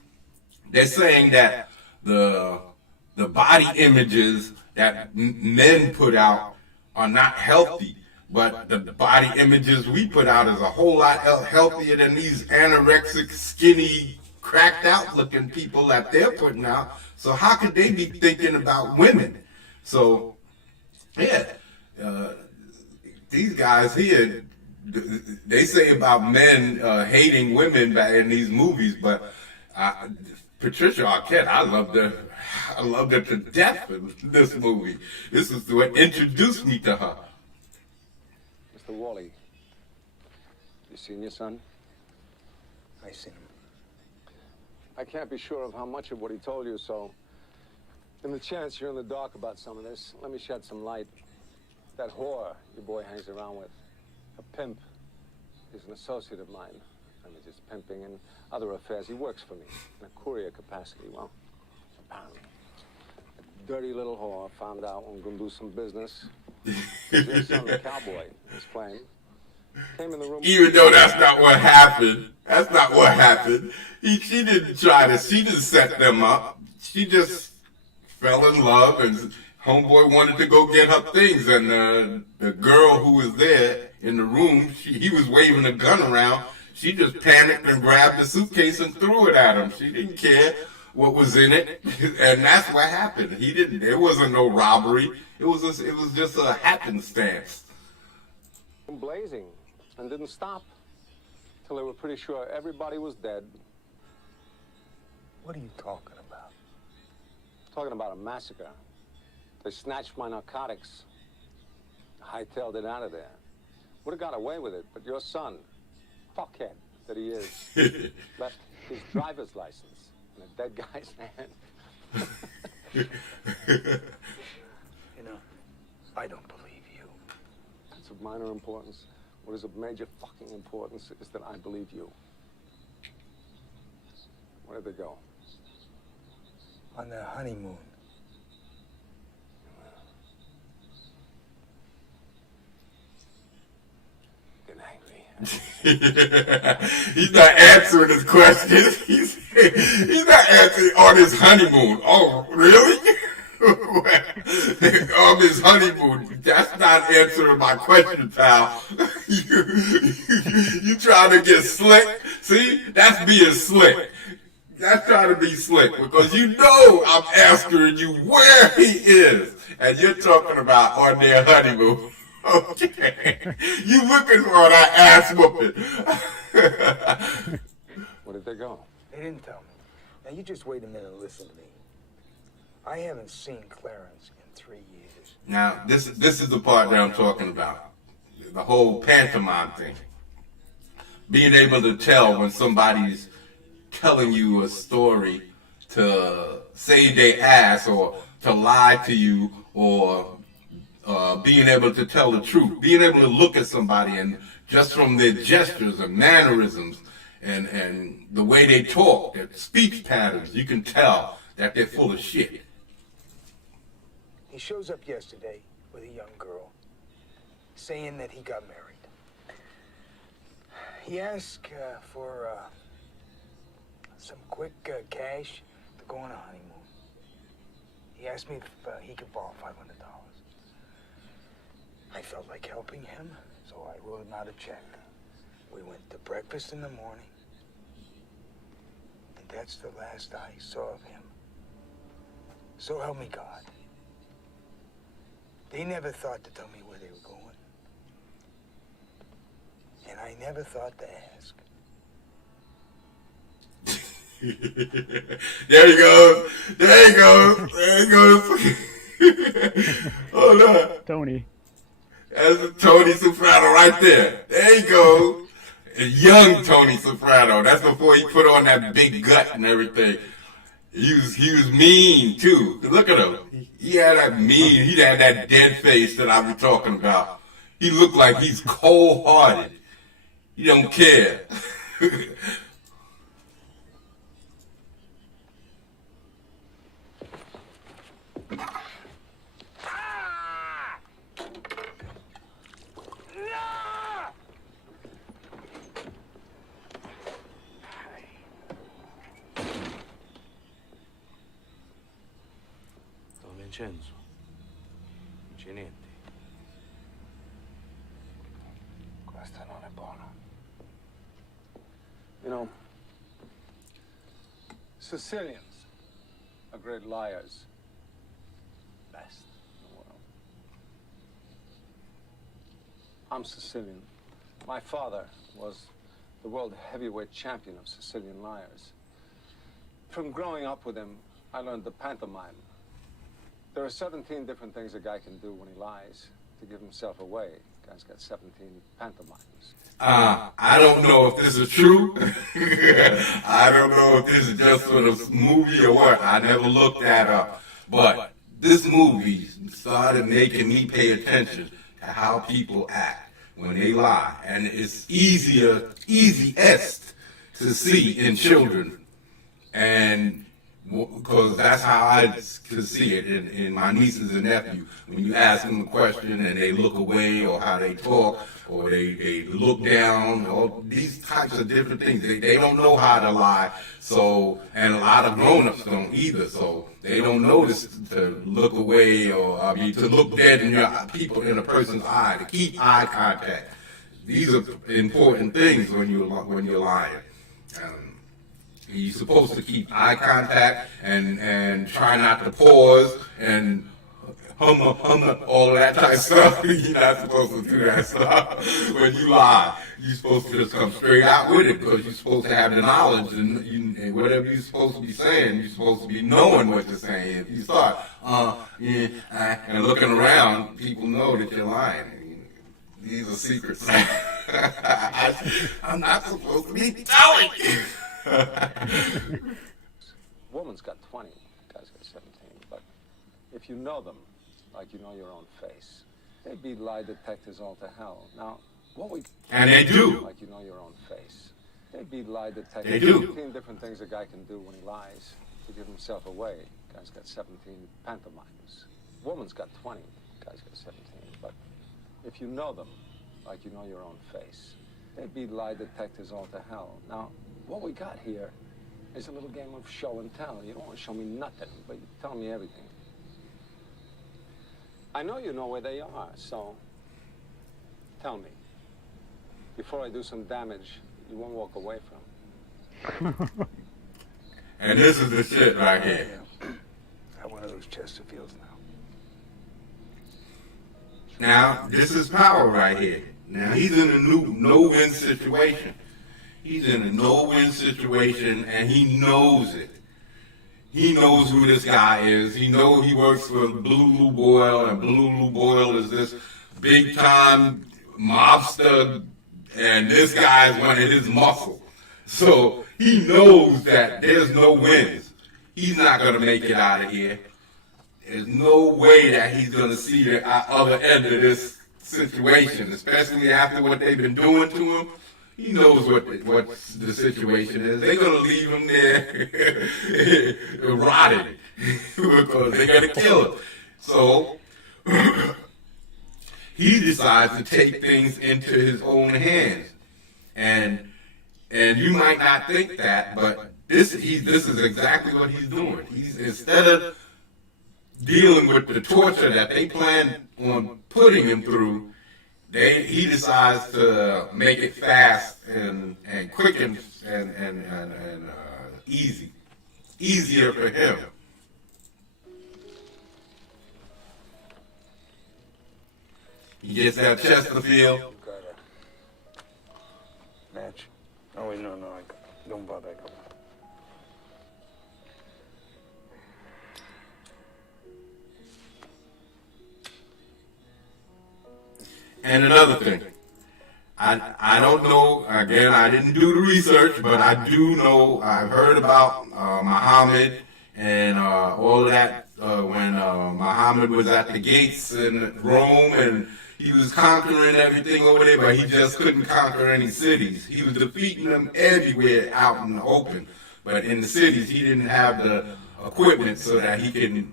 They're saying that the body images that men put out are not healthy, but the body images we put out is a whole lot healthier than these anorexic, skinny, cracked out looking people that they're putting out. So how could they be thinking about women? So, yeah, these guys here, they say about men hating women in these movies, but Patricia Arquette, I loved her to death in this movie. This is what introduced me to her. Mr. Wally, you seen your son? I seen him. I can't be sure of how much of what he told you, so in the chance you're in the dark about some of this, let me shed some light. That whore your boy hangs around with, a pimp, is an associate of mine. I mean, just pimping and other affairs. He works for me in a courier capacity. Well, apparently. A dirty little whore found out when we were going to do some business. Your son, the cowboy, was playing. Came in the room. Even though that's not what happened. That's not what happened. She didn't set them up. She just fell in love, and homeboy wanted to go get her things, and the girl who was there in the room, he was waving a gun around. She just panicked and grabbed the suitcase and threw it at him. She didn't care what was in it, and that's what happened. There wasn't no robbery. It was just a happenstance. Blazing, and didn't stop till they were pretty sure everybody was dead. What are you talking about? Talking about a massacre. They snatched my narcotics, hightailed it out of there. Would have got away with it, but your son, fuckhead that he is, left his driver's license in a dead guy's hand. You know, I don't believe you. It's of minor importance. What is of major fucking importance is that I believe you. Where did they go? On their honeymoon. Getting angry. He's not answering his questions. He's not answering on his honeymoon. Oh, really? On his honeymoon. That's not answering my question, pal. You trying to get slick? See? That's being slick. That's trying to be slick, because you know I'm asking you where he is, and you're talking about on their honeymoon. Okay. You looking for that ass whooping. Where did they go? They didn't tell me. Now, you just wait a minute and listen to me. I haven't seen Clarence in 3 years. Now, this is the part that I'm talking about. The whole pantomime thing. Being able to tell when somebody's telling you a story to save their ass or to lie to you, or being able to tell the truth. Being able to look at somebody and just from their gestures and mannerisms and the way they talk, their speech patterns, you can tell that they're full of shit. He shows up yesterday with a young girl, saying that he got married. He asked for some quick cash to go on a honeymoon. He asked me if he could borrow $500. I felt like helping him, so I wrote him out a check. We went to breakfast in the morning, and that's the last I saw of him. So help me God. They never thought to tell me where they were going. And I never thought to ask. There he goes. There he goes. There he goes. Hold on. Tony. That's Tony Soprano right there. There you go. Young Tony Soprano. That's before he put on that big gut and everything. He was mean too. Look at him. He had that mean. He had that dead face that I was talking about. He looked like he's cold-hearted. He don't care. Don Vincenzo, non c'è niente. Questo non è buono. You know, Sicilians are great liars. Best in the world. I'm Sicilian. My father was the world heavyweight champion of Sicilian liars. From growing up with him, I learned the pantomime. There are 17 different things a guy can do when he lies to give himself away. Guy's got 17 pantomimes. I don't know if this is true. I don't know if this is just for the movie or what. I never looked that up. But this movie started making me pay attention to how people act when they lie. And it's easiest to see in children. And because that's how I could see it in my nieces and nephews. When you ask them a question and they look away, or how they talk, or they look down, or these types of different things. They don't know how to lie. So, and a lot of grown-ups don't either. So they don't notice to look away, or to look dead in a person's eye, to keep eye contact. These are important things when you're lying. You're supposed to keep eye contact and try not to pause and hum all of that type of stuff. You're not supposed to do that stuff when you lie. You're supposed to just come straight out with it, because you're supposed to have the knowledge, and whatever you're supposed to be saying, you're supposed to be knowing what you're saying. If you start and looking around, people know that you're lying. These are secrets. I'm not supposed to be telling you. Woman's got 20, guy's got 17. But if you know them, like you know your own face, they beat lie detectors all to hell. Now, what we... And they do. Like you know your own face. They beat lie detectors. They do. 17 different things a guy can do when he lies to give himself away. Guy's got 17 pantomimes. Woman's got 20, guy's got 17. But if you know them, like you know your own face, they beat lie detectors all to hell. Now, what we got here is a little game of show and tell. You don't want to show me nothing, but you tell me everything. I know you know where they are, so tell me. Before I do some damage, you won't walk away from. And this is the shit right here. Got one of those Chesterfields now. Now, this is power right here. Now, he's in a no-win situation. He's in a no-win situation, and he knows it. He knows who this guy is. He knows he works for Blue Lou Boyle, and Blue Lou Boyle is this big-time mobster, and this guy is one of his muscle. So he knows that there's no wins. He's not going to make it out of here. There's no way that he's going to see the other end of this situation, especially after what they've been doing to him. He knows what the situation is. They're going to leave him there rotting because they're going to kill him. So he decides to take things into his own hands. And you might not think that, but this is exactly what he's doing. He's, instead of dealing with the torture that they plan on putting him through, he decides to make it fast and quick and easier for him. He gets that Chesterfield. You got a match? Oh wait, no, don't bother. I got one. and another thing. I don't know, again, I didn't do the research, but I do know, I've heard about Muhammad and all of that when Muhammad was at the gates in Rome and he was conquering everything over there, but he just couldn't conquer any cities. He was defeating them everywhere out in the open. But in the cities, he didn't have the equipment so that he could,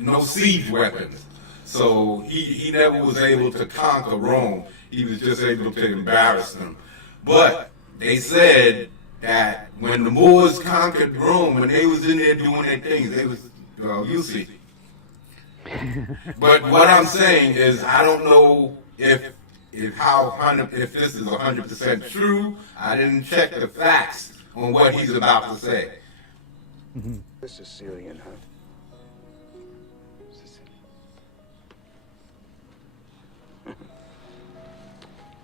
no siege weapons. So he never was able to conquer Rome. He was just able to embarrass them. But they said that when the Moors conquered Rome, when they was in there doing their things, they was, well, you'll see. But what I'm saying is, I don't know if this is 100% true. I didn't check the facts on what he's about to say. The Sicilian, huh?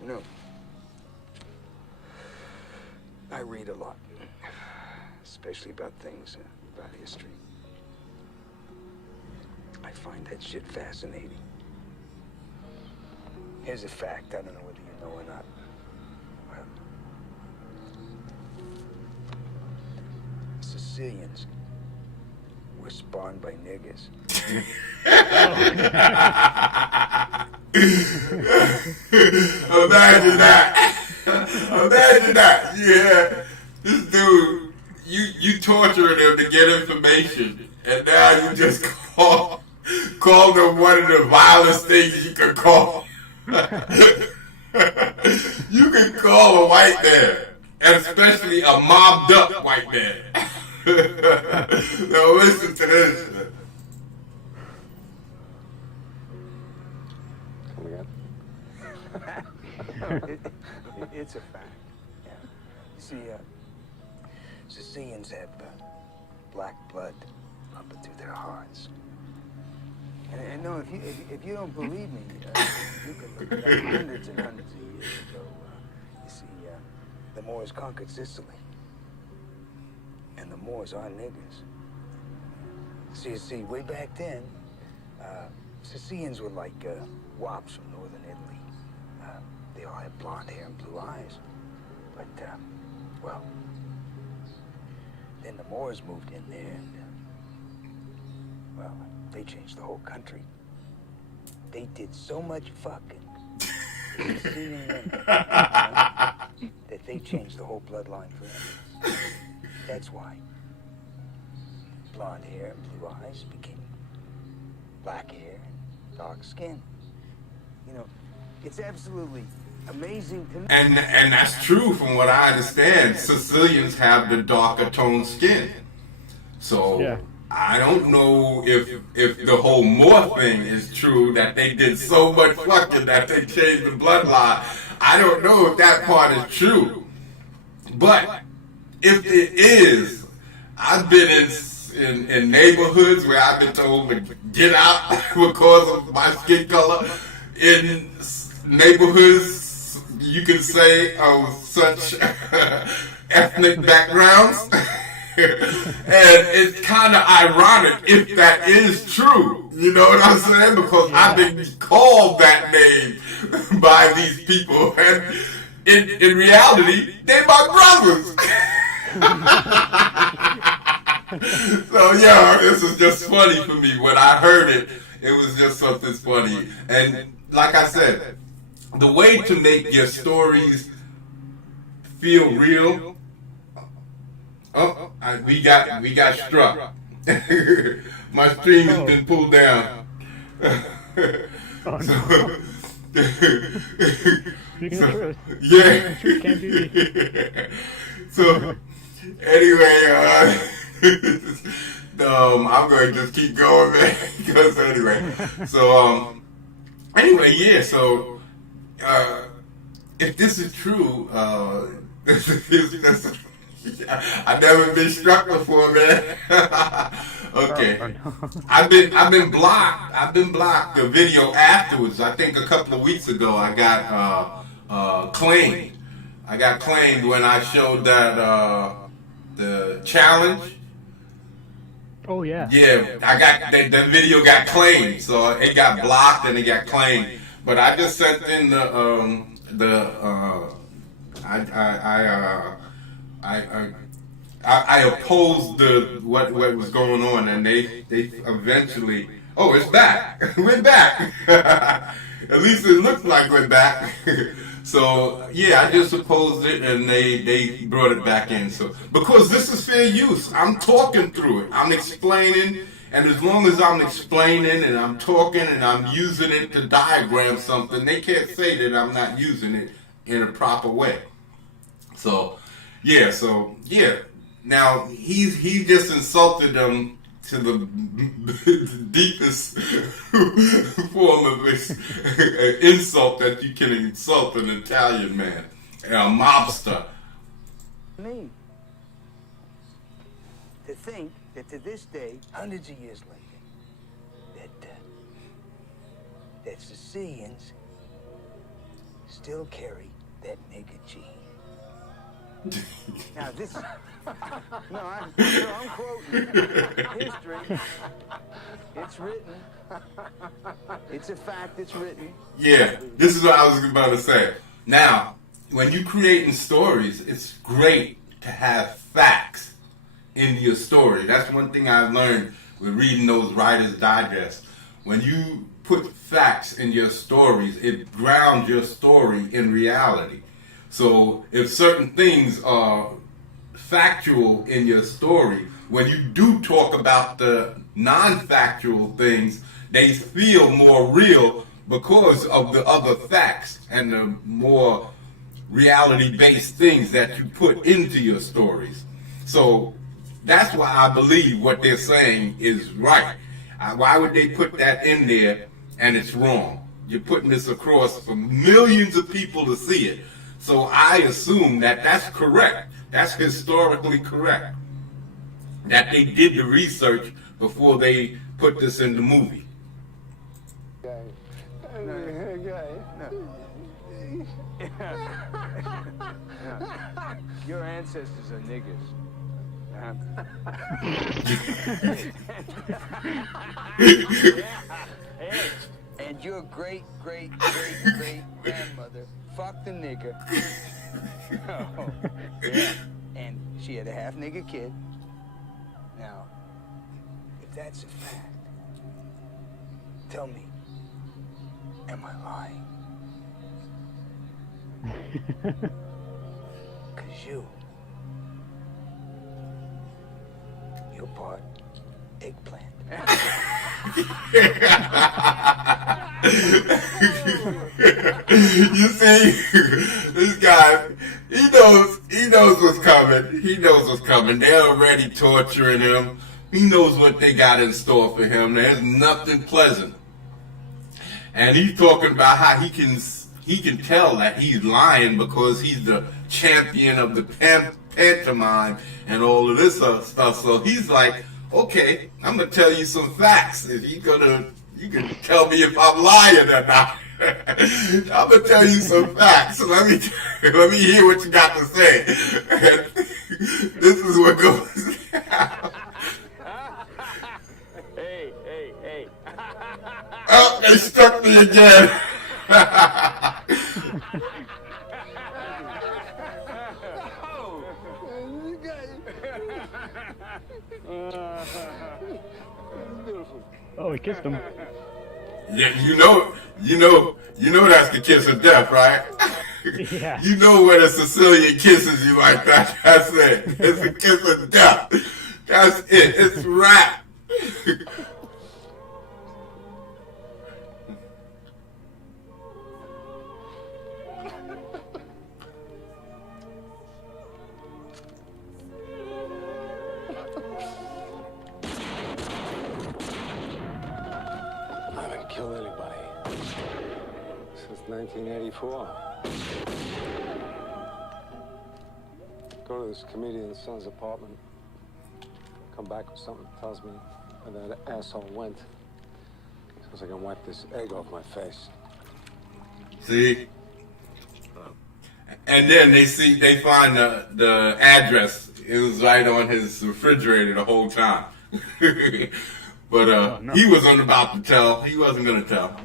You know, I read a lot, especially about things, about history. I find that shit fascinating. Here's a fact, I don't know whether you know or not. Well, Sicilians were spawned by niggers. Imagine that. Imagine that. Yeah. This dude, you torturing him to get information, and now you just call them one of the vilest things you can call. You can call a white man, and especially a mobbed up white man. Now listen to this. It's a fact. Yeah. You see, Sicilians have black blood pumping through their hearts. And no, if you don't believe me, you can look it up hundreds and hundreds of years ago. You see, the Moors conquered Sicily, and the Moors are niggers. See, way back then, Sicilians were like wops from northern Italy. They all had blonde hair and blue eyes. But, well, then the Moors moved in there and, well, they changed the whole country. They did so much fucking with Sicilian women that they changed the whole bloodline for them. That's why blonde hair and blue eyes became black hair and dark skin. You know, it's absolutely amazing to me. And that's true from what I understand. Sicilians have the darker toned skin. So Yeah. I don't know if the whole Moor thing is true, that they did so much fucking that they changed the bloodline. I don't know if that part is true. But if it is, I've been in neighborhoods where I've been told to get out because of my skin color. In neighborhoods, you can say, of such ethnic backgrounds. And it's kind of ironic if that is true. You know what I'm saying? Because I've been called that name by these people. And in reality, they're my brothers. So, yeah, this is just funny for me. When I heard it, it was just something funny. And like I said, the way to make your stories feel real. We got struck. My stream has been pulled down. Oh, no. Speaking of truth. Yeah. Truth can't be beat. So anyway, I'm going to just keep going, man. Because anyway, so anyway, yeah. So if this is true, I've never been struck before, man. Okay. I've been blocked. I've been blocked. The video afterwards, I think a couple of weeks ago, I got claimed. I got claimed when I showed that the challenge. Oh yeah. Yeah, I got the video got claimed, so it got blocked and it got claimed. but I just sent in I opposed what was going on, and they eventually. Oh, it's back. We're back. At least it looks like we're back. So yeah, I just opposed it, and they brought it back in. So because this is fair use, I'm talking through it. I'm explaining, and as long as I'm explaining and I'm talking and I'm using it to diagram something, they can't say that I'm not using it in a proper way. So yeah. Now he just insulted them to the deepest form of insult that you can insult an Italian man, a mobster. Me. To think that to this day, hundreds of years later, that Sicilians still carry that nigger gene. Now this, no, I'm quoting history. It's written. It's a fact. It's written. Yeah, this is what I was about to say. Now, when you creating stories, it's great to have facts in your story. That's one thing I've learned with reading those Writer's Digest. When you put facts in your stories, it grounds your story in reality. So if certain things are factual in your story, when you do talk about the non-factual things, they feel more real because of the other facts and the more reality-based things that you put into your stories. So that's why I believe what they're saying is right. Why would they put that in there and it's wrong? You're putting this across for millions of people to see it. So I assume that that's correct. That's historically correct. That they did the research before they put this in the movie. Your ancestors are niggers. And your great grandmother fucked a nigger. Oh, yeah. And she had a half nigger kid. Now, if that's a fact, tell me, am I lying? 'Cause you're part eggplant. You see, this guy, he knows what's coming. He knows what's coming. They're already torturing him. He knows what they got in store for him. There's nothing pleasant. And he's talking about how he can tell that he's lying because he's the champion of the pantomime and all of this other stuff. So he's like, okay, I'm gonna tell you some facts. If you can tell me if I'm lying or not. I'm gonna tell you some facts. Let me hear what you got to say. This is what goes down. Hey. Oh, they struck me again. Oh, he kissed him. Yeah, you know that's the kiss of death, right? Yeah. You know when a Sicilian kisses you like that, that's it. It's a kiss of death. That's it. It's rap. I haven't killed anybody since 1984. Go to this comedian's son's apartment. Come back with something that tells me where that asshole went. So I can wipe this egg off my face. See? And then they find the address. It was right on his refrigerator the whole time. But no. he wasn't about to tell. He wasn't going to tell.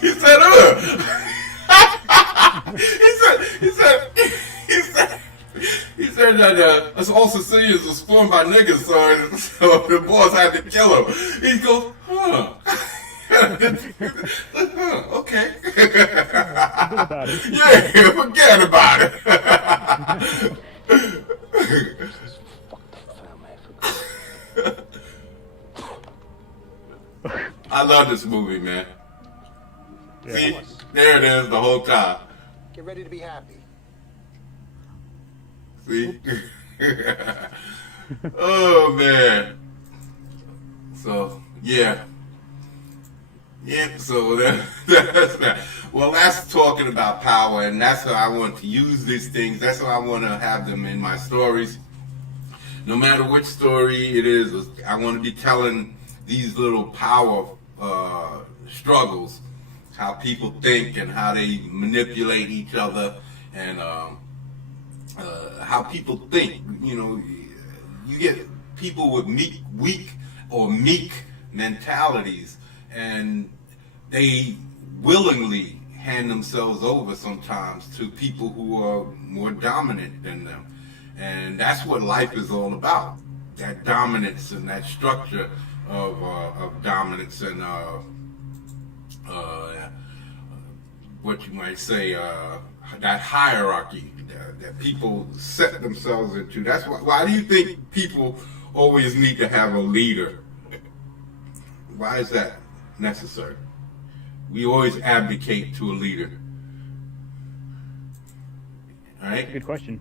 He said, he said that us all Sicilians were spawned by niggas, so the boss had to kill him. He goes, huh. Okay. Forget about it. Yeah, forget about it. I love this movie, man. Yeah. See, there it is the whole time. Get ready to be happy. See? Oh, man. So, yeah. Yeah, so that's that. Well, that's talking about power, and that's how I want to use these things. That's how I want to have them in my stories. No matter which story it is, I want to be telling these little power struggles, how people think and how they manipulate each other, and how people think. You know, you get people with weak or meek mentalities, and they willingly hand themselves over sometimes to people who are more dominant than them. And that's what life is all about, that dominance and that structure of dominance and what you might say, that hierarchy that people set themselves into. That's why do you think people always need to have a leader? Why is that necessary? We always abdicate to a leader. All right? Good question.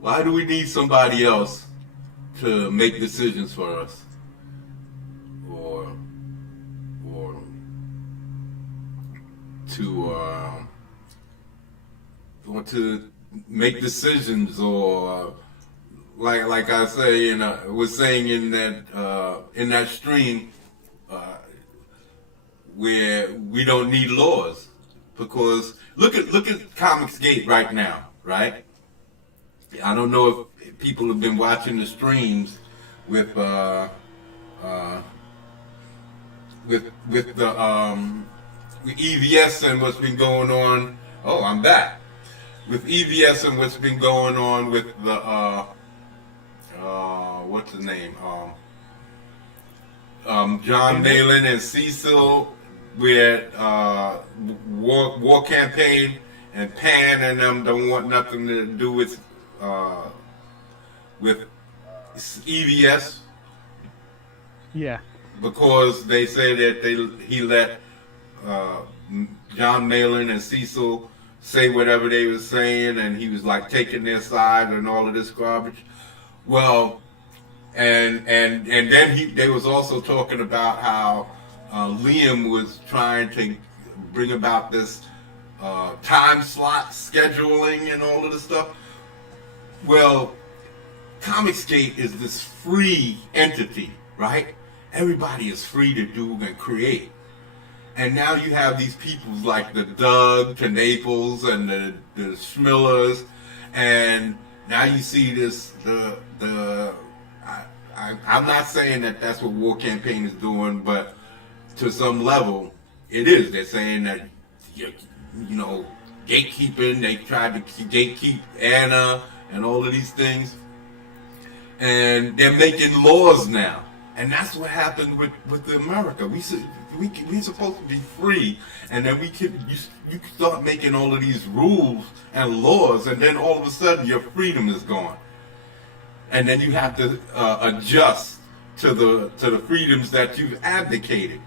Why do we need somebody else to make decisions for us? Or to make decisions, or like I say, was saying in that stream, where we don't need laws, because look at Comicsgate right now, right? I don't know if people have been watching the streams with EVS and what's been going on. Oh, I'm back. With EVS and what's been going on with the what's his name? John Malin and Cecil, where war campaign and Pan and them don't want nothing to do with EVS. Yeah. Because they say that he let John Malin and Cecil say whatever they were saying, and he was like taking their side and all of this garbage. Well, and then they was also talking about how Liam was trying to bring about this time slot scheduling and all of this stuff. Well, Comicsgate is this free entity, right? Everybody is free to do and create. And now you have these people like the Doug to Naples and the Schmillers, and now you see this I'm not saying that that's what War Campaign is doing, but to some level it is. They're saying that you know, gatekeeping. They tried to gatekeep Anna and all of these things, and they're making laws now. And that's what happened with America. We're supposed to be free, and then you start making all of these rules and laws, and then all of a sudden your freedom is gone, and then you have to adjust to the freedoms that you've abdicated.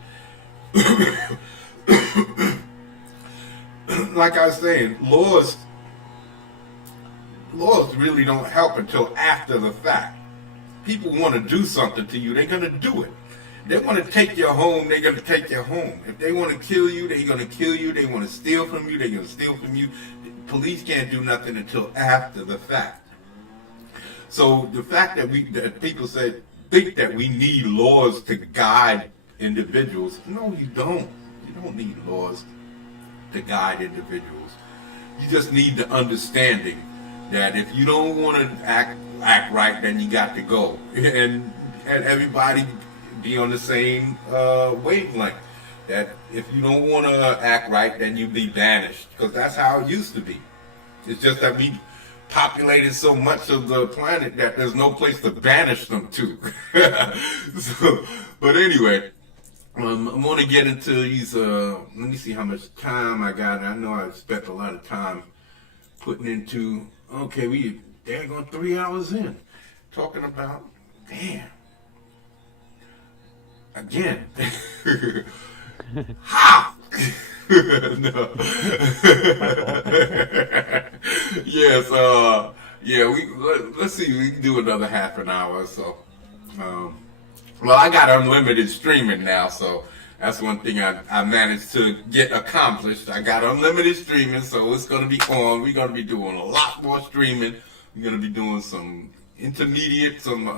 Like I was saying, laws really don't help until after the fact. People want to do something to you, they're going to do it. They want to take your home, they're going to take your home. If they want to kill you, they're going to kill you. They want to steal from you, they're going to steal from you. Police can't do nothing until after the fact. So the fact that people think that we need laws to guide individuals, no, you don't. You don't need laws to guide individuals. You just need the understanding that if you don't want to act right, then you got to go. And and everybody be on the same wavelength. That if you don't want to act right, then you be banished, because that's how it used to be. It's just that we populated so much of the planet that there's no place to banish them to. So, but anyway, I'm going to get into these. Let me see how much time I got. I know I spent a lot of time putting into. Okay, they're going 3 hours in, talking about, damn, again. How? No. Yes. Yeah. Let's see. We can do another half an hour or so. Well, I got unlimited streaming now, so that's one thing I managed to get accomplished. I got unlimited streaming, so it's going to be on. We're going to be doing a lot more streaming. We're going to be doing some intermediate, some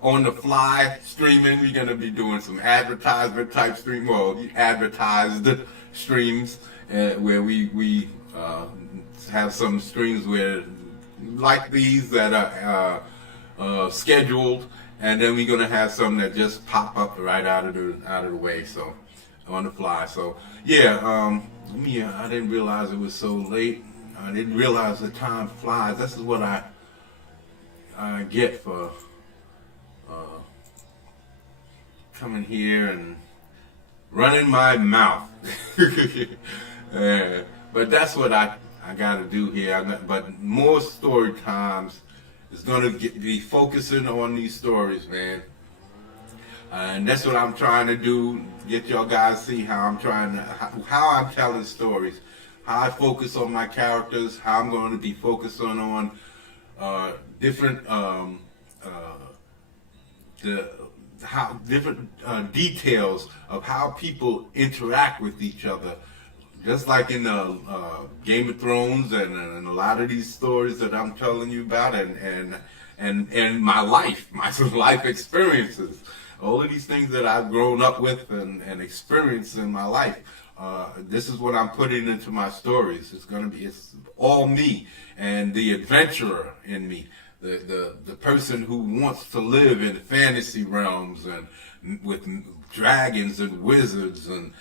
on the fly streaming. We're going to be doing some advertisement type stream, well, advertised streams, where we have some streams where like these that are scheduled, and then we're going to have some that just pop up right out of the way, so on the fly. So yeah, I didn't realize it was so late. I didn't realize the time flies. This is what I get for coming here and running my mouth. But that's what I got to do here. But more story times is going to be focusing on these stories, man. And that's what I'm trying to do. Get y'all guys see how I'm telling stories, how I focus on my characters, how I'm going to be focusing on different details of how people interact with each other, just like in Game of Thrones and a lot of these stories that I'm telling you about, and my life experiences, all of these things that I've grown up with and experienced in my life. This is what I'm putting into my stories. It's all me and the adventurer in me. The person who wants to live in fantasy realms and with dragons and wizards and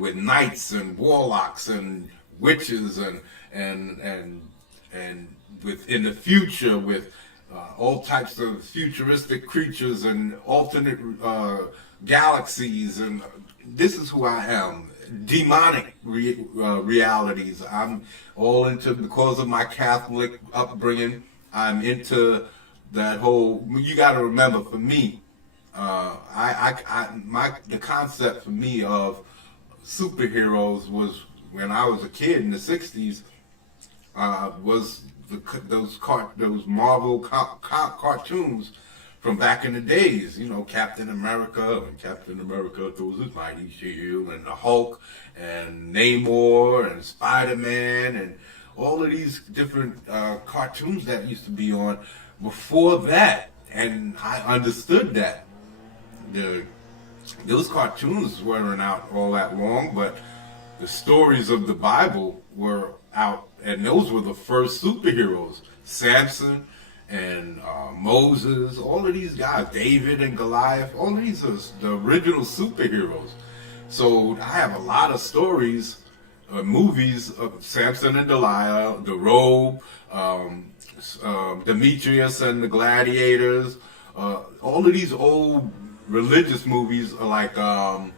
with knights and warlocks and witches and with in the future with all types of futuristic creatures and alternate galaxies, and this is who I am. Demonic realities. I'm all into, because of my Catholic upbringing, I'm into that whole. You got to remember, for me, the concept for me of superheroes was when I was a kid in the '60s. Was those Marvel cartoons from back in the days? You know, Captain America, and Captain America throws his mighty shield, and the Hulk, and Namor, and Spider-Man, and all of these different cartoons that used to be on before that. And I understood that those cartoons weren't out all that long, but the stories of the Bible were out, and those were the first superheroes. Samson and Moses, all of these guys, David and Goliath, all of these are the original superheroes. So I have a lot of stories, movies of Samson and Delilah, The Robe, Demetrius and the Gladiators. All of these old religious movies are like Our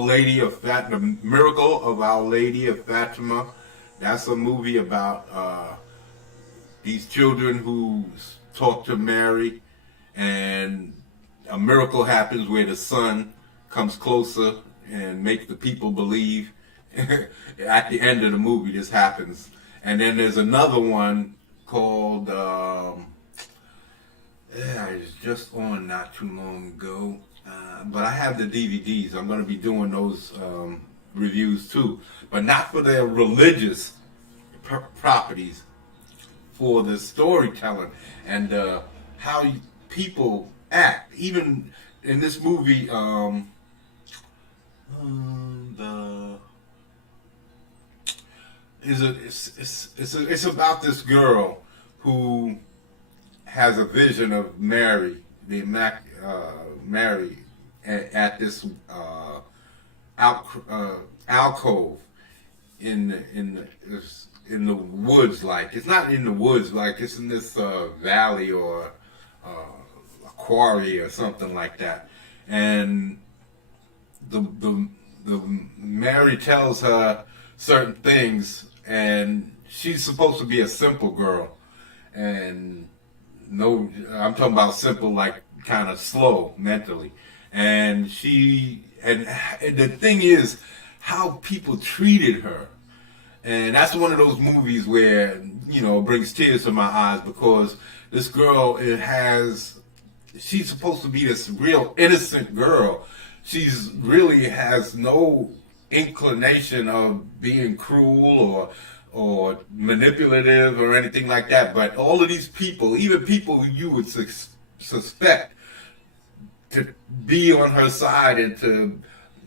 Lady of Fatima, The Miracle of Our Lady of Fatima. That's a movie about these children who talk to Mary, and a miracle happens where the sun comes closer and makes the people believe. At the end of the movie, this happens. And then there's another one called, I was just on not too long ago. But I have the DVDs. I'm going to be doing those reviews too, but not for their religious properties, for the storytelling and how people act. Even in this movie, it's about this girl who has a vision of Mary, Mary, at this alcove in the woods. Like, it's not in the woods, like it's in this valley or a quarry or something like that. And the Mary tells her certain things, and she's supposed to be a simple girl, and no, I'm talking about simple, like kind of slow mentally. And the thing is how people treated her. And that's one of those movies where, you know, it brings tears to my eyes, because this girl, she's supposed to be this real innocent girl. She's really has no inclination of being cruel or manipulative or anything like that. But all of these people, even people you would suspect to be on her side and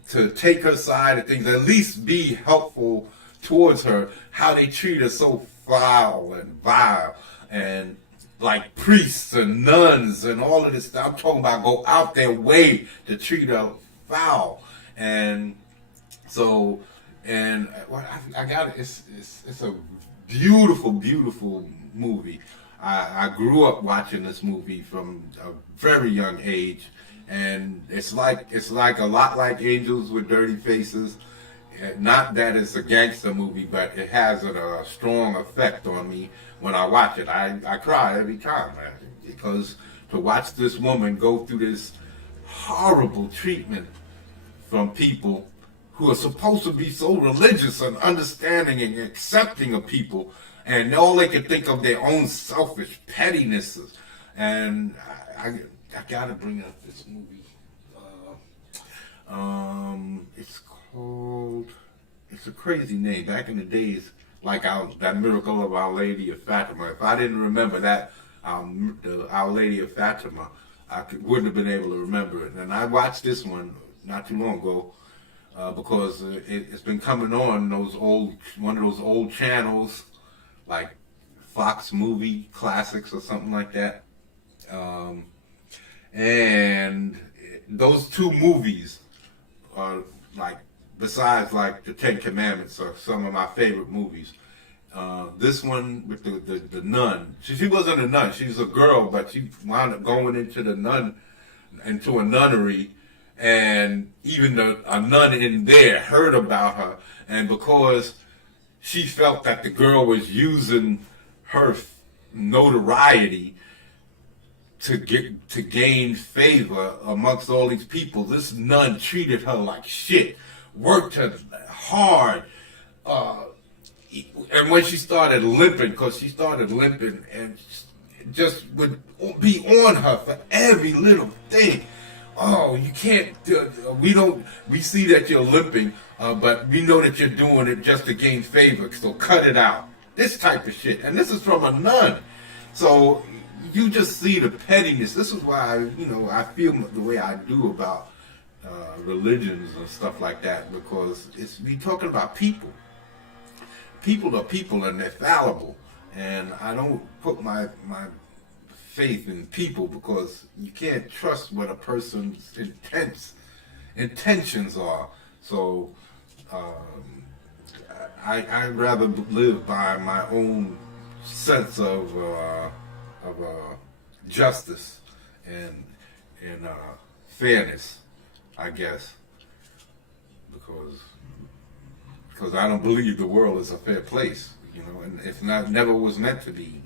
to take her side of things, at least be helpful towards her, how they treat her so foul and vile, and like priests and nuns and all of this stuff. I'm talking about go out their way to treat her foul. And so, and what I got it. It's a beautiful, beautiful movie. I grew up watching this movie from a very young age, and it's like a lot like Angels with Dirty Faces. Not that it's a gangster movie, but it has a strong effect on me when I watch it. I cry every time, because to watch this woman go through this horrible treatment from people who are supposed to be so religious and understanding and accepting of people, and all they can think of their own selfish pettinesses. And I gotta bring up this movie. It's called, it's a crazy name. Back in the days, like that Miracle of Our Lady of Fatima. If I didn't remember that, the Our Lady of Fatima, wouldn't have been able to remember it. And I watched this one not too long ago, because it's been coming on one of those old channels, like Fox Movie Classics or something like that. And those two movies are like, besides like the Ten Commandments, are some of my favorite movies. This one with the nun. She wasn't a nun. She was a girl, but she wound up going into a nunnery, and even a nun in there heard about her, and because she felt that the girl was using her notoriety to gain favor amongst all these people, this nun treated her like shit, worked her hard, and when she started limping, and just would be on her for every little thing. Oh, you can't, we see that you're limping, but we know that you're doing it just to gain favor, so cut it out. This type of shit. And this is from a nun. So you just see the pettiness. This is why, I feel the way I do about religions and stuff like that, because we talking about people. People are people, and they're fallible. And I don't put my faith in people, because you can't trust what a person's intentions are. So I'd rather live by my own sense of justice and fairness, I guess, because I don't believe the world is a fair place, and it's never was meant to be.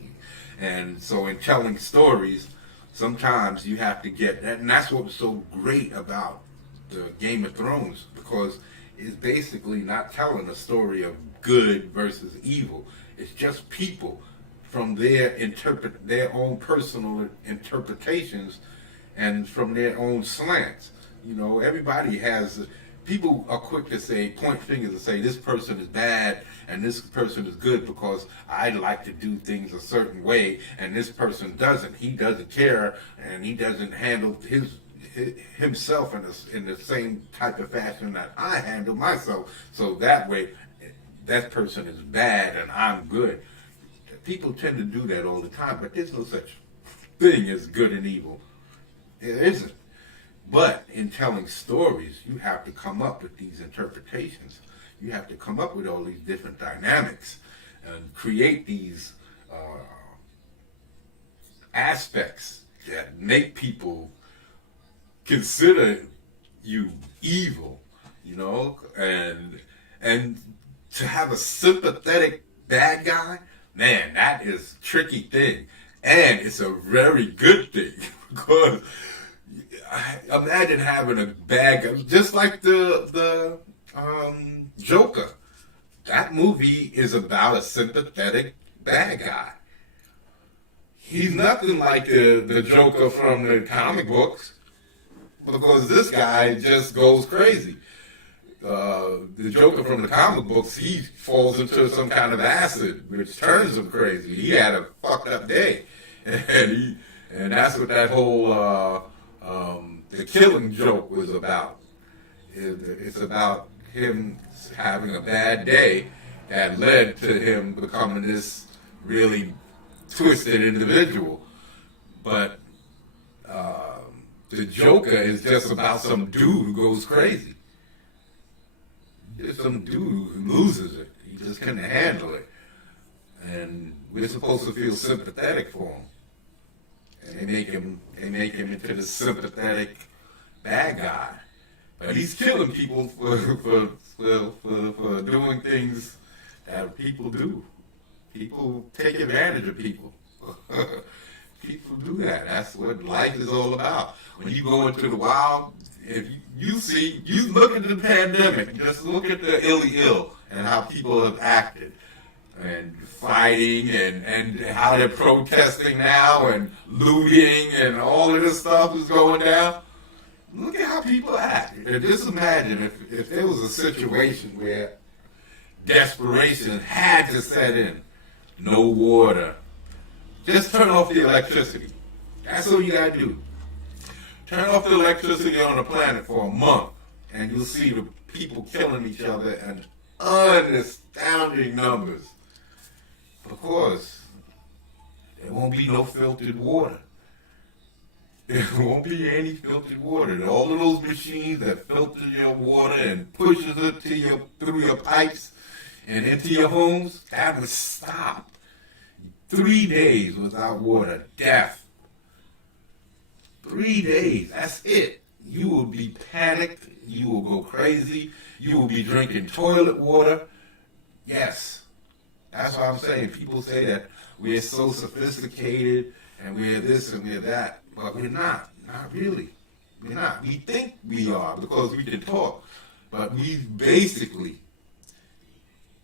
And so in telling stories, sometimes you have to get that, and that's what was so great about the Game of Thrones, because it's basically not telling a story of good versus evil. It's just people from their own personal interpretations and from their own slants. Everybody has. People are quick to point fingers and say this person is bad and this person is good because I like to do things a certain way and this person doesn't. He doesn't care and he doesn't handle himself in the same type of fashion that I handle myself. So that way, that person is bad and I'm good. People tend to do that all the time, but there's no such thing as good and evil. It isn't. But in telling stories, you have to come up with these interpretations. You have to come up with all these different dynamics and create these aspects that make people consider you evil, you know, and to have a sympathetic bad guy, man, that is a tricky thing, and it's a very good thing because imagine having a bad guy, just like the Joker. That movie is about a sympathetic bad guy. He's nothing like the Joker from the comic books, because this guy just goes crazy. The Joker from the comic books, he falls into some kind of acid, which turns him crazy. He had a fucked up day, and that's what that whole the Killing Joke was about. It's about him having a bad day that led to him becoming this really twisted individual. But the Joker is just about some dude who goes crazy. It's some dude who loses it. He just couldn't handle it. And we're supposed to feel sympathetic for him. And they make him into the sympathetic bad guy. But he's killing people for doing things that people do. People take advantage of people. People do that. That's what life is all about. When you go into the wild, if you look at the pandemic, just look at the illy ill and how people have acted and fighting and how they're protesting now and looting and all of this stuff is going down. Look at how people act. Just imagine if there was a situation where desperation had to set in. No water. Just turn off the electricity. That's all you gotta do. Turn off the electricity on the planet for a month, and you'll see the people killing each other in astounding numbers. Of course, there won't be no filtered water. There won't be any filtered water. All of those machines that filter your water and pushes it to through your pipes and into your homes, that would stop. 3 days without water, death. 3 days, that's it. You will be panicked. You will go crazy. You will be drinking toilet water. Yes, that's what I'm saying. People say that we're so sophisticated and we're this and we're that, but we're not. Not really. We're not. We think we are because we can talk, but we basically,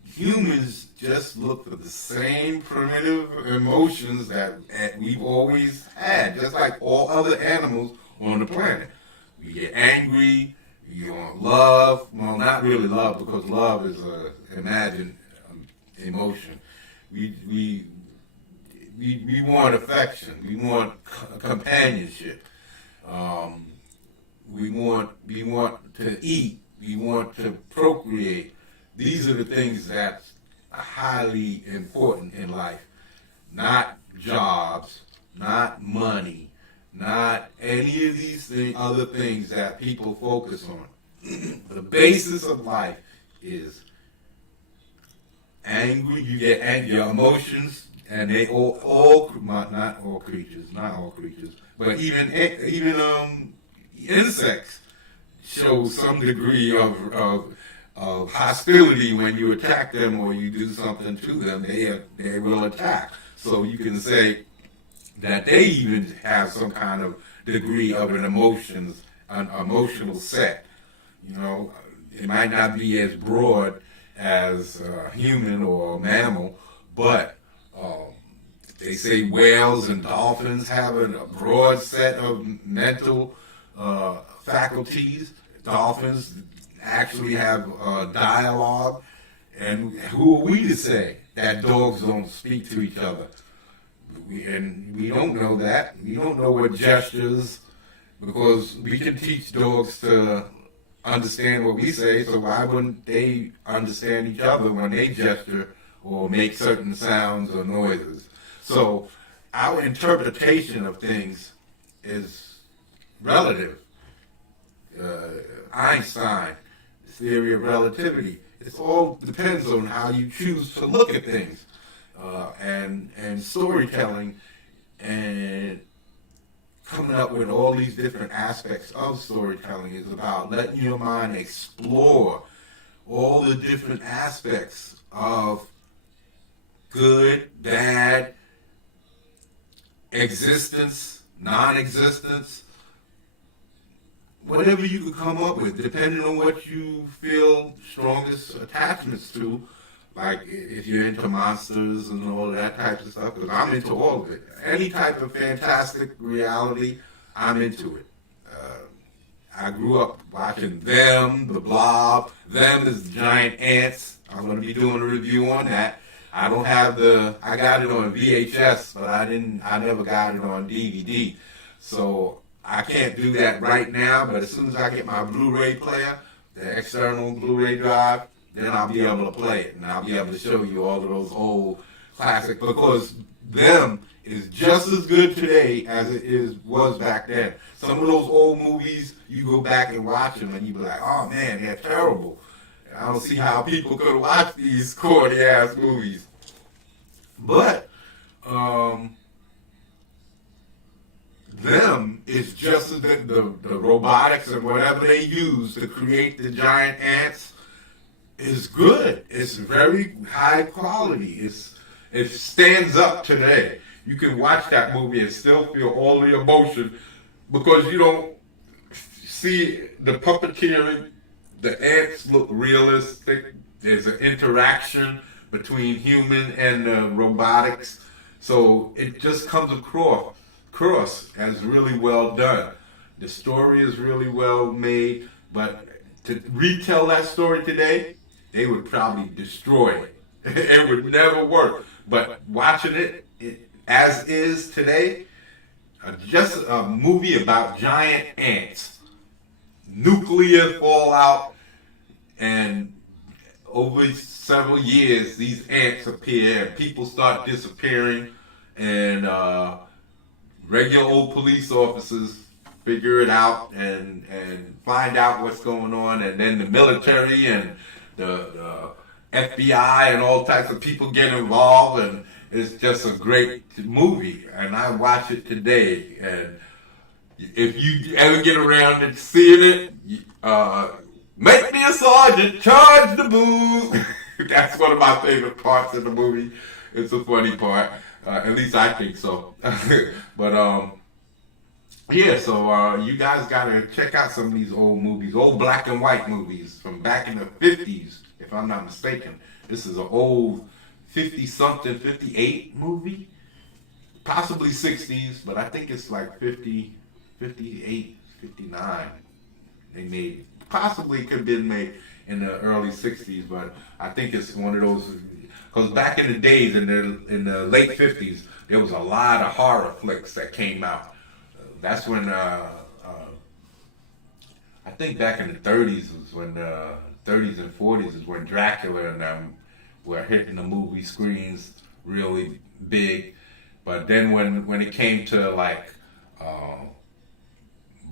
humans just look for the same primitive emotions that we've always had, just like all other animals on the planet. We get angry, we want love. Well, not really love, because love is an imagined emotion. We want affection. We want companionship. We want to eat. We want to procreate. These are the things that are highly important in life. Not jobs, not money, not any of these other things that people focus on. The basis of life is angry. You get angry, your emotions, and they all not all creatures, but even insects show some degree of hostility when you attack them or you do something to them. They will attack. So you can say that they even have some kind of degree of an emotional set. You know, it might not be as broad as a human or a mammal, but they say whales and dolphins have a broad set of mental faculties. Dolphins actually have dialogue, and who are we to say that dogs don't speak to each other? We don't know that. We don't know what gestures, because we can teach dogs to understand what we say, so why wouldn't they understand each other when they gesture or make certain sounds or noises? So our interpretation of things is relative. Einstein, theory of relativity. It all depends on how you choose to look at things, and storytelling, and coming up with all these different aspects of storytelling is about letting your mind explore all the different aspects of good, bad, existence, non-existence, whatever you could come up with, depending on what you feel strongest attachments to. Like if you're into monsters and all that type of stuff, because I'm into all of it. Any type of fantastic reality, I'm into it. I grew up watching Them, The Blob. Them is giant ants. I'm going to be doing a review on that. I don't have I got it on VHS, but I never got it on DVD. So I can't do that right now, but as soon as I get my Blu-ray player, the external Blu-ray drive, then I'll be able to play it, and I'll be able to show you all of those old classics, because Them is just as good today as it was back then. Some of those old movies, you go back and watch them, and you be like, oh man, they're terrible. I don't see how people could watch these corny-ass movies. But Them is just as the robotics and whatever they use to create the giant ants is good. It's very high quality. It stands up today. You can watch that movie and still feel all the emotion, because you don't see the puppeteering. The ants look realistic. There's an interaction between human and robotics. So it just comes across as really well done. The story is really well made, but to retell that story today, they would probably destroy it. It would never work. But watching it as is today, just a movie about giant ants, nuclear fallout, and over several years, these ants appear, and people start disappearing, and regular old police officers figure it out and find out what's going on, and then the military and the FBI and all types of people get involved, and it's just a great movie. And I watch it today, and if you ever get around to seeing it, make me a sergeant, charge the booze. That's one of my favorite parts of the movie. It's a funny part, at least I think so. But yeah, so you guys gotta check out some of these old movies, old black and white movies from back in the 50s, if I'm not mistaken. This is an old 50-something, 58 movie, possibly 60s, but I think it's like 50, 58, 59. They made, possibly could have been made in the early 60s, but I think it's one of those, because back in the days, in the late 50s, there was a lot of horror flicks that came out. That's when, I think back in the 30s was when, 30s and 40s is when Dracula and them were hitting the movie screens really big. But then when it came to like,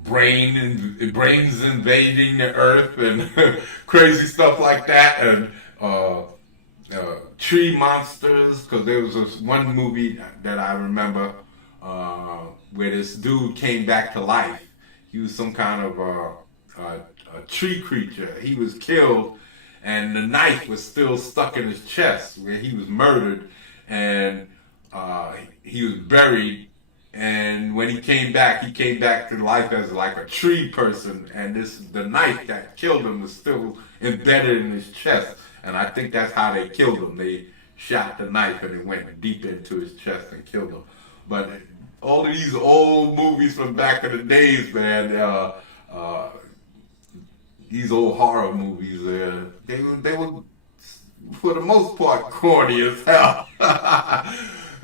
brains invading the earth and crazy stuff like that, and tree monsters, because there was this one movie that I remember where this dude came back to life. He was some kind of a tree creature. He was killed, and the knife was still stuck in his chest where he was murdered, and he was buried. And when he came back to life as like a tree person, and the knife that killed him was still embedded in his chest. And I think that's how they killed him. They shot the knife and it went deep into his chest and killed him. But all of these old movies from back in the days, man, these old horror movies, they were for the most part corny as hell.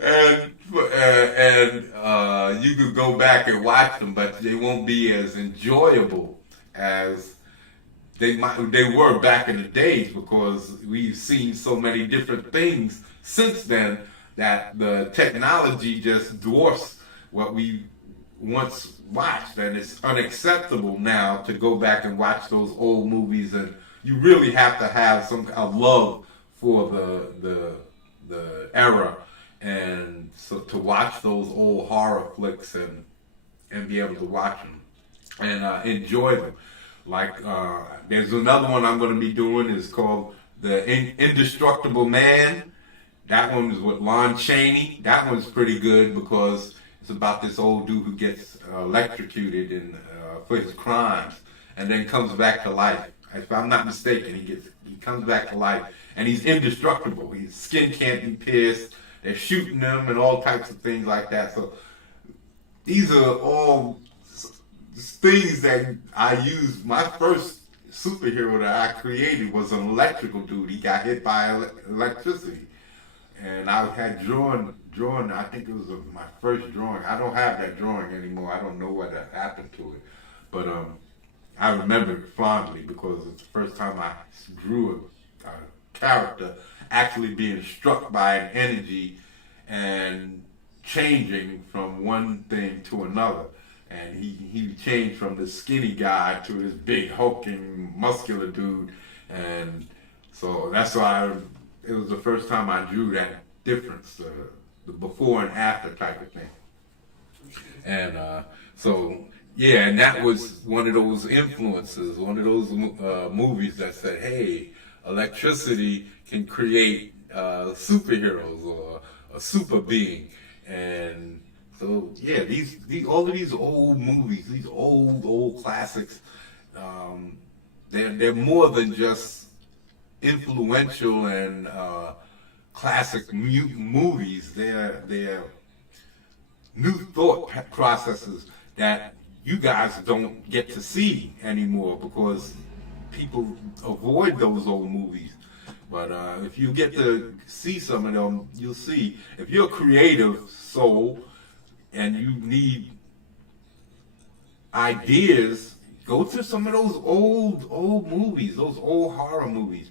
and you could go back and watch them, but they won't be as enjoyable as they were back in the days, because we've seen so many different things since then that the technology just dwarfs what we once watched, and it's unacceptable now to go back and watch those old movies, and you really have to have some kind of love for the era, and so to watch those old horror flicks and be able to watch them and enjoy them. Like there's another one I'm going to be doing is called The Indestructible Man. That one is with Lon Chaney. That one's pretty good because it's about this old dude who gets electrocuted for his crimes and then comes back to life. If I'm not mistaken, he comes back to life and he's indestructible. His skin can't be pierced. They're shooting him and all types of things like that. So these are all things that I used. My first superhero that I created was an electrical dude. He got hit by electricity. And I had drawn, I think it was my first drawing. I don't have that drawing anymore. I don't know what happened to it. But I remember it fondly because it's the first time I drew a character actually being struck by an energy and changing from one thing to another. And he changed from the skinny guy to this big hulking muscular dude. And so that's why it was the first time I drew that difference, the before and after type of thing. And so, yeah, and that was one of those influences, one of those movies that said, hey, electricity can create superheroes or a super being. And so, yeah, these all of these old movies, these old classics, they're more than just influential and classic movies. They're new thought processes that you guys don't get to see anymore because people avoid those old movies. But if you get to see some of them, you'll see. If you're a creative soul and you need ideas, go to some of those old movies, those old horror movies.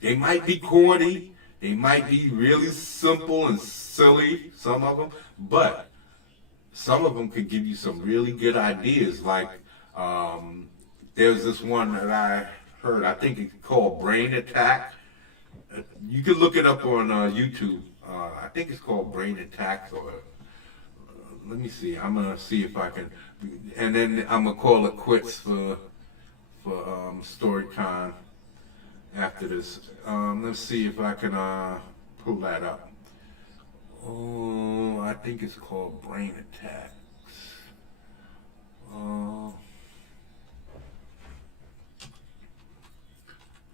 They might be corny, they might be really simple and silly, some of them, but some of them could give you some really good ideas. Like there's this one that I heard, I think it's called Brain Attack. You can look it up on YouTube. I think it's called Brain Attack, or let me see. I'm gonna see if I can, and then I'm gonna call it quits for story time after this. Let's see if I can pull that up. Oh, I think it's called Brain Attacks.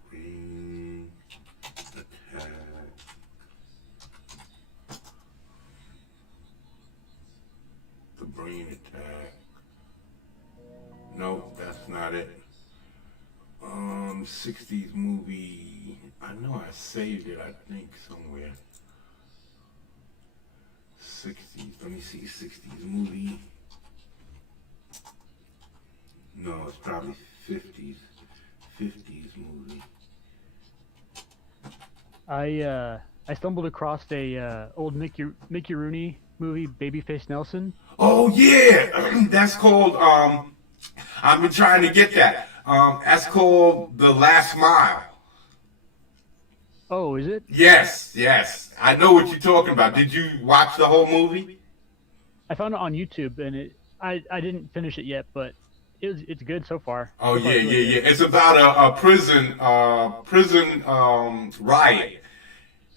Brain Attack. The Brain Attack. No, that's not it. 60s movie. I know I saved it, I think, somewhere. 60s. Let me see. 60s movie. No, it's probably 50s. 50s movie. I stumbled across a old Mickey Rooney movie, Babyface Nelson. Oh yeah, that's called. I've been trying to get that. That's called The Last Mile. Oh, is it? Yes. I know what you're talking about. Did you watch the whole movie? I found it on YouTube, and I didn't finish it yet, but it's good so far. Oh So far, yeah. It's about a prison riot,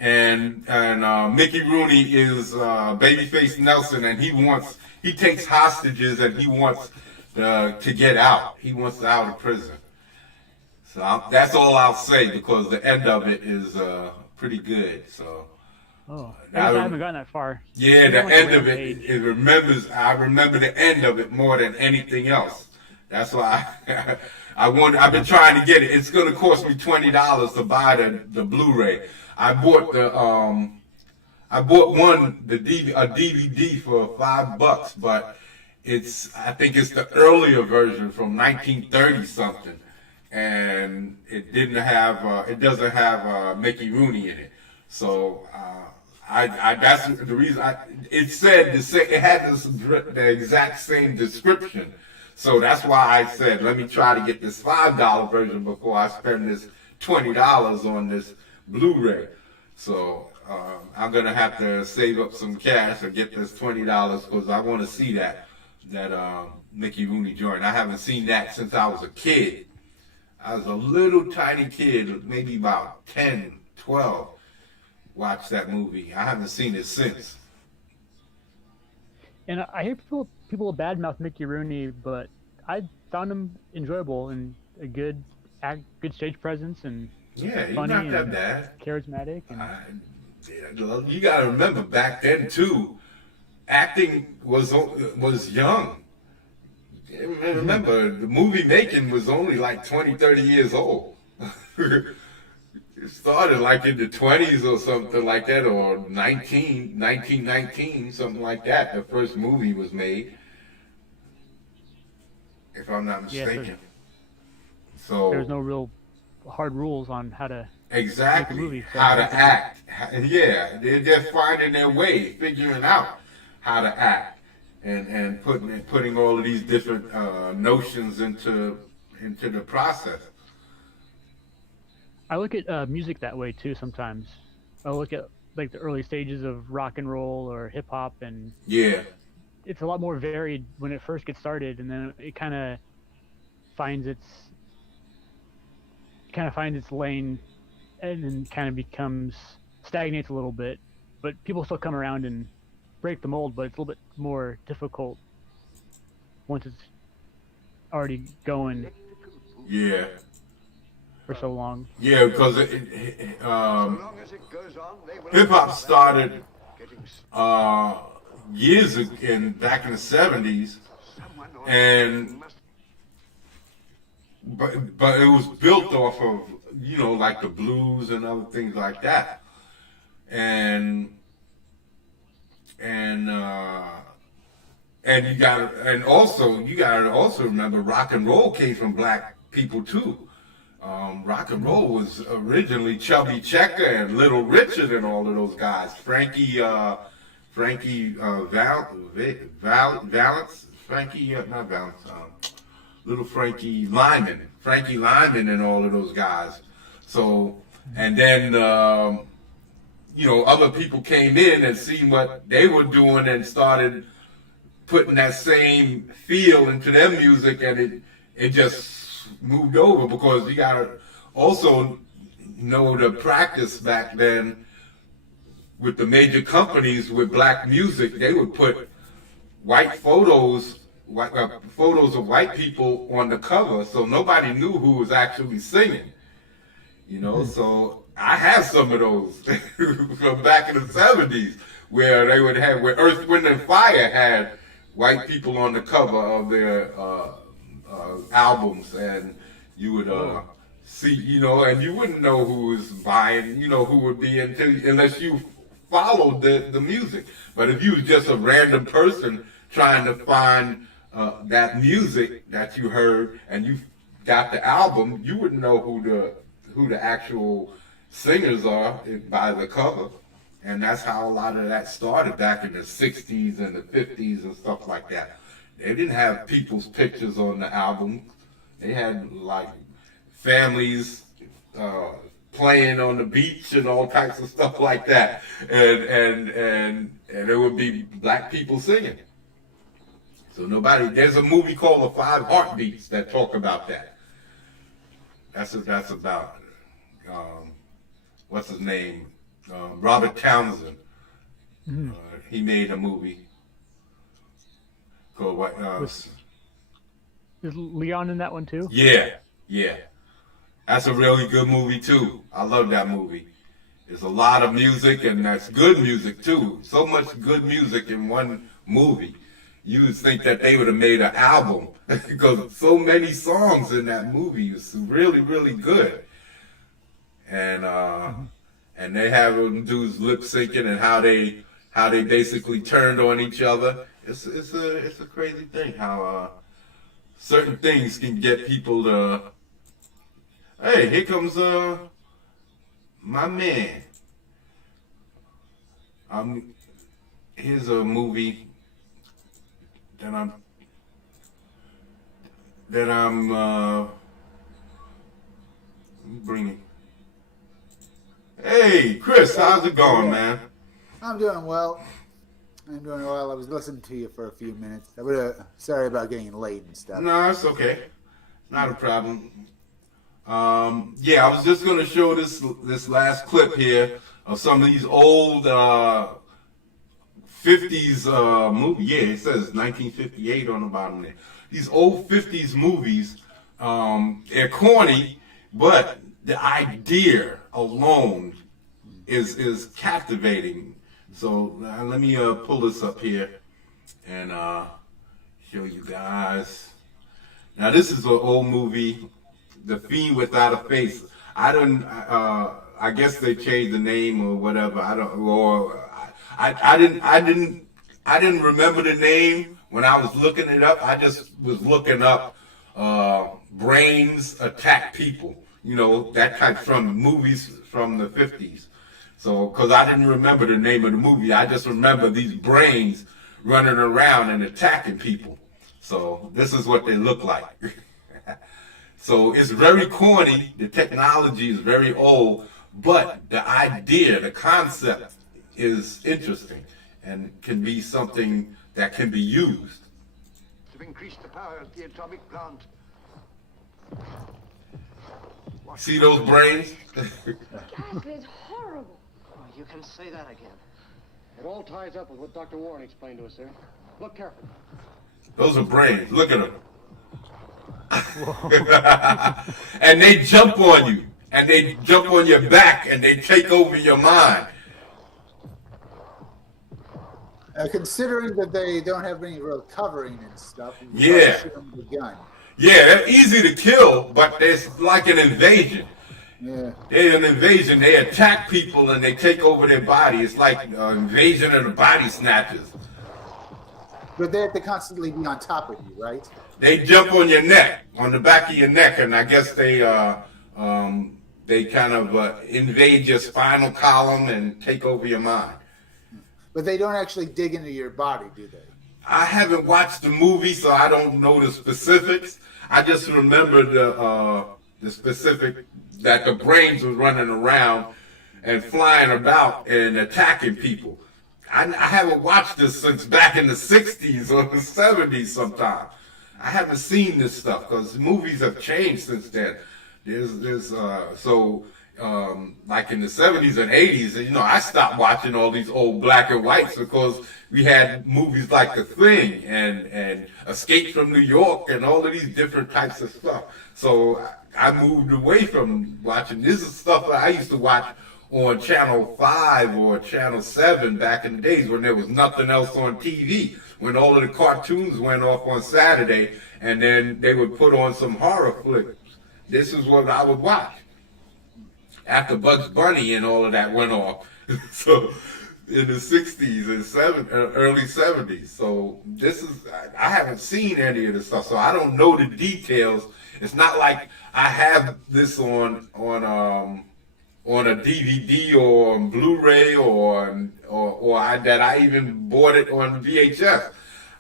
and Mickey Rooney is Babyface Nelson, and he takes hostages, and he wants to get out. He wants out of prison. So that's all I'll say because the end of it is pretty good. So. Oh, I haven't gotten that far. Yeah, the end of it. I remember the end of it more than anything else. That's why I've been trying to get it. It's going to cost me $20 to buy the Blu-ray. I bought a DVD for $5, but I think it's the earlier version from 1930 something, and it doesn't have Mickey Rooney in it. So that's the reason. It said it had the exact same description, so that's why I said let me try to get this $5 version before I spend this $20 on this Blu-ray. So I'm gonna have to save up some cash and get this $20 because I want to see that Mickey Rooney joint. I haven't seen that since I was a kid. I was a little tiny kid, maybe about 10, 12. Watched that movie. I haven't seen it since. And I hear people badmouth Mickey Rooney, but I found him enjoyable and a good stage presence and Yeah, he's funny not that and bad. charismatic. And You got to remember back then too, acting was young. Remember, the movie making was only like 20, 30 years old. It started like in the 20s or something like that, or 1919, something like that. The first movie was made, if I'm not mistaken. So there's no real hard rules on how to exactly make a movie. how to act. Yeah, they're just finding their way, figuring out how to act, and putting all of these different notions into the process. I look at music that way too sometimes. I look at like the early stages of rock and roll or hip hop, and Yeah, it's a lot more varied when it first gets started, and then it kind of finds its lane, and then kind of stagnates a little bit. But people still come around and break the mold, but it's a little bit more difficult once it's already going yeah. for so long. Yeah, because hip hop started years ago, back in the 70s, and but it was built off of like the blues and other things like that, and you got and also you got to also remember rock and roll came from black people too. Rock and roll was originally Chubby Checker and Little Richard and all of those guys. Frankie Little Frankie Lyman and all of those guys. So, and then other people came in and seen what they were doing and started putting that same feel into their music, and it just moved over, because you gotta also know the practice back then with the major companies with black music. They would put photos of white people on the cover, so nobody knew who was actually singing. So I have some of those from back in the 70s where they would have, where Earth, Wind and Fire had white people on the cover of their albums, and you would see, and you wouldn't know who was buying, who would be unless you followed the music. But if you was just a random person trying to find that music that you heard and you got the album, you wouldn't know who the actual singers are by the cover. And that's how a lot of that started back in the 60s and the 50s and stuff like that. They didn't have people's pictures on the album. They had like families playing on the beach and all types of stuff like that. And there would be black people singing. So there's a movie called The Five Heartbeats that talk about that. That's about, what's his name? Robert Townsend. He made a movie called what? Is Leon in that one too? Yeah. That's a really good movie too. I love that movie. There's a lot of music, and that's good music too. So much good music in one movie. You would think that they would have made an album because so many songs in that movie is really, really good. And they have them dudes lip syncing and how they basically turned on each other. It's a crazy thing how certain things can get people to. Hey, here comes my man. Here's a movie that I'm bringing. Hey, Chris, how's it going, man? I'm doing well. I'm doing well. I was listening to you for a few minutes. Sorry about getting late and stuff. No, it's okay. Not a problem. Yeah, I was just going to show this last clip here of some of these old 50s movies. Yeah, it says 1958 on the bottom there. These old 50s movies, they're corny, but the idea alone is captivating. So let me pull this up here and show you guys. Now this is an old movie, The Fiend Without a Face. I guess they changed the name or whatever. I didn't remember the name when I was looking it up. I just was looking up brains attack people. You know, that type from movies from the 50s. So, because I didn't remember the name of the movie, I just remember these brains running around and attacking people. So, this is what they look like. So, it's very corny. The technology is very old, but the idea, the concept is interesting and can be something that can be used. To increase the power of the atomic plant. See those brains? Ghastly, it's horrible. Oh, you can say that again. It all ties up with what Dr. Warren explained to us, sir. Look carefully. Those are brains. Look at them. And they jump on you. And they jump on your back and they take over your mind. Considering that they don't have any real covering and stuff, Yeah. shoot them with a gun. Yeah, they're easy to kill, but it's like an invasion. Yeah. They're an invasion. They attack people and they take over their body. It's like an invasion of the body snatchers. But they have to constantly be on top of you, right? They jump on your neck, on the back of your neck, and I guess they kind of invade your spinal column and take over your mind. But they don't actually dig into your body, do they? I haven't watched the movie, so I don't know the specifics. I just remember the specific that the brains was running around and flying about and attacking people. I haven't watched this since back in the 60s or the 70s sometime. I haven't seen this stuff because movies have changed since then. Like in the 70s and 80s, you know, I stopped watching all these old black and whites because we had movies like The Thing and Escape from New York and all of these different types of stuff. So I moved away from watching. This is stuff that I used to watch on Channel 5 or Channel 7 back in the days when there was nothing else on TV, when all of the cartoons went off on Saturday and then they would put on some horror flicks. This is what I would watch after Bugs Bunny and all of that went off. So in the 60s and early 70s. So I haven't seen any of this stuff, so I don't know the details. It's not like I have this on a DVD or on Blu-ray or that I even bought it on VHS.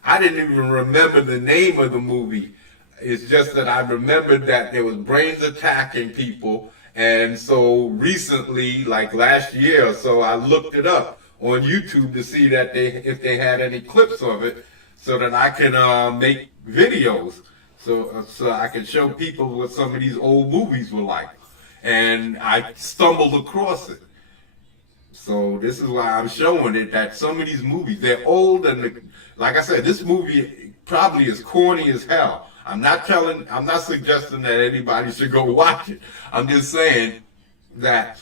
I didn't even remember the name of the movie. It's just that I remembered that there was brains attacking people. And so recently, like last year or so, I looked it up on YouTube to see that if they had any clips of it so that I can make videos so I can show people what some of these old movies were like. And I stumbled across it. So this is why I'm showing it, that some of these movies, they're old and like I said, this movie probably is corny as hell. I'm not suggesting that anybody should go watch it. I'm just saying that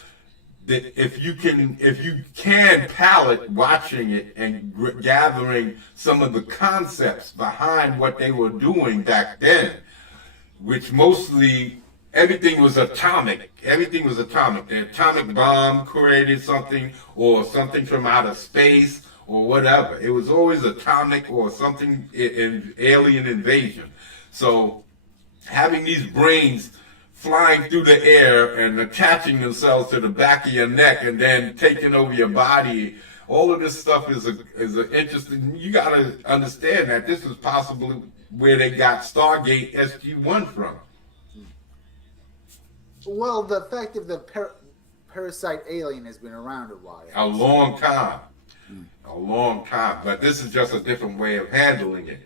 if you can palate watching it and gathering some of the concepts behind what they were doing back then, which mostly everything was atomic. Everything was atomic. The atomic bomb created something, or something from outer space, or whatever. It was always atomic or something in alien invasion. So having these brains flying through the air and attaching themselves to the back of your neck and then taking over your body All of this stuff is a interesting. You got to understand that this is possibly where they got Stargate SG-1 from. Well, the fact of the parasite alien has been around a while. A long time. A long time. But this is just a different way of handling it.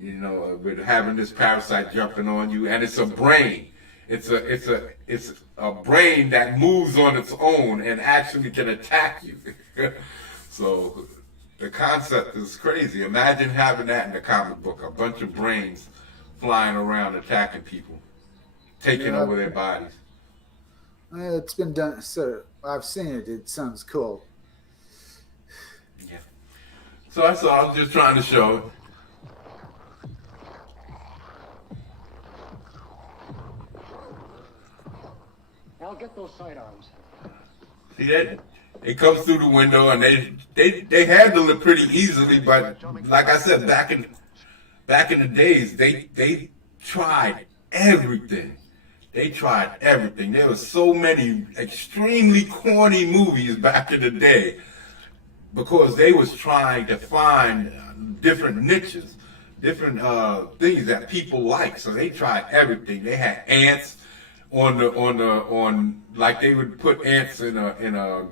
You know, with having this parasite jumping on you, and it's a brain. It's a brain that moves on its own and actually can attack you. So the concept is crazy. Imagine having that in the comic book, a bunch of brains flying around attacking people, taking over their bodies. It's been done, sir. I've seen it. It sounds cool. Yeah. So that's all. I'm just trying to show it. I'll get those sidearms. See that? It comes through the window, and they handle it pretty easily. But like I said, back in the days, they tried everything. They tried everything. There were so many extremely corny movies back in the day because they was trying to find different niches, different things that people like. So they tried everything. They had ants on like they would put ants in a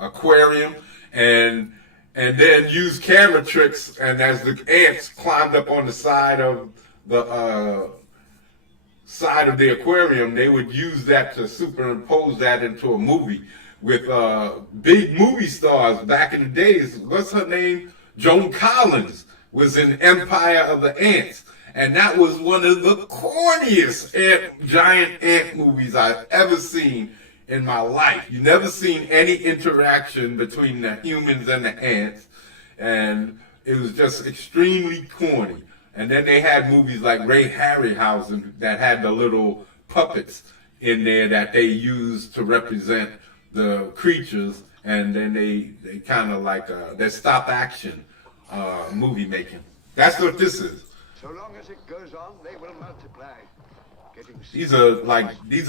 aquarium and then use camera tricks, and as the ants climbed up on the side of the aquarium, they would use that to superimpose that into a movie with big movie stars back in the days. What's her name? Joan Collins was in Empire of the Ants. And that was one of the corniest giant ant movies I've ever seen in my life. You never seen any interaction between the humans and the ants. And it was just extremely corny. And then they had movies like Ray Harryhausen that had the little puppets in there that they used to represent the creatures. And then they kind of like their stop action movie making. That's what this is. So long as it goes on, they will multiply. These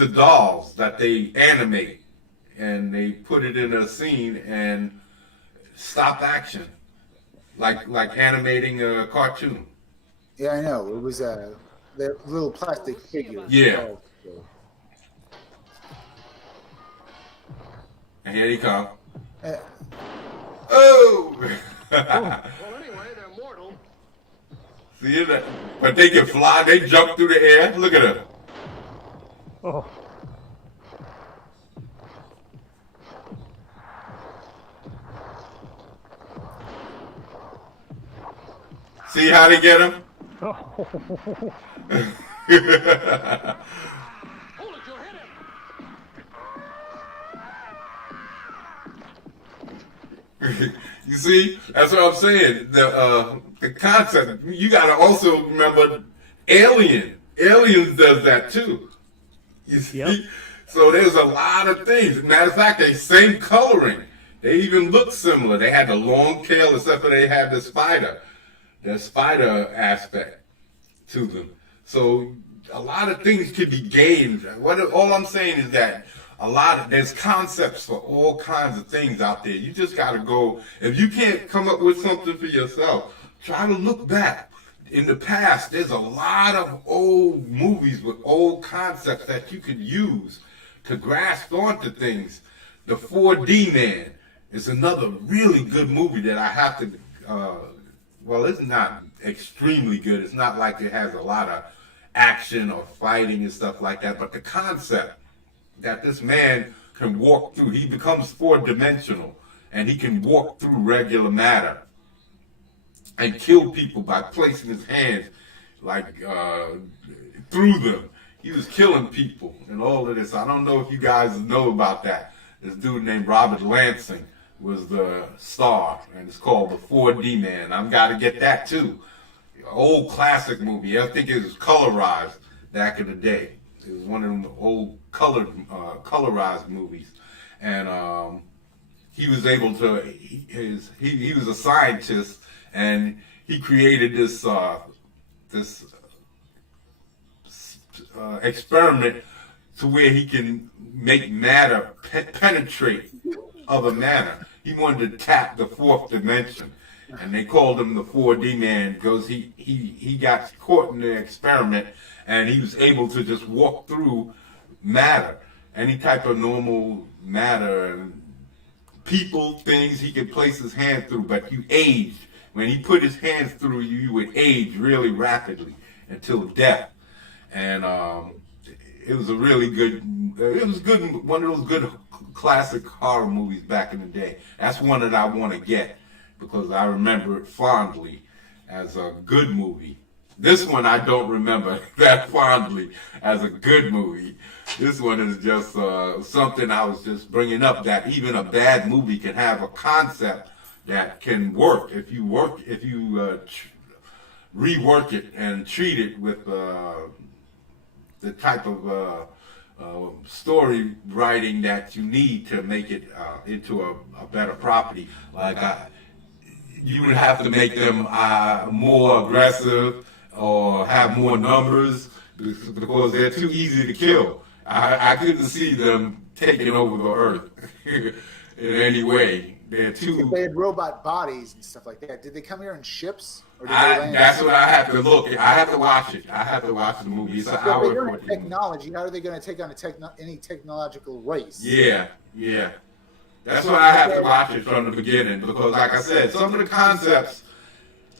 are dolls that they animate, and they put it in a scene and stop action, like animating a cartoon. Yeah, I know. It was the little plastic figure. Yeah. And here they come. Oh! Well, anyway, they're mortal. See that? But they can fly. They jump through the air. Look at them. Oh. See how they get them? You see, that's what I'm saying. The concept. You got to also remember, Aliens does that too. You see, yep. So there's a lot of things. Matter of fact, they same coloring. They even look similar. They had the long tail, except for they had the spider aspect to them. So a lot of things could be gained. All I'm saying is that there's concepts for all kinds of things out there. You just got to go. If you can't come up with something for yourself, try to look back. In the past, there's a lot of old movies with old concepts that you could use to grasp onto things. The 4D Man is another really good movie that I have to, well, it's not extremely good. It's not like it has a lot of action or fighting and stuff like that, but the concept that this man can walk through, he becomes four-dimensional, and he can walk through regular matter and kill people by placing his hands through them. He was killing people and all of this. I don't know if you guys know about that. This dude named Robert Lansing was the star, and it's called The 4D Man. I've got to get that too. Old classic movie. I think it was colorized back in the day. It was one of them old colorized movies, and he was able to. He was a scientist, and he created this experiment to where he can make matter penetrate other manner. He wanted to tap the fourth dimension. And they called him the 4D man because he got caught in the experiment and he was able to just walk through matter. Any type of normal matter, people, things, he could place his hand through, but you aged. When he put his hands through you, you would age really rapidly until death. And it was a really good, one of those good classic horror movies back in the day. That's one that I want to get because I remember it fondly as a good movie. This one I don't remember that fondly as a good movie. This one is just something I was just bringing up, that even a bad movie can have a concept that can work if you rework it and treat it with the type of story writing that you need to make it into a better property. Like you would have to make them more aggressive or have more numbers because they're too easy to kill. I couldn't see them taking over the earth in any way. They're too. If they had robot bodies and stuff like that, did they come here in ships? Or did they land that's what I have to look at. I have to watch it. I have to watch the movie. It's an hour. If they don't have technology, how are they going to take on any technological race? Yeah. That's why I have to watch it from the beginning because, like I said, some of the concepts,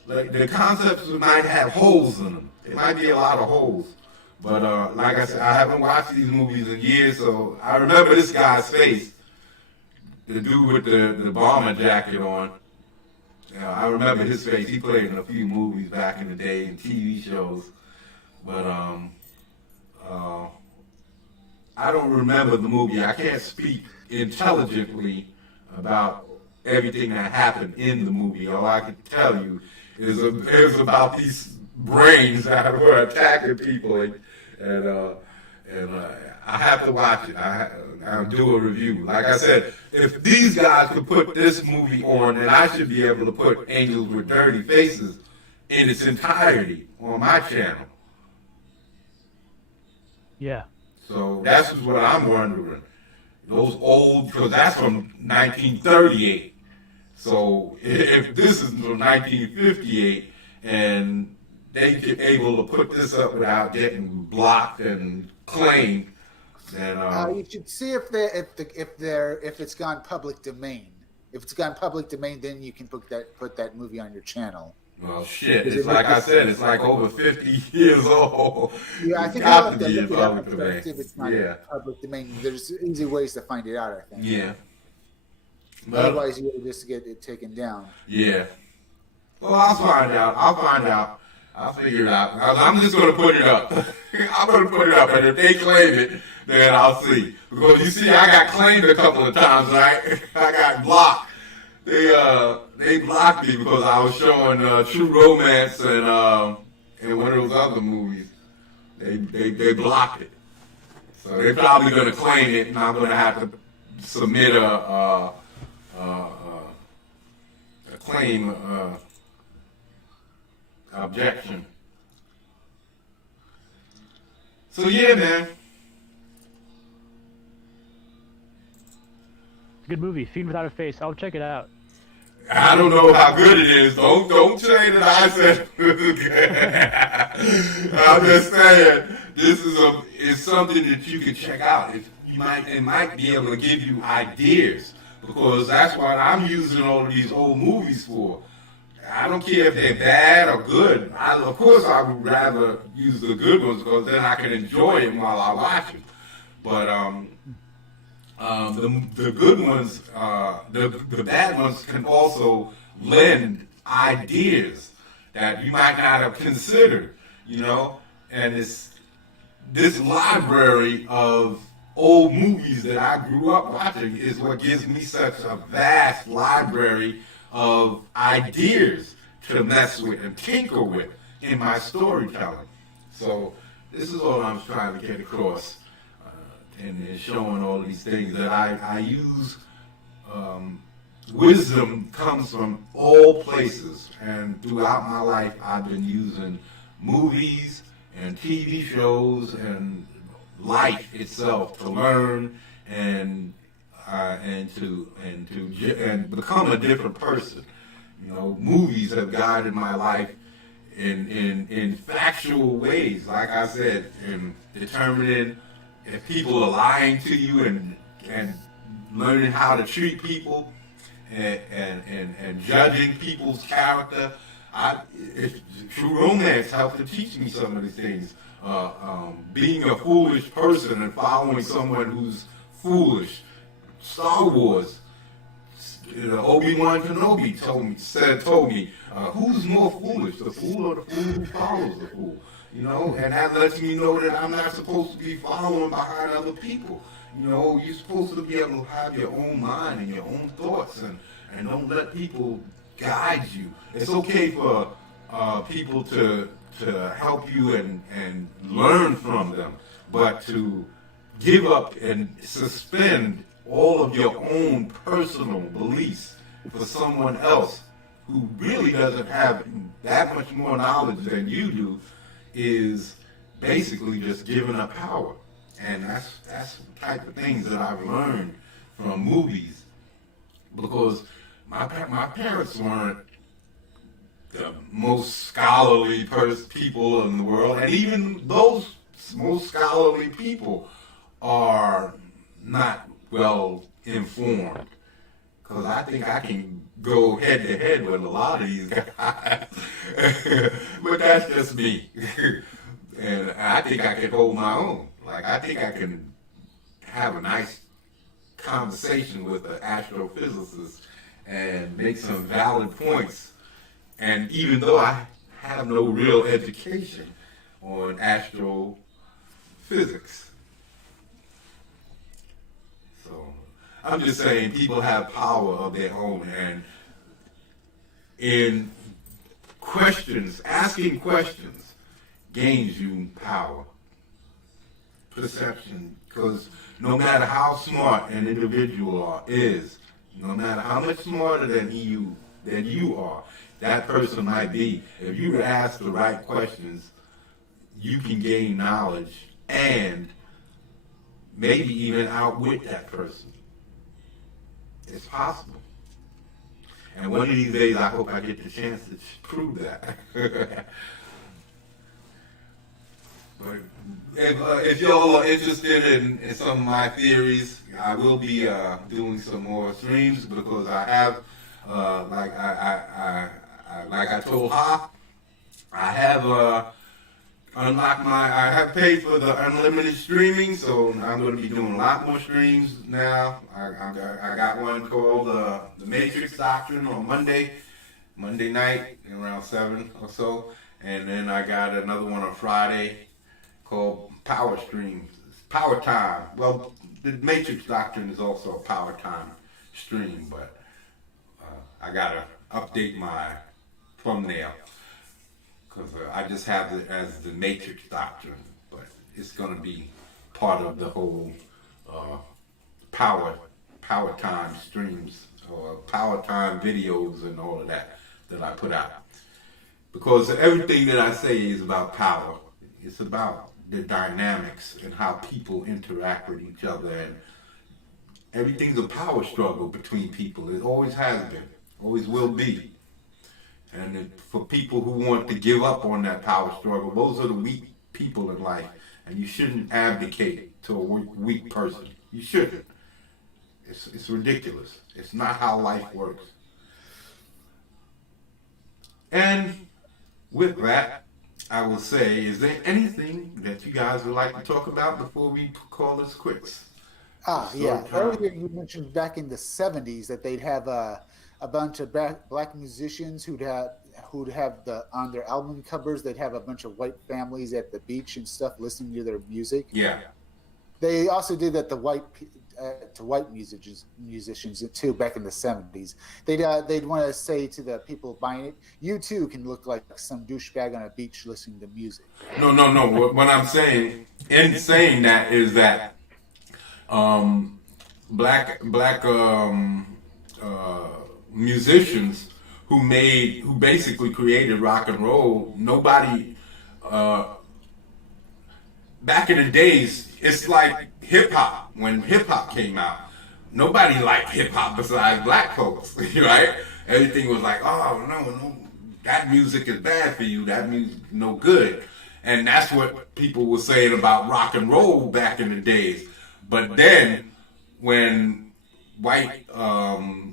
like the concepts might have holes in them. It might be a lot of holes. But like I said, I haven't watched these movies in years, so I remember this guy's face, the dude with the bomber jacket on. I remember his face. He played in a few movies back in the day and TV shows. But I don't remember the movie. I can't speak intelligently about everything that happened in the movie. All I can tell you is about these brains that were attacking people, and I have to watch it. I'll do a review. Like I said, if these guys could put this movie on, then I should be able to put Angels with Dirty Faces in its entirety on my channel. Yeah. So that's what I'm wondering. Those old, because that's from 1938. So if this is from 1958 and they get able to put this up without getting blocked and claimed, then you should see if it's gone public domain. If it's gone public domain, then you can put that movie on your channel. Well, shit. It's like I said, it's like over 50 years old. Yeah, I think I'll have to be in look it up public and domain. see if it's not Yeah. public domain. There's easy ways to find it out, I think. Yeah. Otherwise, you would just get it taken down. Yeah. Well, I'll find out. I'll figure it out. I'm just going to put it up. I'm going to put it up, and if they claim it, then I'll see. Because you see, I got claimed a couple of times, right? I got blocked. They blocked me because I was showing True Romance and one of those other movies. They blocked it. So they're probably going to claim it, and I'm going to have to submit a claim objection. So yeah, man. It's a good movie. Fiend Without a Face. I'll check it out. I don't know how good it is. Don't say that I said. I'm just saying this is something that you can check out. It might be able to give you ideas because that's what I'm using all of these old movies for. I don't care if they're bad or good. Of course, I would rather use the good ones because then I can enjoy it while I watch them. But the good ones, the bad ones can also lend ideas that you might not have considered, and it's this library of old movies that I grew up watching is what gives me such a vast library of ideas to mess with and tinker with in my storytelling. So this is all I'm trying to get across. And showing all these things that I use. Wisdom comes from all places, and throughout my life I've been using movies and TV shows and life itself to learn and and become a different person. You know, movies have guided my life in factual ways, like I said, in determining if people are lying to you and learning how to treat people and judging people's character. True Romance helped to teach me some of these things. Being a foolish person and following someone who's foolish. Star Wars. Obi-Wan Kenobi told me, who's more foolish, the fool or the fool who follows the fool? You know, and that lets me know that I'm not supposed to be following behind other people. You know, you're supposed to be able to have your own mind and your own thoughts, and don't let people guide you. It's okay for people to help you and learn from them, but to give up and suspend all of your own personal beliefs for someone else who really doesn't have that much more knowledge than you do is basically just giving up power. And that's the type of things that I've learned from movies, because my parents weren't the most scholarly people in the world, and even those most scholarly people are not well informed, because I think I can go head to head with a lot of these guys. But that's just me. And I think I can hold my own. Like, I think I can have a nice conversation with an astrophysicist and make some valid points. And even though I have no real education on astrophysics. So I'm just saying people have power of their own, and in questions, asking questions gains you power, perception, because no matter how smart an individual is, no matter how much smarter than you are, that person might be, if you ask the right questions, you can gain knowledge and maybe even outwit that person. It's possible. And one of these days, I hope I get the chance to prove that. But if y'all are interested in some of my theories, I will be doing some more streams, because I have, like I told Ha, I have I have paid for the unlimited streaming, so I'm going to be doing a lot more streams now. I got one called The Matrix Doctrine on Monday night around 7 or so, and then I got another one on Friday called Power Streams, Power Time. Well, the Matrix Doctrine is also a Power Time stream, but I gotta update my thumbnail, because I just have it as the Matrix Doctrine, but it's gonna be part of the whole Power Time streams, or Power Time videos and all of that I put out. Because everything that I say is about power. It's about the dynamics and how people interact with each other, and everything's a power struggle between people. It always has been, always will be. And for people who want to give up on that power struggle, those are the weak people in life, and you shouldn't abdicate to a weak person. You shouldn't. It's ridiculous. It's not how life works. And with that, I will say, is there anything that you guys would like to talk about before we call this quits? Yeah. Earlier you mentioned back in the 70s that they'd have a bunch of black musicians who'd have on their album covers, they'd have a bunch of white families at the beach and stuff listening to their music. Yeah. They also did that to white musicians too back in the 70s. They'd want to say to the people buying it, you too can look like some douchebag on a beach listening to music. No. What I'm saying in saying that is that black musicians who basically created rock and roll, nobody back in the days, it's like hip hop. When hip hop came out, nobody liked hip hop besides black folks, right? Everything was like, oh no, that music is bad for you. That music no good, and that's what people were saying about rock and roll back in the days. But then when white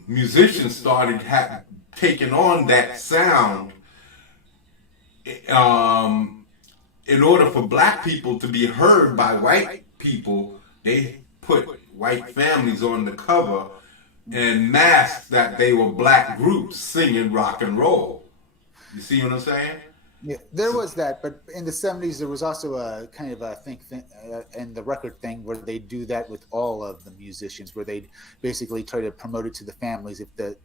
musicians started taking on that sound, in order for black people to be heard by white people, they put white families on the cover and masked that they were black groups singing rock and roll. You see what I'm saying? Yeah, there was that, but in the 70s there was also a kind of a thing in the record thing where they do that with all of the musicians, where they basically try to promote it to the families. If the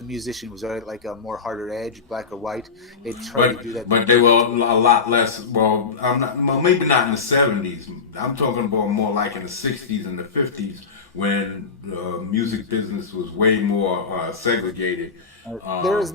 musician was like a more harder edge, black or white, they try to do that. But they were a lot less. Well, maybe not in the 70s. I'm talking about more like in the 60s and the 50s when the music business was way more segregated. There is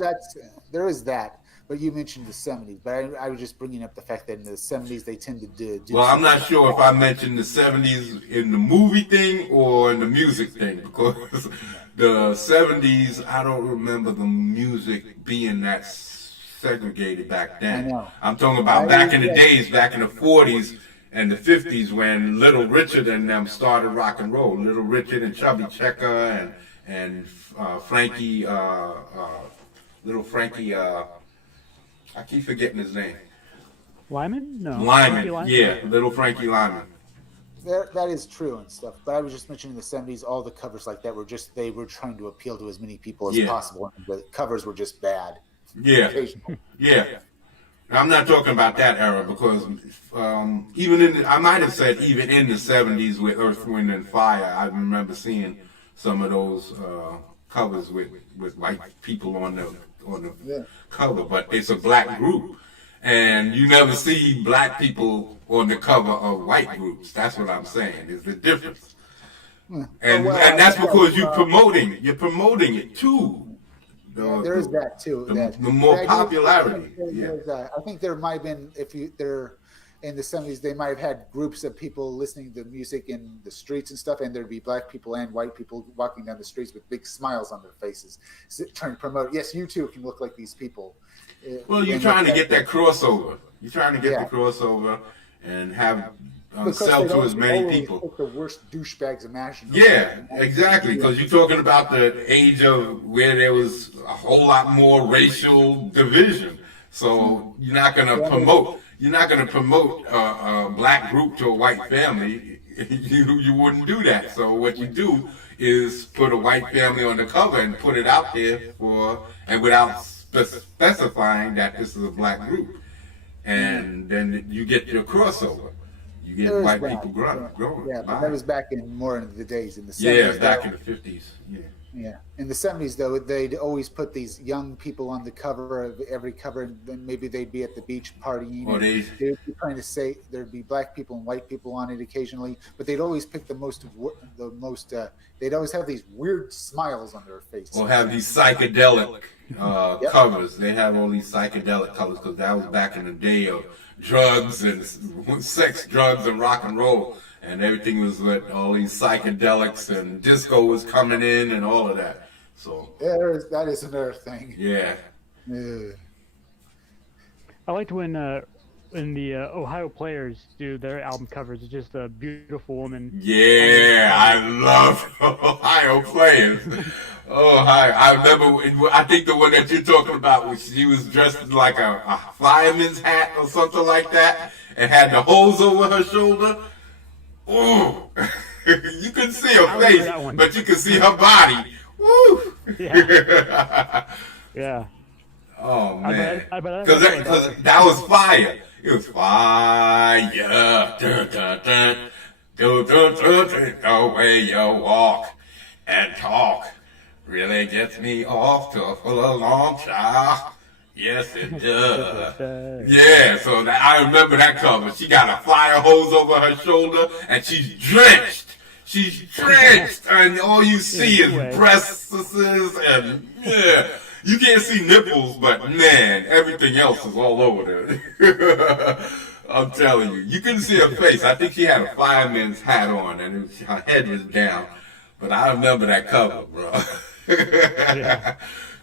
that. But you mentioned the 70s, but I was just bringing up the fact that in the 70s they tended to do. Well, I'm not sure if I mentioned the 70s in the movie thing or in the music thing, because the 70s, I don't remember the music being that segregated back then. I know. I'm talking about back in the days, back in the 40s and the 50s when Little Richard and them started rock and roll. Little Richard and Chubby Checker and Frankie, Little Frankie, I keep forgetting his name. Lyman? No. Lyman, yeah, Little Frankie Lyman. That is true and stuff. But I was just mentioning in the 70s, all the covers like that they were trying to appeal to as many people as possible. And the covers were just bad. Yeah. I'm not talking about that era because I might have said even in the 70s with Earth, Wind, and Fire, I remember seeing some of those covers with white people on the cover, but it's a black group, and you never see black people on the cover of white groups. That's what I'm saying is the difference, and that's because you're promoting it too. There is that too. The more popularity. I think there might have been in the 70s, they might have had groups of people listening to music in the streets and stuff, and there'd be black people and white people walking down the streets with big smiles on their faces, trying to promote, yes, you too can look like these people. Well, you're trying to get that crossover. You're trying to get the crossover and have sell to as many people. The worst douchebags imaginable. Yeah, exactly, because you're talking about the age of where there was a whole lot more racial division. So you're not going to promote. You're not going to promote a black group to a white family. You wouldn't do that. So what you do is put a white family on the cover and put it out there and without specifying that this is a black group. And then you get your crossover. You get white people growing. Yeah, but that was back in more in the days in the 70s. Yeah, back in the 50s. Yeah. In the 70s, though, they'd always put these young people on the cover of every cover, and then maybe they'd be at the beach partying. Or they'd be trying to say there'd be black people and white people on it occasionally, but they'd always pick the most. They'd always have these weird smiles on their faces. Or have these psychedelic covers. They have all these psychedelic covers because that was back in the day of drugs and sex, drugs, and rock and roll. And everything was with all these psychedelics, and disco was coming in and all of that. So that is another thing. Yeah. I liked when the Ohio Players do their album covers. It's just a beautiful woman. Yeah, I love Ohio Players. I remember. I think the one that you're talking about was she was dressed like a fireman's hat or something like that, and had the hose over her shoulder. Ooh, you couldn't see her face, but you could see her body. Woo! Yeah. Oh man, because that was fire. It was fire. The way you walk and talk really gets me off to a full long shot. Yes, it does. Yeah, so I remember that cover. She got a fire hose over her shoulder, and she's drenched. She's drenched, and all you see is breasts, and you can't see nipples, but man, everything else is all over there. I'm telling you, you couldn't see her face. I think she had a fireman's hat on, and her head was down. But I remember that cover, bro.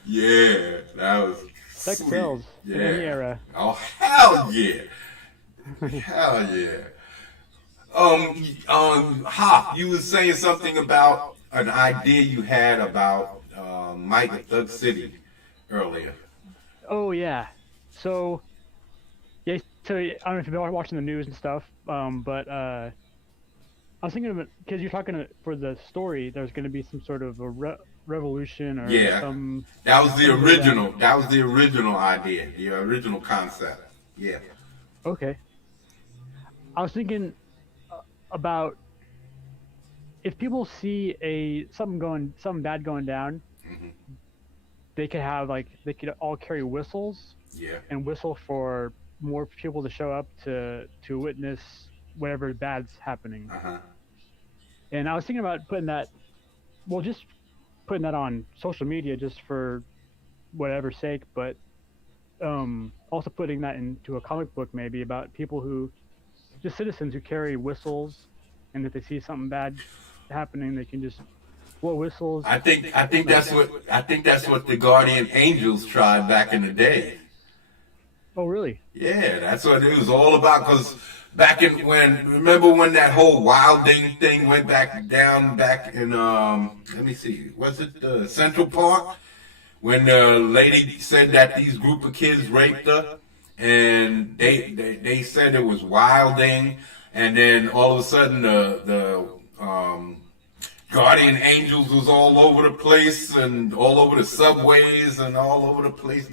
Yeah, that was Sex sweet. sells in any era. Oh, hell yeah. Hell yeah. Hop, you was saying something about an idea you had about Mike at Thug City earlier. Oh yeah. So yeah. So I don't know if you've been watching the news and stuff, but I was thinking of it because you're talking for the story. There's going to be some sort of a revolution or some. That was the original. That was the original idea. The original concept. Yeah. Okay. I was thinking about if people see something bad going down, they could all carry whistles. Yeah. And whistle for more people to show up to witness whatever bad's happening. And I was thinking about putting that on social media just for whatever sake, but also putting that into a comic book maybe about people just citizens who carry whistles, and if they see something bad happening, they can just blow whistles. I think that's what the Guardian Angels tried back in the day. Oh, really? Yeah, that's what it was all about. Because remember when that whole wilding thing went back in let me see, was it Central Park, when the lady said that these group of kids raped her, and they said it was wilding, and then all of a sudden the Guardian Angels was all over the place and all over the subways and all over the place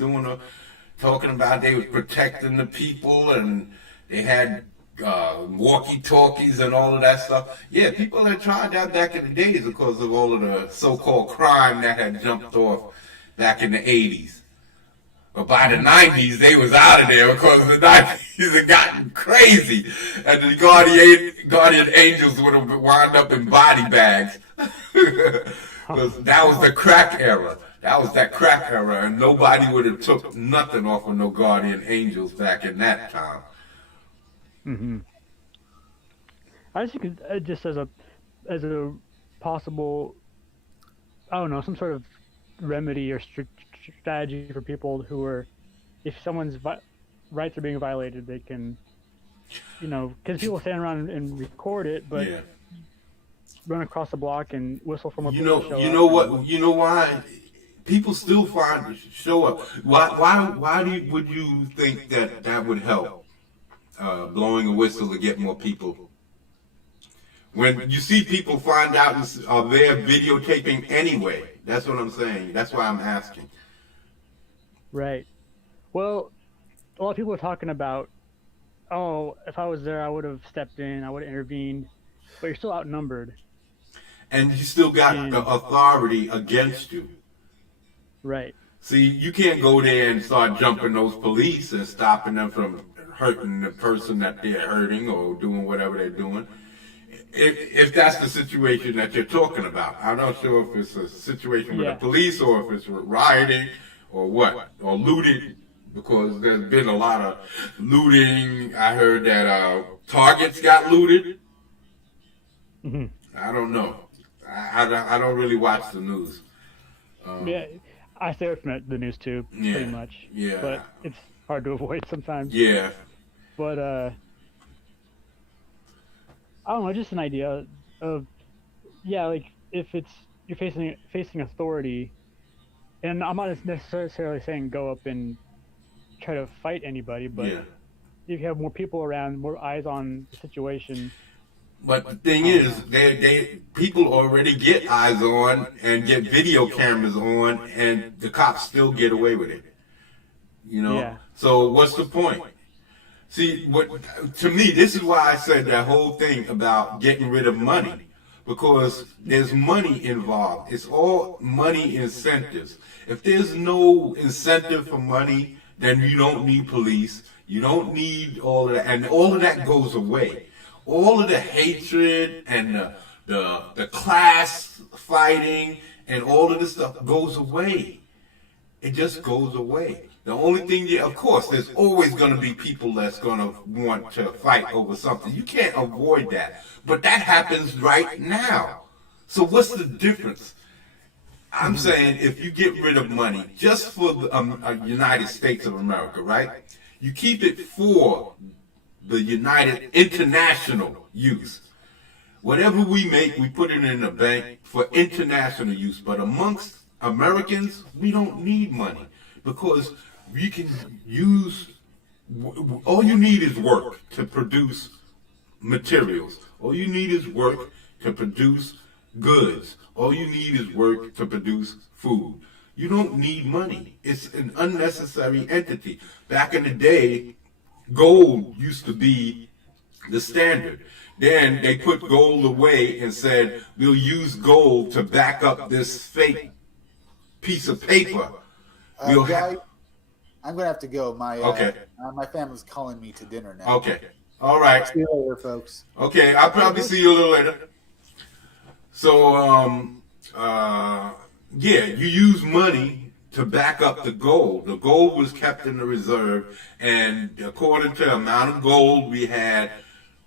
talking about they was protecting the people, and they had walkie-talkies and all of that stuff. Yeah, people had tried that back in the days because of all of the so-called crime that had jumped off back in the 80s. But by the 90s, they was out of there because the 90s had gotten crazy. And the Guardian Angels would have wound up in body bags. Because that was the crack era. That was that crack era, and nobody would have took nothing off of no Guardian Angels back in that time. I just think just as a possible, I don't know, some sort of remedy or strategy for people who are, if someone's rights are being violated, they can, because people stand around and record it, but run across the block and whistle for more people to show up. You know why? People still show up. Why would you think that would help? Blowing a whistle to get more people. When you see people find out they're videotaping anyway. That's what I'm saying. That's why I'm asking. Right. Well, a lot of people are talking about, if I was there, I would have stepped in, I would have intervened, but you're still outnumbered. And you still got the authority against you. Right. See, you can't go there and start jumping those police and stopping them from hurting the person that they're hurting or doing whatever they're doing. If that's the situation that you're talking about. I'm not sure if it's a situation with the police or if it's rioting or what, or looting, because there's been a lot of looting. I heard that Targets got looted. I don't know. I don't really watch the news. I stay away from the news too, pretty much. Yeah. But it's hard to avoid sometimes. Yeah. But I don't know, just an idea of, like if you're facing authority, and I'm not necessarily saying go up and try to fight anybody, but if you have more people around, more eyes on the situation. But the thing is, people already get eyes on and get video cameras on, and the cops still get away with it. So what's the point? See, to me, this is why I said that whole thing about getting rid of money, because there's money involved. It's all money incentives. If there's no incentive for money, then you don't need police. You don't need all of that, and all of that goes away. All of the hatred and the class fighting and all of this stuff goes away. It just goes away. The only thing, of course, there's always going to be people that's going to want to fight over something. You can't avoid that. But that happens right now. So what's the difference? I'm saying if you get rid of money just for the United States of America, right? You keep it for the United international use. Whatever we make, we put it in the bank for international use. But amongst Americans, we don't need money because we can use, all you need is work to produce materials. All you need is work to produce goods. All you need is work to produce food. You don't need money. It's an unnecessary entity. Back in the day, gold used to be the standard. Then they put gold away and said, we'll use gold to back up this fake piece of paper. We'll Guy, I'm going to have to go. Okay. My family's calling me to dinner now. Okay. All right. See you later, folks. Okay, I'll probably see you a little later. So, yeah, you use money to back up the gold. The gold was kept in the reserve, and according to the amount of gold we had,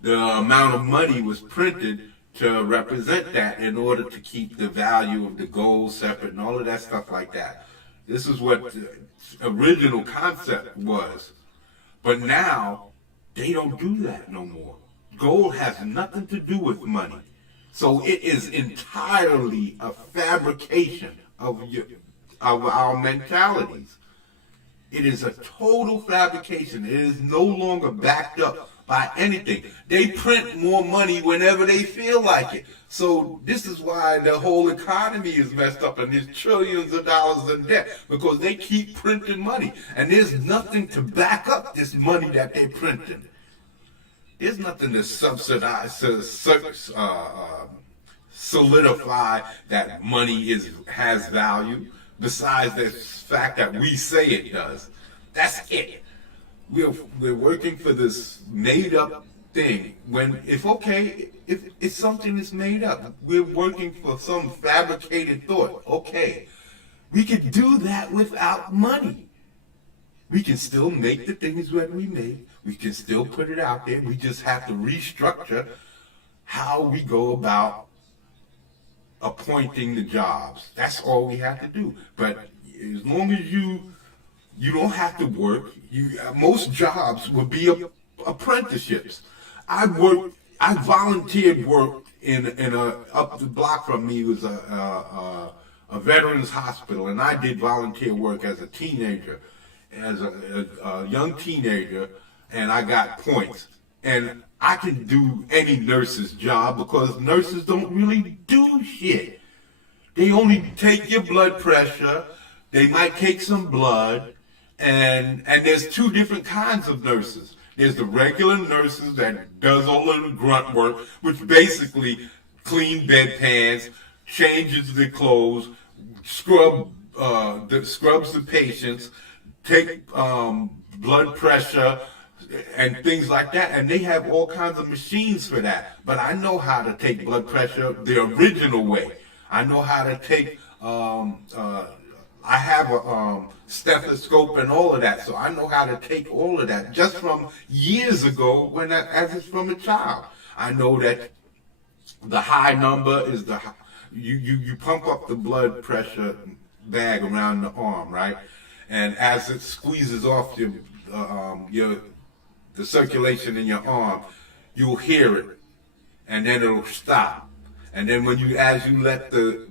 the amount of money was printed to represent that in order to keep the value of the gold separate and all of that stuff like that. This is what the original concept was. But now, they don't do that no more. Gold has nothing to do with money. So it is entirely a fabrication of our mentalities. It is a total fabrication. It is no longer backed up by anything. They print more money whenever they feel like it. So this is why the whole economy is messed up and there's trillions of dollars in debt, because they keep printing money and there's nothing to back up this money that they're printing. There's nothing to subsidize, solidify that money has value, besides the fact that we say it does. That's it. We're working for this made-up thing. If something is made up, we're working for some fabricated thought. Okay, we could do that without money. We can still make the things that we make. We can still put it out there. We just have to restructure how we go about appointing the jobs. That's all we have to do. But as long as you don't have to work, most jobs would be apprenticeships. I volunteered work in up the block from me was a veterans hospital, and I did volunteer work as a teenager. As a young teenager, and I got points. And I can do any nurse's job because nurses don't really do shit. They only take your blood pressure, they might take some blood, and there's two different kinds of nurses. There's the regular nurses that does all of the grunt work, which basically clean bedpans, changes the clothes, scrubs the patients, take blood pressure and things like that, and they have all kinds of machines for that. But I know how to take blood pressure the original way. I know how to take, I have a stethoscope and all of that, so I know how to take all of that just from years ago as it's from a child. I know that the high number is you pump up the blood pressure bag around the arm, right? And as it squeezes off the circulation in your arm, you'll hear it, and then it'll stop. And then as you let the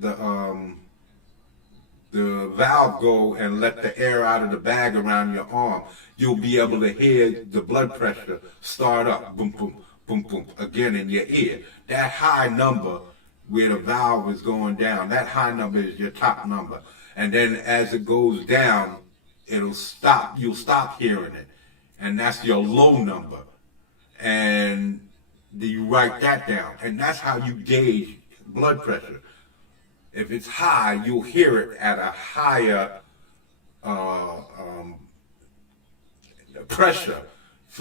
valve go and let the air out of the bag around your arm, you'll be able to hear the blood pressure start up, boom, boom, boom, boom, again in your ear. That high number where the valve is going down, that high number is your top number. And then as it goes down, it'll stop. You'll stop hearing it, and that's your low number. And you write that down, and that's how you gauge blood pressure. If it's high, you'll hear it at a higher pressure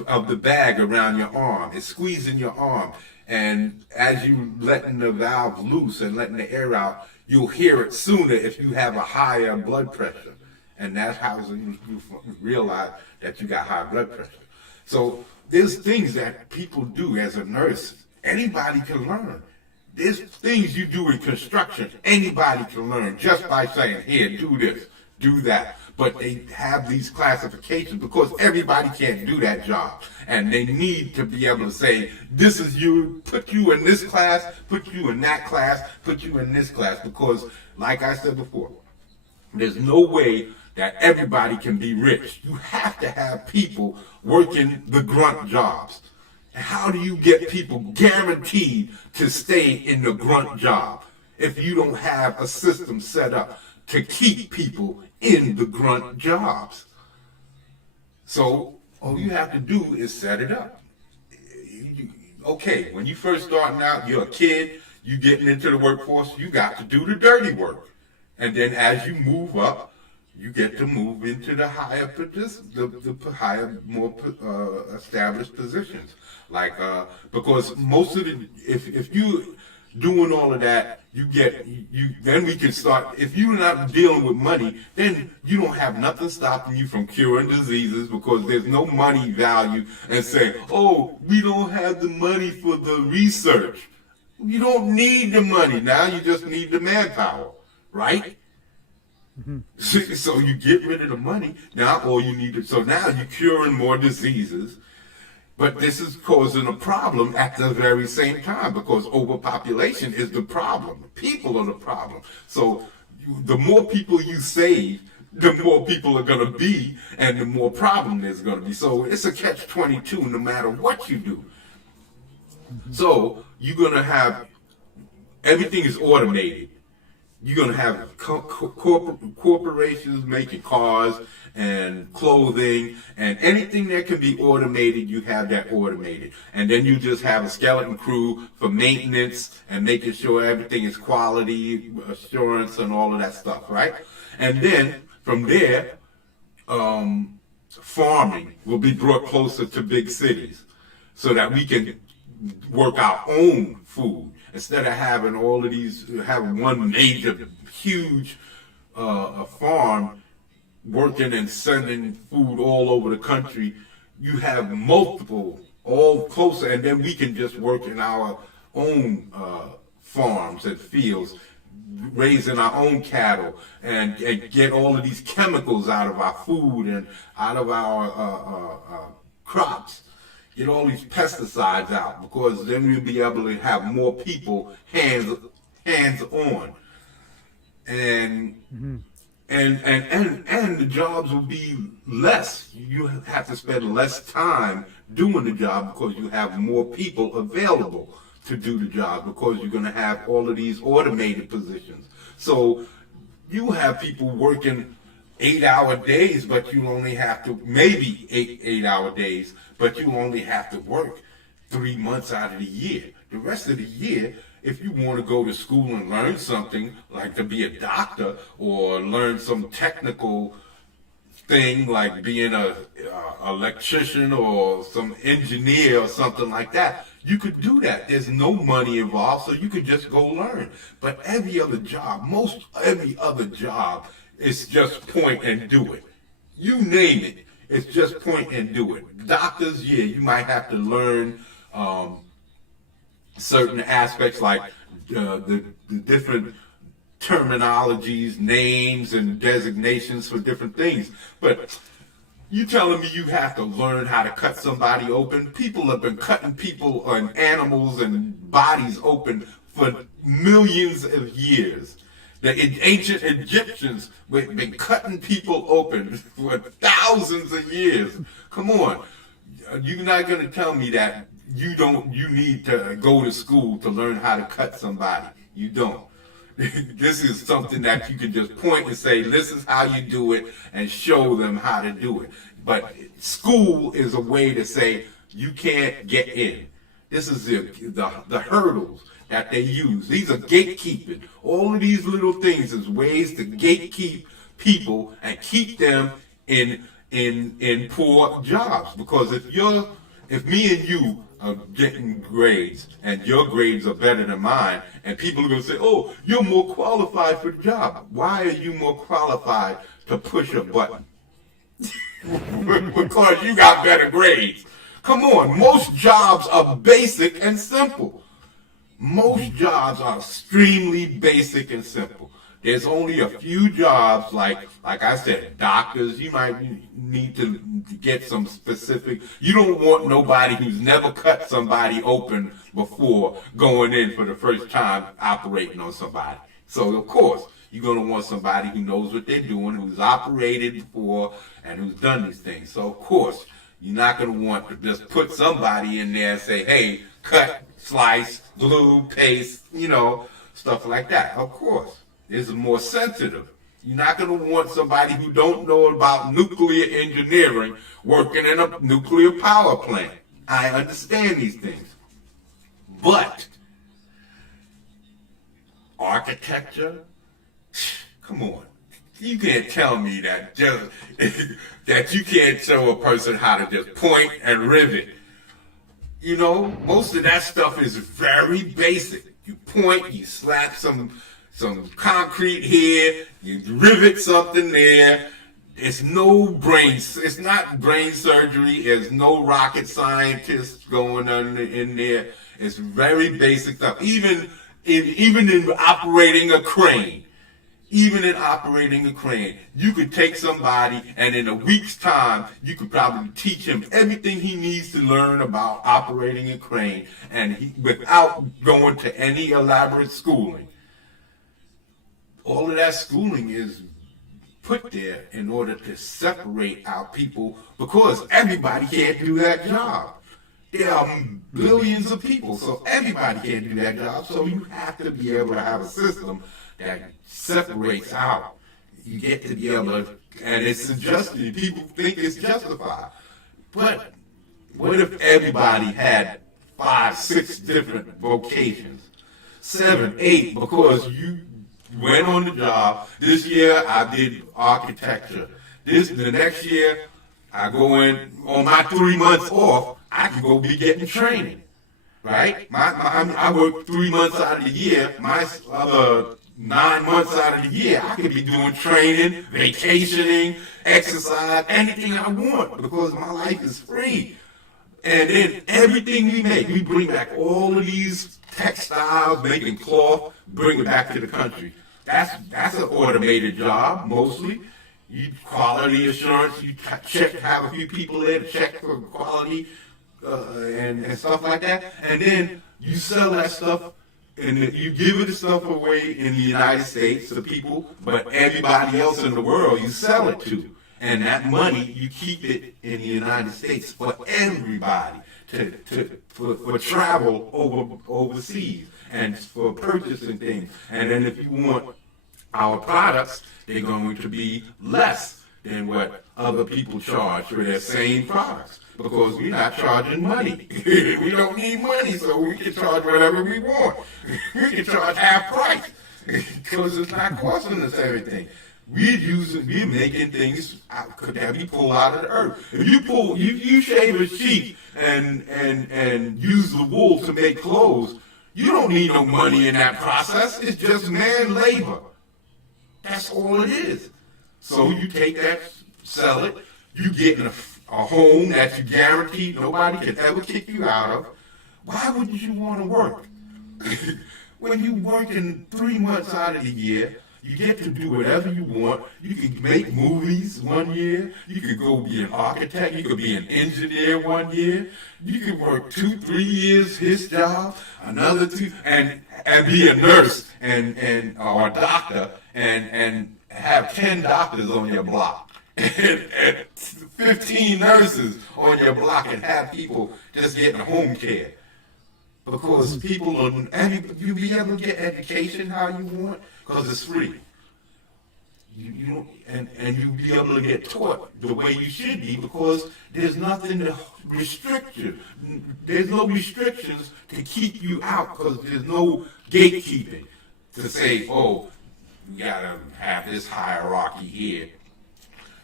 of the bag around your arm. It's squeezing your arm, and as you letting the valve loose and letting the air out, you'll hear it sooner if you have a higher blood pressure. And that's how you realize that you got high blood pressure. So there's things that people do as a nurse. Anybody can learn. There's things you do in construction anybody can learn just by saying, here, do this, do that. But they have these classifications because everybody can't do that job. And they need to be able to say, this is you, put you in this class, put you in that class, put you in this class. Because, like I said before, there's no way that everybody can be rich. You have to have people working the grunt jobs. How do you get people guaranteed to stay in the grunt job if you don't have a system set up to keep people in the grunt jobs? So all you have to do is set it up. Okay, when you first starting out, you're a kid, you getting into the workforce, you got to do the dirty work. And then as you move up, you get to move into the higher, the higher, more established positions. Like, because most of the, if you doing all of that, then we can start, if you're not dealing with money, then you don't have nothing stopping you from curing diseases because there's no money value and say, oh, we don't have the money for the research. You don't need the money. Now you just need the manpower, right? Mm-hmm. So you get rid of the money, now all you need to, so now you're curing more diseases, but this is causing a problem at the very same time because overpopulation is the problem. People are the problem. So the more people you save, the more people are going to be, and the more problem there's going to be. So it's a catch-22 no matter what you do. Mm-hmm. So you're going to have, everything is automated. You're going to have corporations making cars and clothing and anything that can be automated, you have that automated. And then you just have a skeleton crew for maintenance and making sure everything is quality assurance and all of that stuff, right? And then from there, farming will be brought closer to big cities so that we can work our own food. Instead of having all of these, having one major, huge farm working and sending food all over the country, you have multiple, all closer, and then we can just work in our own farms and fields, raising our own cattle, and get all of these chemicals out of our food and out of our crops. Get all these pesticides out, because then we'll be able to have more people hands on, and and the jobs will be less. You have to spend less time doing the job because you have more people available to do the job because you're going to have all of these automated positions. So you have people working 8-hour days, but you only have to, maybe 8-hour days, but you only have to work 3 months out of the year. The rest of the year, if you want to go to school and learn something, like to be a doctor or learn some technical thing like being a electrician or some engineer or something like that, you could do that. There's no money involved, so you could just go learn. But every other job, every other job, it's just point and do it. You name it, it's just point and do it. Doctors, yeah, you might have to learn certain aspects like the different terminologies, names, and designations for different things. But you telling me you have to learn how to cut somebody open? People have been cutting people and animals and bodies open for millions of years. The ancient Egyptians have been cutting people open for thousands of years. Come on. You're not going to tell me that you need to go to school to learn how to cut somebody. You don't. This is something that you can just point and say, this is how you do it, and show them how to do it. But school is a way to say, you can't get in. This is the hurdles that they use. These are gatekeeping. All of these little things is ways to gatekeep people and keep them in poor jobs. Because if me and you are getting grades and your grades are better than mine, and people are going to say, oh, you're more qualified for the job. Why are you more qualified to push a button? Because you got better grades. Come on, most jobs are basic and simple. Most jobs are extremely basic and simple. There's only a few jobs, like I said, doctors. You might need to get some specific. You don't want nobody who's never cut somebody open before going in for the first time operating on somebody. So of course, you're going to want somebody who knows what they're doing, who's operated before, and who's done these things. So of course, you're not going to want to just put somebody in there and say, hey, cut, slice, glue, paste, stuff like that. Of course. Is more sensitive. You're not going to want somebody who don't know about nuclear engineering working in a nuclear power plant. I understand these things. But architecture, come on. You can't tell me that that you can't show a person how to just point and rivet. Most of that stuff is very basic. You point, you slap some concrete here, you rivet something there. It's not brain surgery. There's no rocket scientists going on in there. It's very basic stuff. Even in operating a crane, you could take somebody and in a week's time, you could probably teach him everything he needs to learn about operating a crane, and without going to any elaborate schooling. All of that schooling is put there in order to separate out people because everybody can't do that job. There are billions of people, so everybody can't do that job. So you have to be able to have a system that separates out. You get to be able to, and it's suggested, people think it's justified. But what if everybody had 5, 6 different vocations? 7, 8, because you went on the job. This year I did architecture. The next year I go in on my 3 months off. I can go be getting training, right? I work 3 months out of the year. My other 9 months out of the year, I could be doing training, vacationing, exercise, anything I want because my life is free. And then everything we make, we bring back all of these textiles, making cloth, bring it back to the country. That's an automated job, mostly. You quality assurance, you have a few people there to check for quality and stuff like that. And then you sell that stuff and you give the stuff away in the United States to people, but everybody else in the world you sell it to. And that money, you keep it in the United States for everybody for travel overseas and for purchasing things. And then if you want our products, they're going to be less than what other people charge for their same products because we're not charging money. We don't need money, so we can charge whatever we want. We can charge half price because it's not costing us everything. We're making things that we pull out of the earth. If you shave a sheep and use the wool to make clothes, you don't need no money in that process. It's just man labor. That's all it is. So you take that, sell it, you get in a home that you guarantee nobody can ever kick you out of. Why would you want to work? When you work in 3 months out of the year, you get to do whatever you want. You can make movies 1 year. You could go be an architect. You could be an engineer 1 year. You could work 2, 3 years his job, another 2, and be a nurse or a doctor and have 10 doctors on your block and 15 nurses on your block and have people just getting home care. Because you'll be able to get education how you want because it's free. And you'll be able to get taught the way you should be because there's nothing to restrict you. There's no restrictions to keep you out because there's no gatekeeping to say, oh, you gotta have this hierarchy here.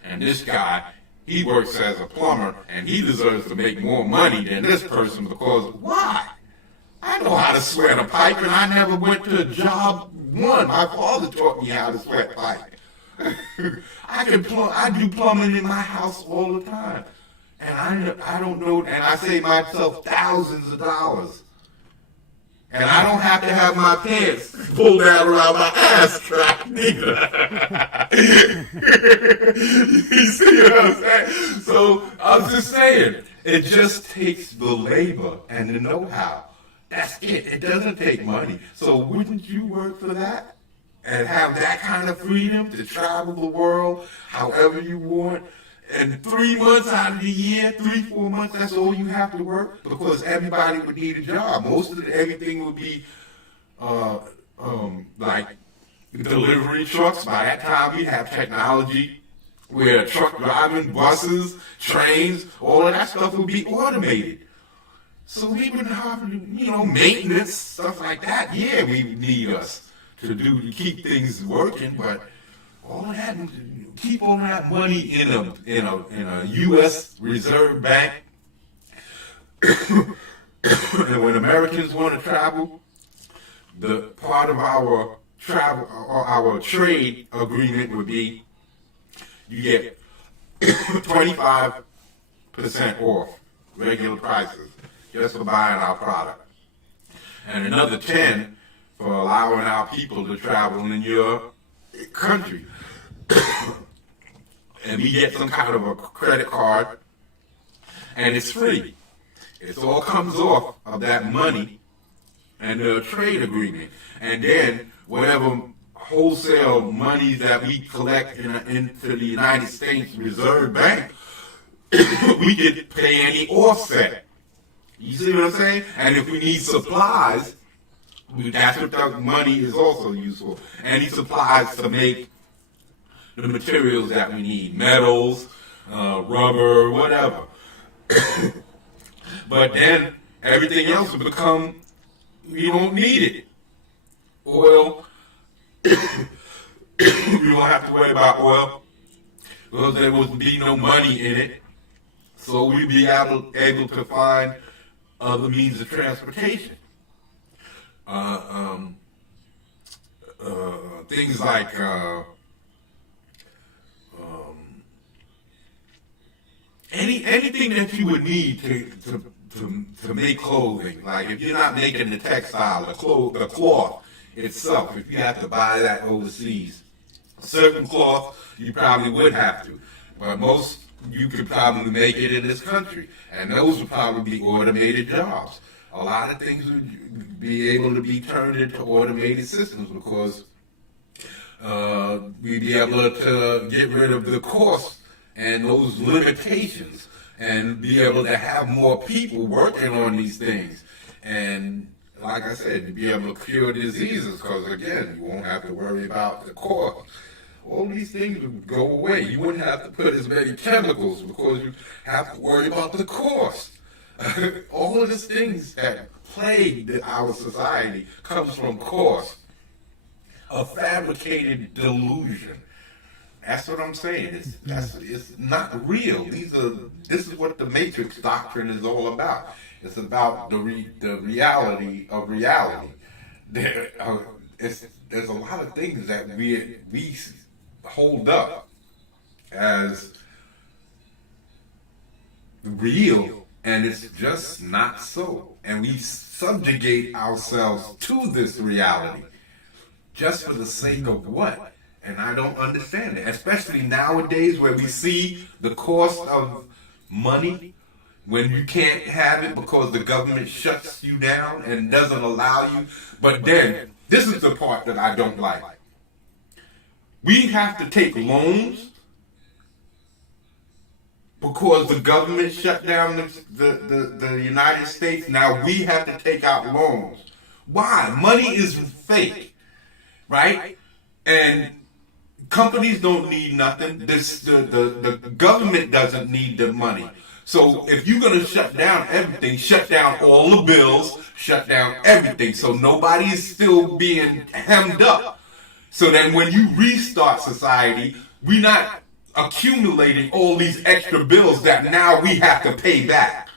And this guy, he works as a plumber and he deserves to make more money than this person because why? I know how to sweat a pipe, and I never went to a job one. My father taught me how to sweat pipe. I do plumbing in my house all the time, and I don't know. And I save myself thousands of dollars. And I don't have to have my pants pulled down around my ass crack neither. You see what I'm saying? So I'm just saying, it just takes the labor and the know-how. That's it. It doesn't take money. So wouldn't you work for that? And have that kind of freedom to travel the world however you want? And 3 months out of the year, 3-4 months, that's all you have to work, because everybody would need a job. Most of everything would be like delivery trucks. By that time, we have technology where truck driving, buses, trains, all of that stuff would be automated. So we wouldn't have, maintenance, stuff like that. Yeah, we need us to keep things working, but all of that, keep all that money in a U.S. Reserve Bank. And when Americans want to travel, the part of our travel or our trade agreement would be you get 25% off regular prices just for buying our product, and another 10 for allowing our people to travel in your country. And we get some kind of a credit card, and it's free. It all comes off of that money and the trade agreement. And then whatever wholesale money that we collect into the United States Reserve Bank, we can pay any offset. You see what I'm saying? And if we need supplies, that's what the money is also used for. Any supplies to make the materials that we need, metals, rubber, whatever. But then everything else will become, you don't need it. Oil, you don't have to worry about oil, because there would be no money in it. So we'd be able to find other means of transportation. Things like anything that you would need to make clothing. Like if you're not making the textile, the cloth itself, if you have to buy that overseas, certain cloth you probably would have to, but most you could probably make it in this country, and those would probably be automated jobs. A lot of things would be able to be turned into automated systems, because we'd be able to get rid of the cost and those limitations, and be able to have more people working on these things. And like I said, to be able to cure diseases, because again, you won't have to worry about the cost. All these things would go away. You wouldn't have to put as many chemicals, because you have to worry about the cost. All of these things that plague our society comes from cost, a fabricated delusion. That's what I'm saying. It's not real. This is what the Matrix doctrine is all about. It's about the reality of reality. There's a lot of things that we hold up as real, and it's just not so. And we subjugate ourselves to this reality just for the sake of what? And I don't understand it, especially nowadays where we see the cost of money, when you can't have it because the government shuts you down and doesn't allow you. But then, this is the part that I don't like. We have to take loans because the government shut down the United States. Now we have to take out loans. Why? Money is fake, right? And companies don't need nothing. The government doesn't need the money. So if you're going to shut down everything, shut down all the bills, shut down everything, so nobody is still being hemmed up. So then when you restart society, we're not accumulating all these extra bills that now we have to pay back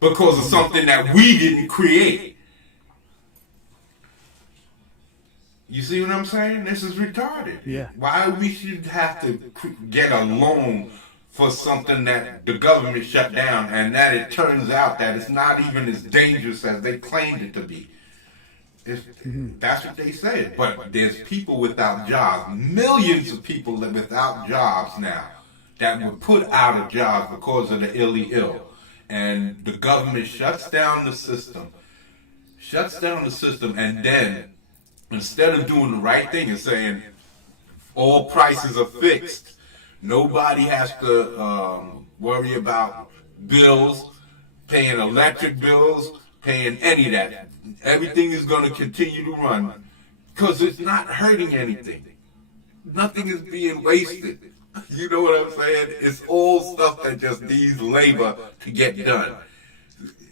because of something that we didn't create. You see what I'm saying? This is retarded. Yeah. Why we should have to get a loan for something that the government shut down, and that it turns out that it's not even as dangerous as they claimed it to be. That's what they said. But there's people without jobs, millions of people that without jobs now that were put out of jobs because of the illy ill. And the government shuts down the system, and then instead of doing the right thing and saying all prices are fixed, nobody has to worry about bills, paying electric bills, paying any of that. Everything is going to continue to run because it's not hurting anything. Nothing is being wasted. You know what I'm saying? It's all stuff that just needs labor to get done.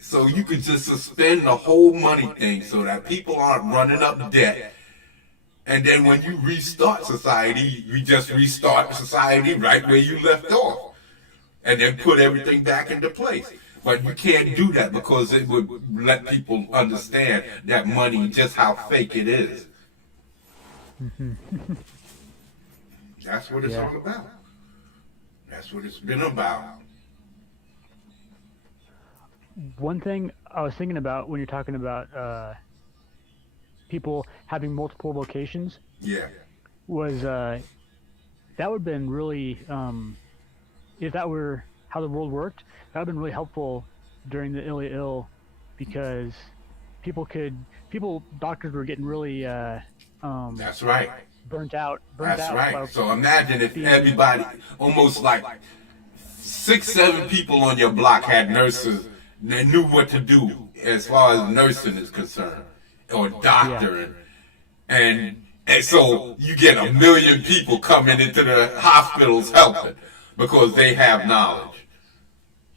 So you could just suspend the whole money thing so that people aren't running up debt. And then when you restart society, you just restart society right where you left off. And then put everything back into place. But you can't do that because it would let people understand that money, just how fake it is. That's what it's all about. That's what it's been about. One thing I was thinking about when you're talking about people having multiple locations. Yeah. Was that would have been really, if that were how the world worked, that would have been really helpful during the illy ill, because doctors were getting really that's right. burnt out. That's right. So imagine if everybody, almost like 6-7 people on your block had nurses that knew what to do as far as nursing is concerned, or doctoring, and so you get 1 million people coming into the hospitals helping because they have knowledge.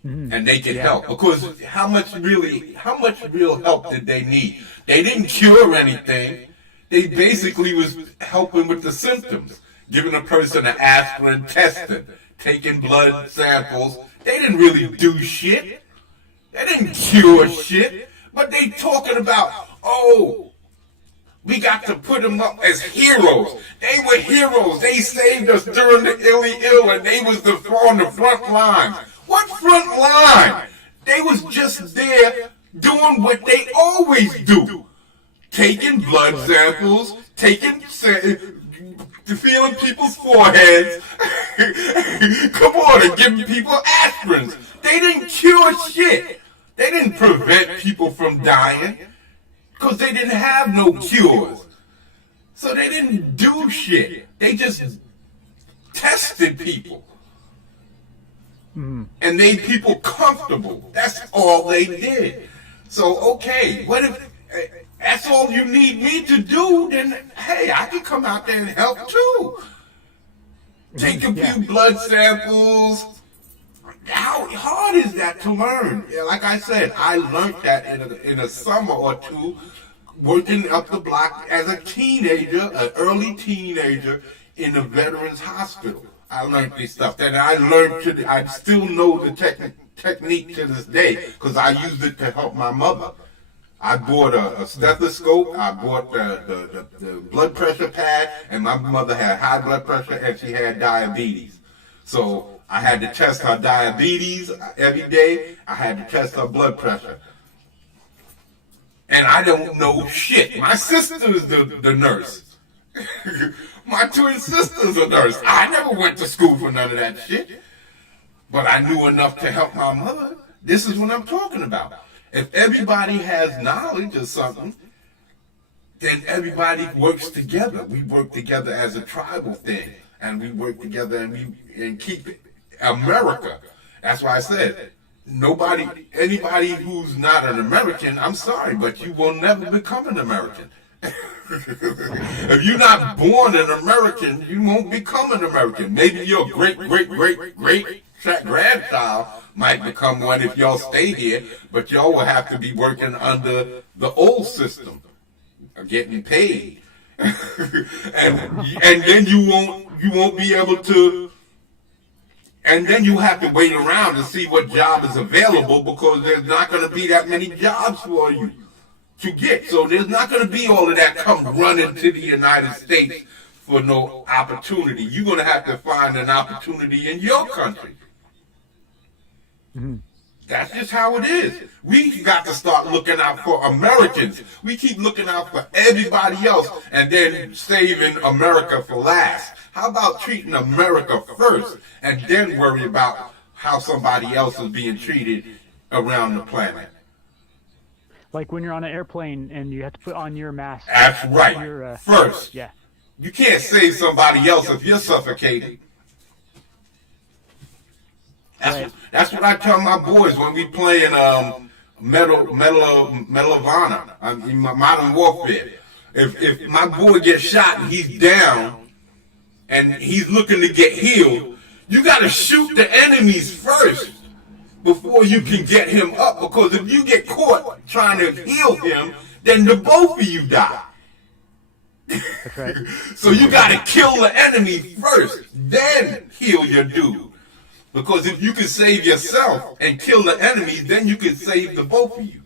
And they can help, because how much real help did they need? They didn't cure anything. They basically was helping with the symptoms, giving a person an aspirin, testing, taking blood samples. They didn't really do shit. They didn't cure shit. But they talking about, we got to put them up as heroes. They were heroes. They saved us during the illy ill, and they was on the front line. What front line? They was just there doing what they always do. Taking blood samples, feeling people's foreheads. Come on, and giving people aspirins. They didn't cure shit. They didn't prevent people from dying because they didn't have no cures. So they didn't do shit. They just tested people. And made people comfortable. That's all they did. So, okay, what if that's all you need me to do? Then, hey, I can come out there and help too. Take a few blood samples. How hard is that to learn? Like I said, I learned that in a summer or two, working up the block as a teenager, an early teenager in a veterans hospital. I learned this stuff. Then I still know the technique to this day because I used it to help my mother. I bought a stethoscope, I bought the blood pressure pad, and my mother had high blood pressure and she had diabetes. So I had to test her diabetes every day. I had to test her blood pressure. And I don't know shit. My sister is the nurse. My twin sister's a nurse. I never went to school for none of that shit. But I knew enough to help my mother. This is what I'm talking about. If everybody has knowledge of something, then everybody works together. We work together as a tribal thing. And we work together and keep it. America. That's why I said, anybody who's not an American, I'm sorry, but you will never become an American. If you're not born an American, you won't become an American. Maybe your great-great-great-great-grandchild might become one if y'all stay here, but y'all will have to be working under the old system, getting paid. and then you won't be able to, and then you have to wait around to see what job is available because there's not going to be that many jobs for you to get. So there's not going to be all of that come running to the United States for no opportunity. You're going to have to find an opportunity in your country. That's just how it is. We got to start looking out for Americans. We keep looking out for everybody else and then saving America for last. How about treating America first and then worry about how somebody else is being treated around the planet? Like when you're on an airplane and you have to put on your mask. That's right. Your, first. Yeah. You can't save somebody else if you're suffocating. That's what I tell my boys when we playing Medal of Honor, in Modern Warfare. If my boy gets shot and he's down and he's looking to get healed, you got to shoot the enemies first before you can get him up. Because if you get caught trying to heal him, then the both of you die. That's right. So you got to kill the enemy first, then heal your dude. Because if you can save yourself and kill the enemies, then you can save the both of you.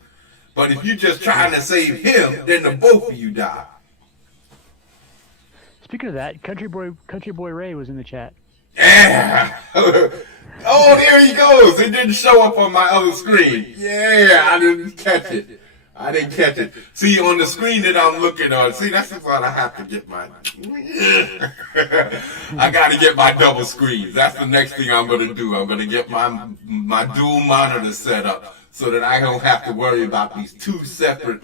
But if you're just trying to save him, then the both of you die. Speaking of that, Country Boy Ray was in the chat. Yeah. Oh, there he goes. It didn't show up on my other screen. Yeah, I didn't catch it. See, on the screen that I'm looking on, see, that's what I have to get my... I got to get my double screens. That's the next thing I'm going to do. I'm going to get my dual monitor set up so that I don't have to worry about these two separate...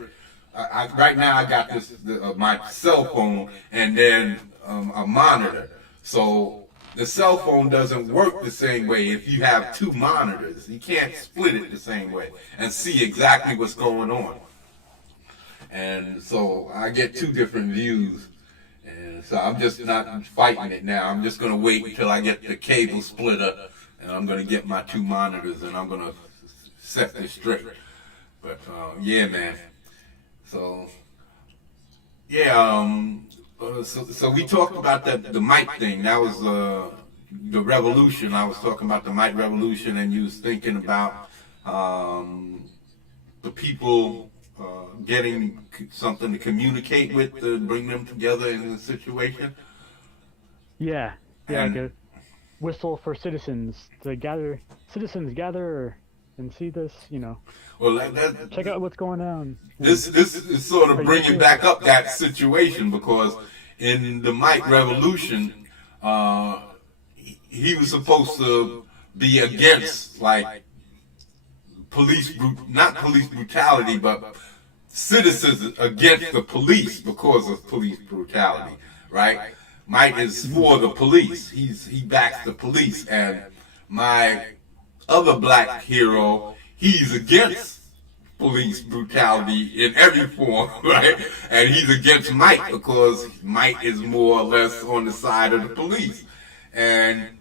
right now, I got this my cell phone and then a monitor. So the cell phone doesn't work the same way if you have two monitors. You can't split it the same way and see exactly what's going on. And so I get two different views. And so I'm just not fighting it now. I'm just going to wait until I get the cable splitter and I'm going to get my two monitors and I'm going to set this straight. But yeah, man. So yeah, so we talked about the mic thing. That was the revolution. I was talking about the mic revolution, and you was thinking about the people getting something to communicate with, to bring them together in a situation. Yeah, like a whistle for citizens to gather. Citizens gather and see this, Well, check out what's going on. This is sort of bringing back up that situation, because in the Mike Revolution, he was supposed to be against, like, not police brutality, but citizens against the police because of police brutality, right? Mike is for the police. He backs the police. And my other black hero, he's against police brutality in every form, right? And he's against Mike because Mike is more or less on the side of the police. And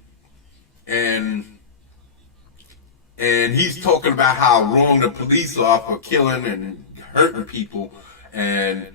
he's talking about how wrong the police are for killing and hurting people, and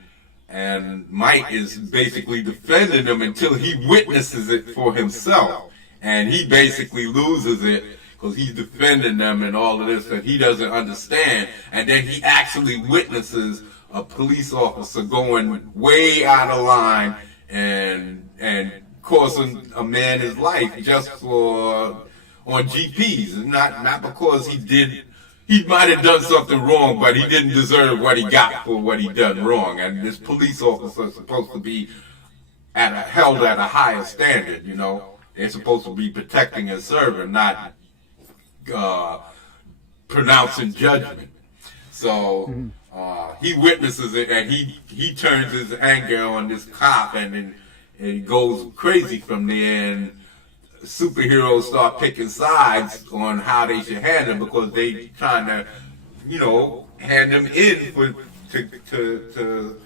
Mike is basically defending them until he witnesses it for himself, and he basically loses it because he's defending them and all of this that he doesn't understand, and then he actually witnesses a police officer going way out of line and causing a man his life just for on GPs, not because he might have done something wrong, but he didn't deserve what he got for what he done wrong. And this police officer is supposed to be held at a higher standard, They're supposed to be protecting and serving, not pronouncing judgment. So he witnesses it, and he turns his anger on this cop, and then it goes crazy from there, and superheroes start picking sides on how they should handle him because they trying to, hand him in to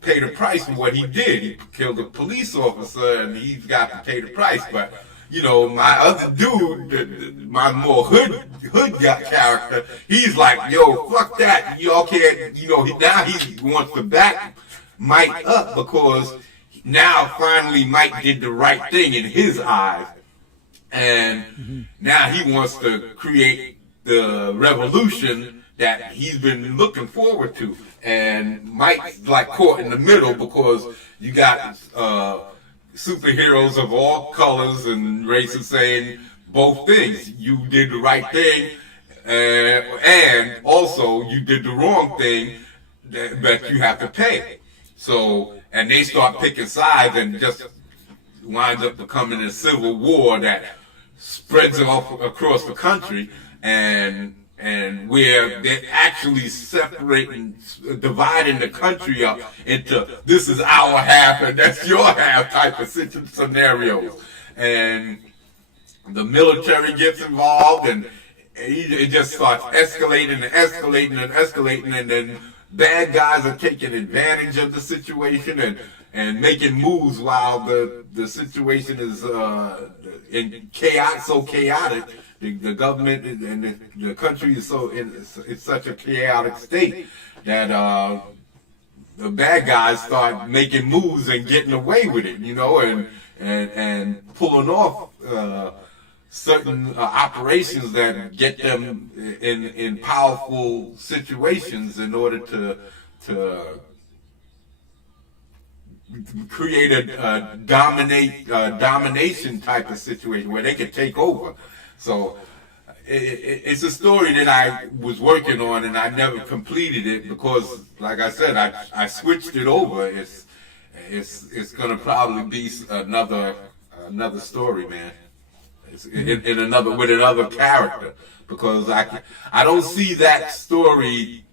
pay the price for what he did. He killed a police officer and he's got to pay the price. But my other dude, my more hood character, he's like, yo, fuck that. Y'all can't, now he wants to back Mike up because now finally Mike did the right thing in his eyes, and now he wants to create the revolution that he's been looking forward to. And Mike's like caught in the middle because you got superheroes of all colors and races saying both things. You did the right thing and also you did the wrong thing that you have to pay. So, and they start picking sides and just winds up becoming a civil war that spreads off across the country, and where they're actually separating, dividing the country up into this is our half and that's your half type of scenarios. And the military gets involved, and it just starts escalating and escalating and escalating, and then bad guys are taking advantage of the situation and making moves while the situation is so chaotic. The government and the country is it's such a chaotic state that the bad guys start making moves and getting away with it, you know, and pulling off certain operations that get them in powerful situations in order to create a domination type of situation where they can take over. So it's a story that I was working on, and I never completed it because, like I said, I switched it over. It's gonna probably be another story, man. In another with another character, because I don't see that story.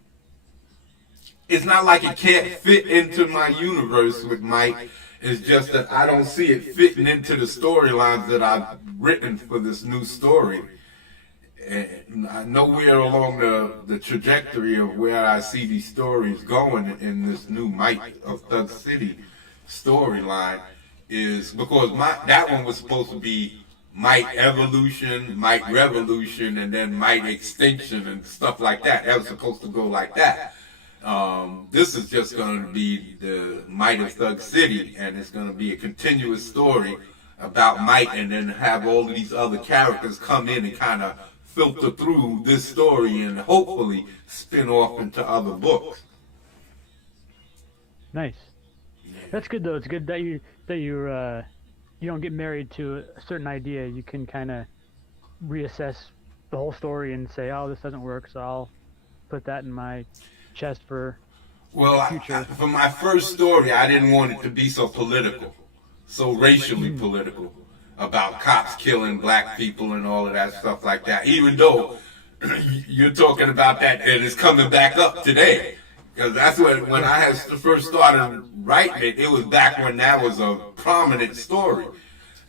It's not like it can't fit into my universe with Mike. It's just that I don't see it fitting into the storylines that I've written for this new story. And nowhere along the trajectory of where I see these stories going in this new Mike of Thug City storyline is because that one was supposed to be Mike Evolution, Mike Revolution, and then Mike Extinction and stuff like that. That was supposed to go like that. This is just going to be the Might of Thug City, and it's going to be a continuous story about Mike, and then have all of these other characters come in and kind of filter through this story and hopefully spin off into other books. Nice. That's good though. It's good that you don't get married to a certain idea. You can kind of reassess the whole story and say, oh, this doesn't work, so I'll put that in my chest for future. For my first story, I didn't want it to be so political, so racially political, about cops killing black people and all of that stuff like that. Even though you're talking about that, and it's coming back up today. Because that's when I first started writing it, it was back when that was a prominent story.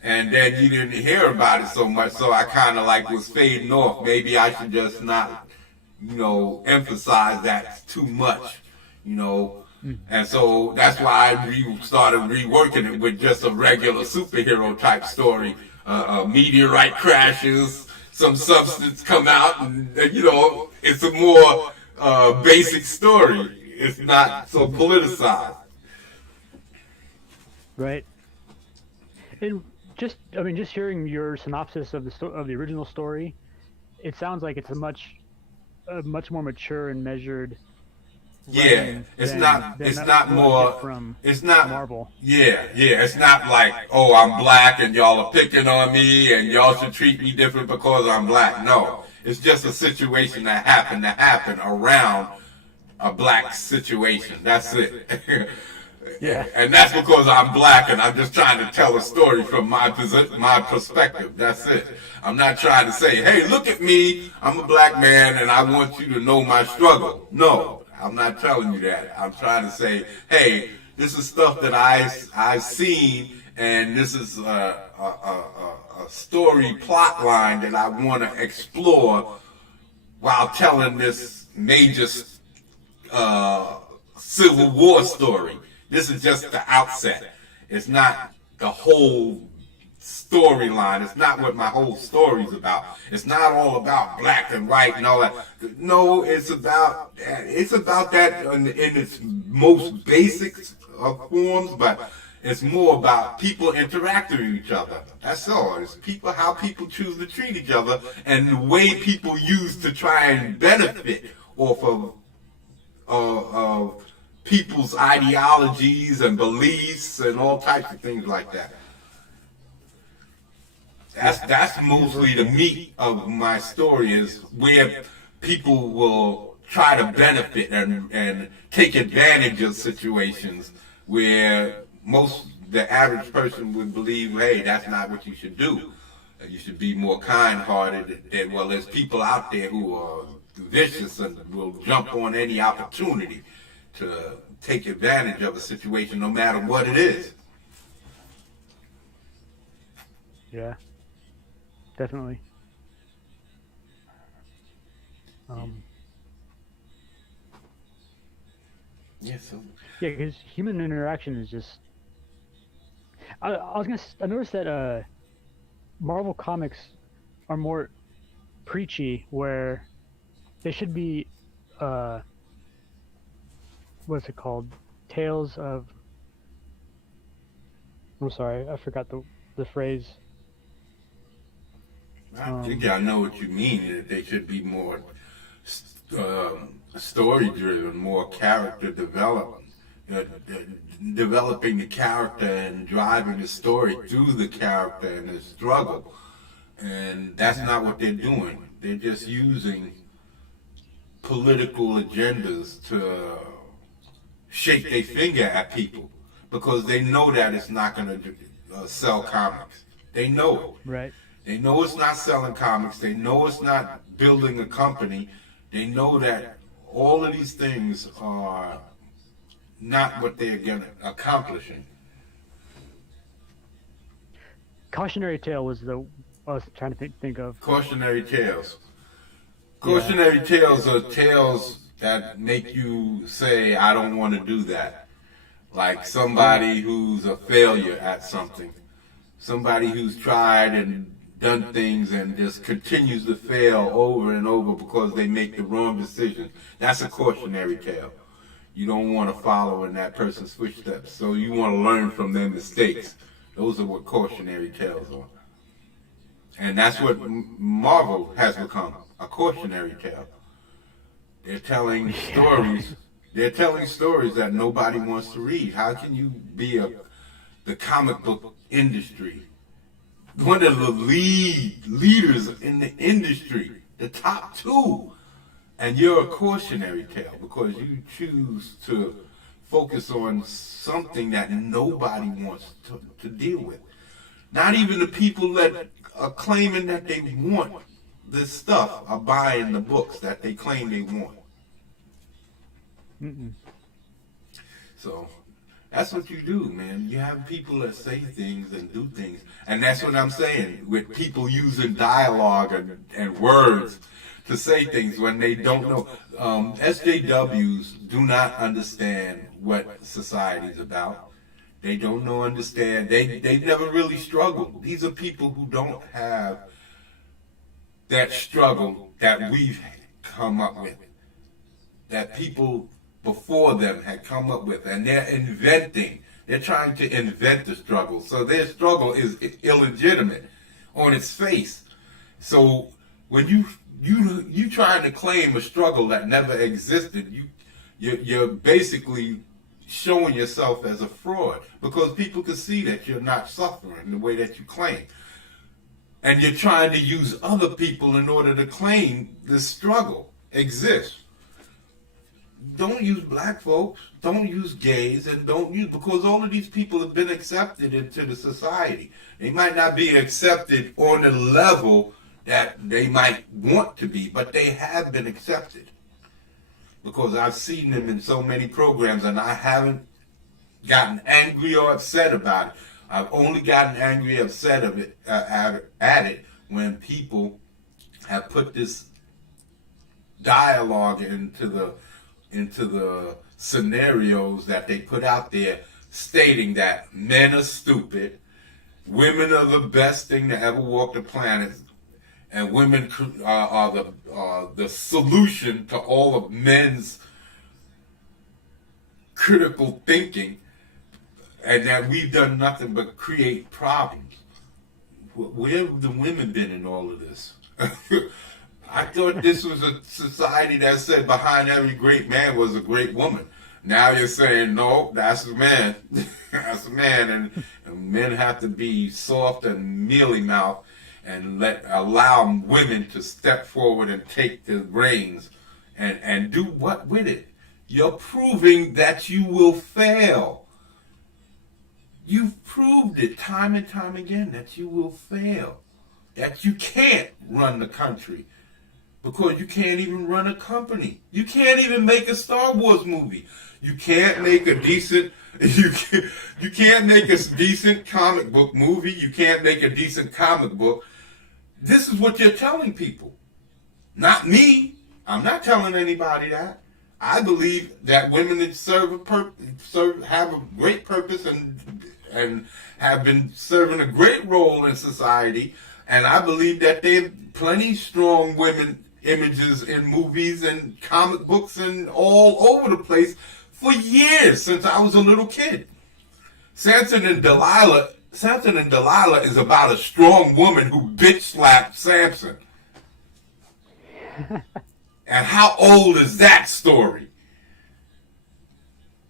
And then you didn't hear about it so much, so I kind of was fading off. Maybe I should just not, emphasize that too much, And so that's why I started reworking it with just a regular superhero type story. Meteorite crashes, some substance come out, and it's a more basic story. It's not so politicized. Right. And just hearing your synopsis of the original story, it sounds like it's a much more mature and measured. Yeah, it's not Marvel. Yeah, it's not like, oh, I'm black and y'all are picking on me and y'all should treat me different because I'm black. No, it's just a situation that happened to happen around a black situation. That's it. Yeah. And that's because I'm black and I'm just trying to tell a story from my perspective. That's it. I'm not trying to say, hey, look at me, I'm a black man and I want you to know my struggle. No, I'm not telling you that. I'm trying to say, hey, this is stuff that I've seen, and this is a story plot line that I want to explore while telling this major Civil War story. This is just the outset. It's not the whole storyline. It's not what my whole story's about. It's not all about black and white and all that. No, it's about that in its most basic forms, but it's more about people interacting with each other. That's all. It's how people choose to treat each other, and the way people use to try and benefit off of people's ideologies and beliefs and all types of things like that. That's mostly the meat of my story, is where people will try to benefit and take advantage of situations where the average person would believe, hey, that's not what you should do. You should be more kind-hearted. And, well, there's people out there who are vicious and will jump on any opportunity to take advantage of a situation, no matter what it is. Yeah, definitely. Yes. Yeah, because human interaction is just. I noticed that Marvel comics are more preachy, where they should be. What's it called? Tales of. I'm sorry, I forgot the phrase. I think I know what you mean. That they should be more story-driven, more character development, developing the character and driving the story through the character and the struggle. And that's not what they're doing. They're just using political agendas to shake their finger at people because they know that it's not going to sell comics. They know it. Right. They know it's not selling comics. They know it's not building a company. They know that all of these things are not what they're accomplishing. Cautionary tale was I was trying to think of. Cautionary tales. Cautionary tales are tales that make you say, I don't want to do that. Like somebody who's a failure at something. Somebody who's tried and done things and just continues to fail over and over because they make the wrong decision. That's a cautionary tale. You don't want to follow in that person's footsteps, so you want to learn from their mistakes. Those are what cautionary tales are. And that's what Marvel has become, a cautionary tale. They're telling stories. They're telling stories that nobody wants to read. How can you be the comic book industry, one of the leaders in the industry, the top two, and you're a cautionary tale because you choose to focus on something that nobody wants to deal with. Not even the people that are claiming that they want this stuff are buying the books that they claim they want. So that's what you do, man. You have people that say things and do things. And that's what I'm saying, with people using dialogue and words to say things when they don't know. SJWs do not understand what society's about. They don't understand. They've never really struggled. These are people who don't have that struggle that we've come up with, that people before them had come up with, and they're inventing. They're trying to invent the struggle. So their struggle is illegitimate on its face. So when you trying to claim a struggle that never existed, you're basically showing yourself as a fraud because people can see that you're not suffering the way that you claim. And you're trying to use other people in order to claim this struggle exists. Don't use black folks, don't use gays, and because all of these people have been accepted into the society. They might not be accepted on the level that they might want to be, but they have been accepted. Because I've seen them in so many programs and I haven't gotten angry or upset about it. I've only gotten angry or upset at it when people have put this dialogue into the scenarios that they put out there, stating that men are stupid, women are the best thing to ever walk the planet, and women are the solution to all of men's critical thinking, and that we've done nothing but create problems. Where have the women been in all of this? I thought this was a society that said behind every great man was a great woman. Now you're saying, no, that's a man. That's a man, and men have to be soft and mealy-mouthed and allow women to step forward and take the reins and do what with it? You're proving that you will fail. You've proved it time and time again that you will fail. That you can't run the country. Because you can't even run a company. You can't even make a Star Wars movie. You can't make a decent you can't make a decent comic book movie. You can't make a decent comic book. This is what you're telling people. Not me. I'm not telling anybody that. I believe that women that have a great purpose and have been serving a great role in society. And I believe that there are plenty strong women images in movies and comic books and all over the place for years since I was a little kid. Samson and Delilah is about a strong woman who bitch slapped Samson. And how old is that story?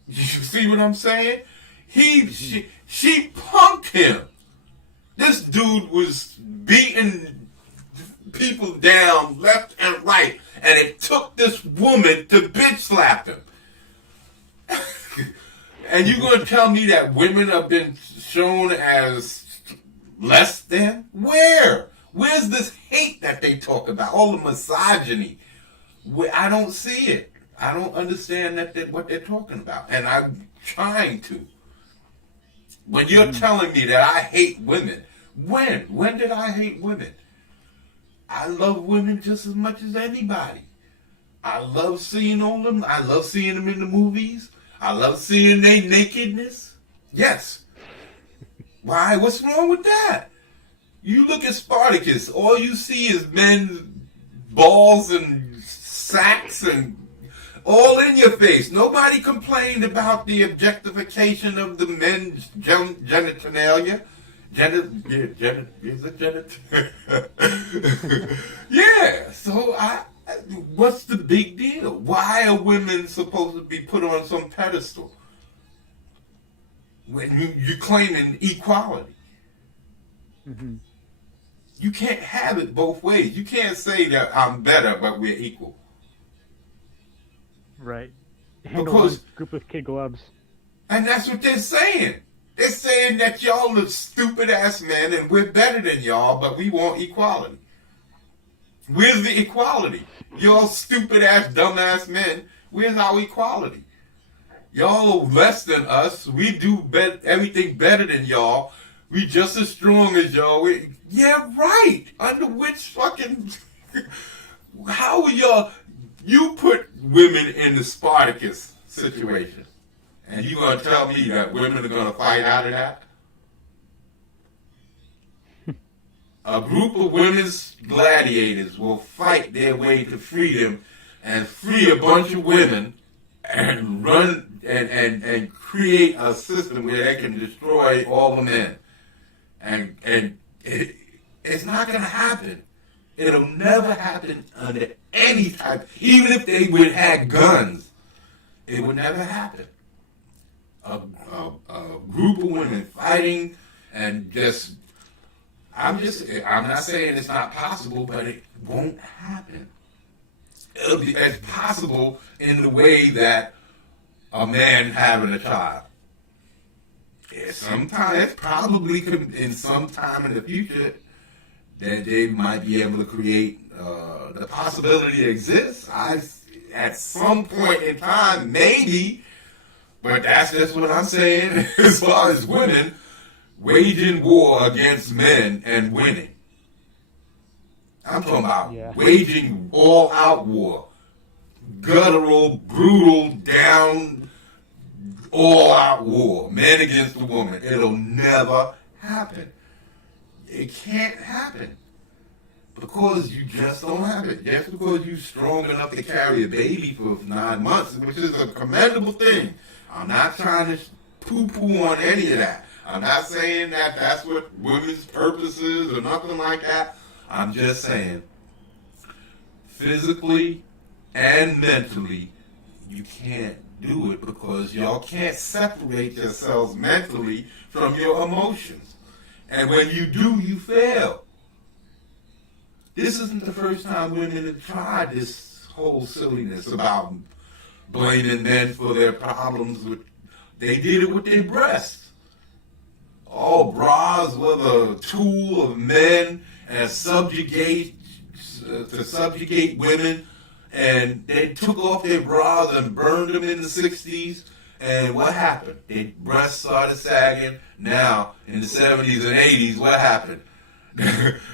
You see what I'm saying? She punked him. This dude was beating people down left and right, and it took this woman to bitch slap him. And you're going to tell me that women have been shown as less than? Where? Where's this hate that they talk about? All the misogyny. I don't see it. I don't understand what they're talking about. And I'm trying to. When you're telling me that I hate women, when? When did I hate women? I love women just as much as anybody. I love seeing them. I love seeing them in the movies. I love seeing their nakedness. Yes. Why? What's wrong with that? You look at Spartacus, all you see is men's balls and sacks and all in your face. Nobody complained about the objectification of the men's genitalia. Yeah, so what's the big deal? Why are women supposed to be put on some pedestal when you're claiming equality? Mm-hmm. You can't have it both ways. You can't say that I'm better, but we're equal. Right. Handle one group with kid gloves. And that's what they're saying. They're saying that y'all are stupid ass men and we're better than y'all, but we want equality. Where's the equality? Y'all stupid ass, dumb ass men. Where's our equality? Y'all are less than us. We do everything better than y'all. We just as strong as y'all. Yeah, right. Under which fucking... How are y'all... You put women in the Spartacus situation. And you gonna tell me that women are gonna fight out of that? A group of women's gladiators will fight their way to freedom and free a bunch of women and run and create a system where they can destroy all the men. And it's not gonna happen. It'll never happen under any type, even if they would have guns, it would never happen. A group of women fighting and I'm not saying it's not possible, but it won't happen. It's possible in the way that a man having a child. Sometimes, probably in some time in the future, that they might be able to create the possibility exists. At some point in time, maybe, but that's just what I'm saying as far as women waging war against men and winning. I'm talking about waging all-out war. Guttural, brutal, down, all-out war. Men against the woman. It'll never happen. It can't happen. Because you just don't have it. Just because you're strong enough to carry a baby for 9 months, which is a commendable thing. I'm not trying to poo-poo on any of that. I'm not saying that that's what women's purpose is or nothing like that. I'm just saying, physically and mentally, you can't do it because y'all can't separate yourselves mentally from your emotions. And when you do, you fail. This isn't the first time women have tried this whole silliness about blaming men for their problems with. They did it with their breasts. Oh, bras were the tool of men and to subjugate women, and they took off their bras and burned them in the 60s. And what happened? Their breasts started sagging. Now, in the 70s and 80s, what happened?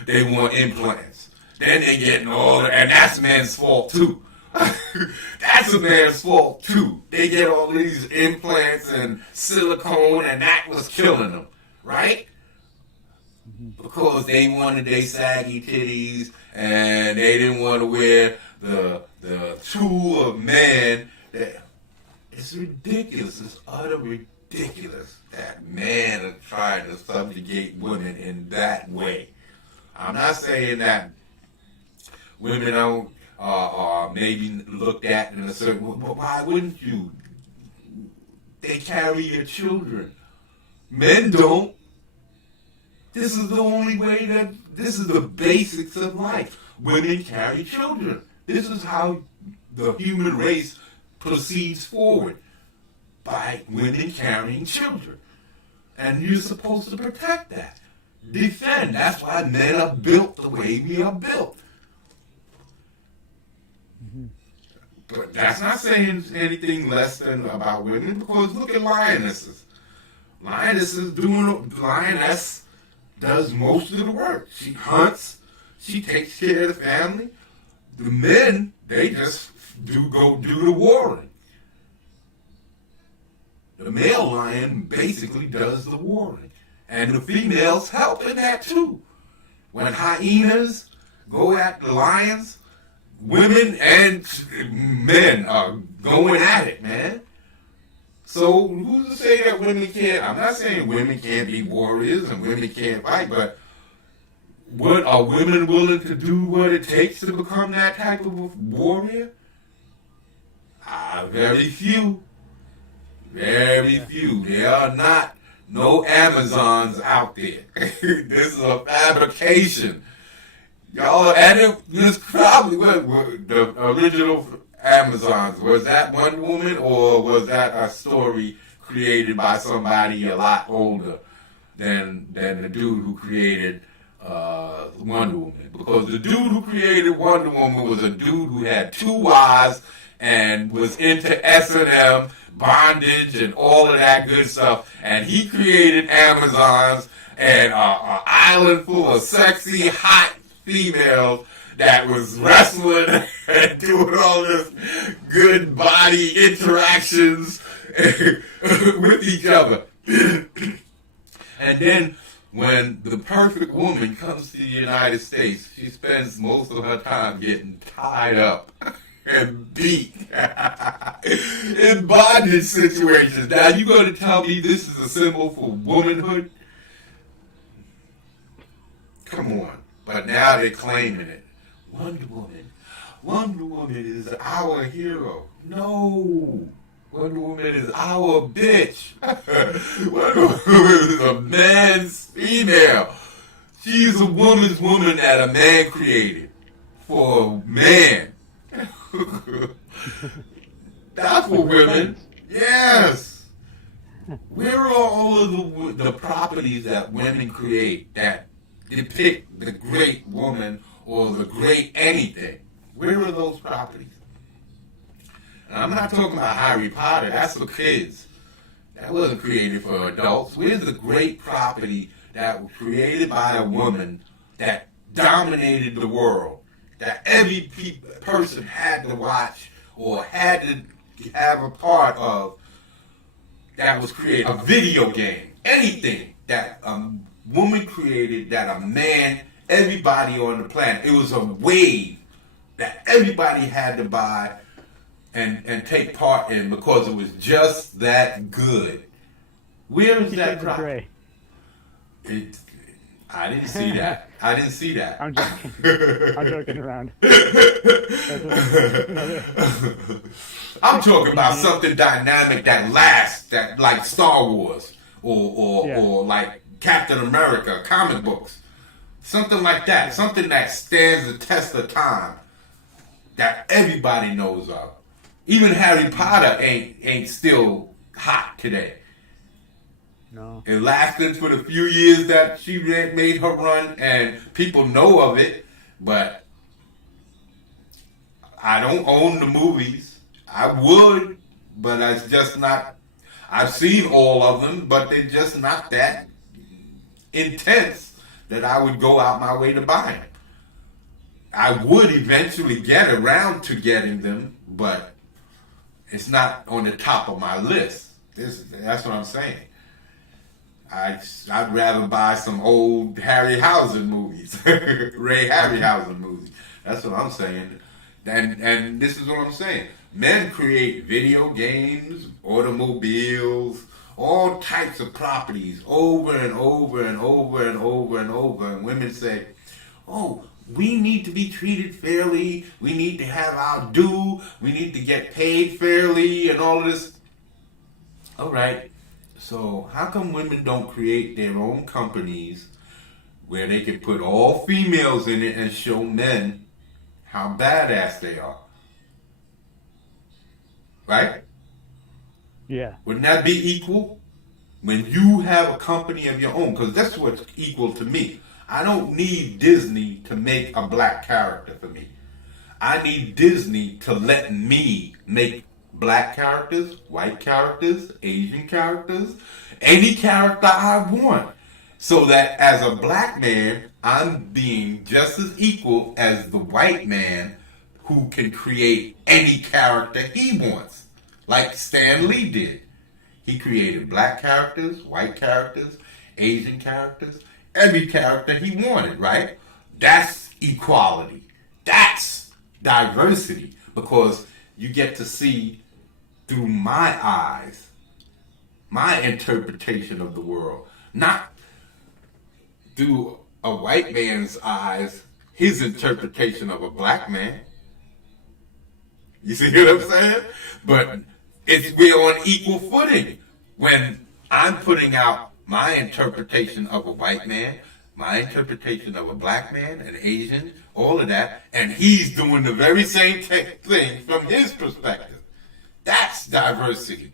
They want implants. Then they getting older, and that's man's fault too. That's a man's fault too. They get all these implants and silicone, and that was killing them, right? Because they wanted their saggy titties, and they didn't want to wear the tool of man. It's ridiculous. It's utter ridiculous that men are trying to subjugate women in that way. I'm not saying that women don't are maybe looked at in a certain way, but why wouldn't you? They carry your children. Men don't. This is the only way this is the basics of life. Women carry children. This is how the human race proceeds forward, by women carrying children. And you're supposed to protect that. Defend. That's why men are built the way we are built. But that's not saying anything less than about women, because look at lionesses. Lioness does most of the work. She hunts. She takes care of the family. The men, they just go do the warring. The male lion basically does the warring. And the females help in that too. When hyenas go at the lions, women and men are going at it, man. So who's to say that women can't? I'm not saying women can't be warriors and women can't fight, but what are women willing to do what it takes to become that type of warrior? Very few. Very few. There are not no Amazons out there. This is a fabrication. Y'all, and it was probably the original Amazons. Was that Wonder Woman, or was that a story created by somebody a lot older than the dude who created Wonder Woman? Because the dude who created Wonder Woman was a dude who had 2 wives and was into S&M, bondage, and all of that good stuff. And he created Amazons and an island full of sexy, hot females that was wrestling and doing all this good body interactions with each other. And then when the perfect woman comes to the United States, she spends most of her time getting tied up and beat in bondage situations. Now, you going to tell me this is a symbol for womanhood? Come on. But now they're claiming it. Wonder Woman is our hero. No. Wonder Woman is our bitch. Wonder Woman is a man's female. She's a woman's woman that a man created for a man. That's for women. Yes. Where are all of the properties that women create that depict the great woman or the great anything? Where are those properties? And I'm not talking about Harry Potter. That's for kids. That wasn't created for adults. Where's the great property that was created by a woman that dominated the world, that every person had to watch or had to have a part of, that was created? A video game. Anything that a woman created, that a man, everybody on the planet, it was a wave that everybody had to buy and take part in because it was just that good. Where is that property? I didn't see that. I didn't see that. I'm joking. I'm joking around. I'm talking about something dynamic that lasts, that like Star Wars or like Captain America, comic books. Something like that. Something that stands the test of time. That everybody knows of. Even Harry Potter ain't still hot today. No. It lasted for the few years that she made her run, and people know of it, but I don't own the movies. I would, but it's just not. I've seen all of them, but they're just not that intense that I would go out my way to buy them. I would eventually get around to getting them, but it's not on the top of my list. That's what I'm saying. I'd rather buy some old Harryhausen movies, Ray Harryhausen movies. That's what I'm saying. And this is what I'm saying. Men create video games, automobiles, all types of properties over and over and over and over and over. And women say, oh, we need to be treated fairly. We need to have our due. We need to get paid fairly and all of this. All right. So how come women don't create their own companies where they can put all females in it and show men how badass they are? Right? Yeah. Wouldn't that be equal? When you have a company of your own, because that's what's equal to me. I don't need Disney to make a black character for me. I need Disney to let me make black characters, white characters, Asian characters, any character I want. So that as a black man, I'm being just as equal as the white man who can create any character he wants. Like Stan Lee did. He created black characters, white characters, Asian characters, every character he wanted, right? That's equality. That's diversity. Because you get to see through my eyes, my interpretation of the world, not through a white man's eyes, his interpretation of a black man. You see what I'm saying? But we're on equal footing when I'm putting out my interpretation of a white man, my interpretation of a black man, an Asian, all of that, and he's doing the very same thing from his perspective. That's diversity.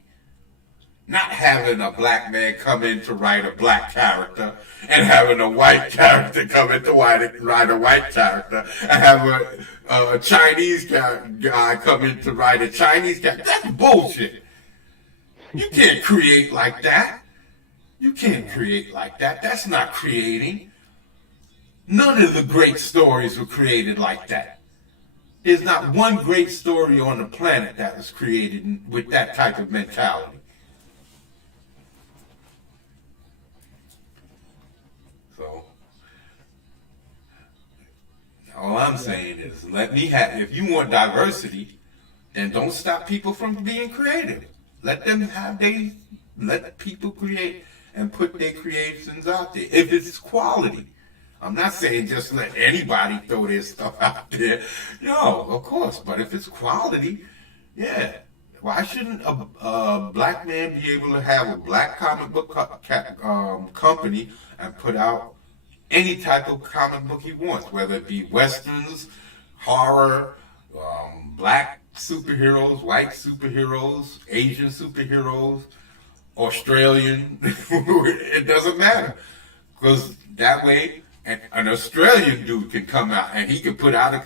Not having a black man come in to write a black character and having a white character come in to write a white character and have a Chinese guy come in to write a Chinese character. That's bullshit. You can't create like that. You can't create like that. That's not creating. None of the great stories were created like that. There's not one great story on the planet that was created with that type of mentality. So, all I'm saying is, if you want diversity, then don't stop people from being creative. Let people create and put their creations out there. If it's quality. I'm not saying just let anybody throw their stuff out there. No, of course. But if it's quality, yeah. Why shouldn't a black man be able to have a black comic book company and put out any type of comic book he wants, whether it be westerns, horror, black superheroes, white superheroes, Asian superheroes, Australian? It doesn't matter. Because that way, an Australian dude can come out and he can put out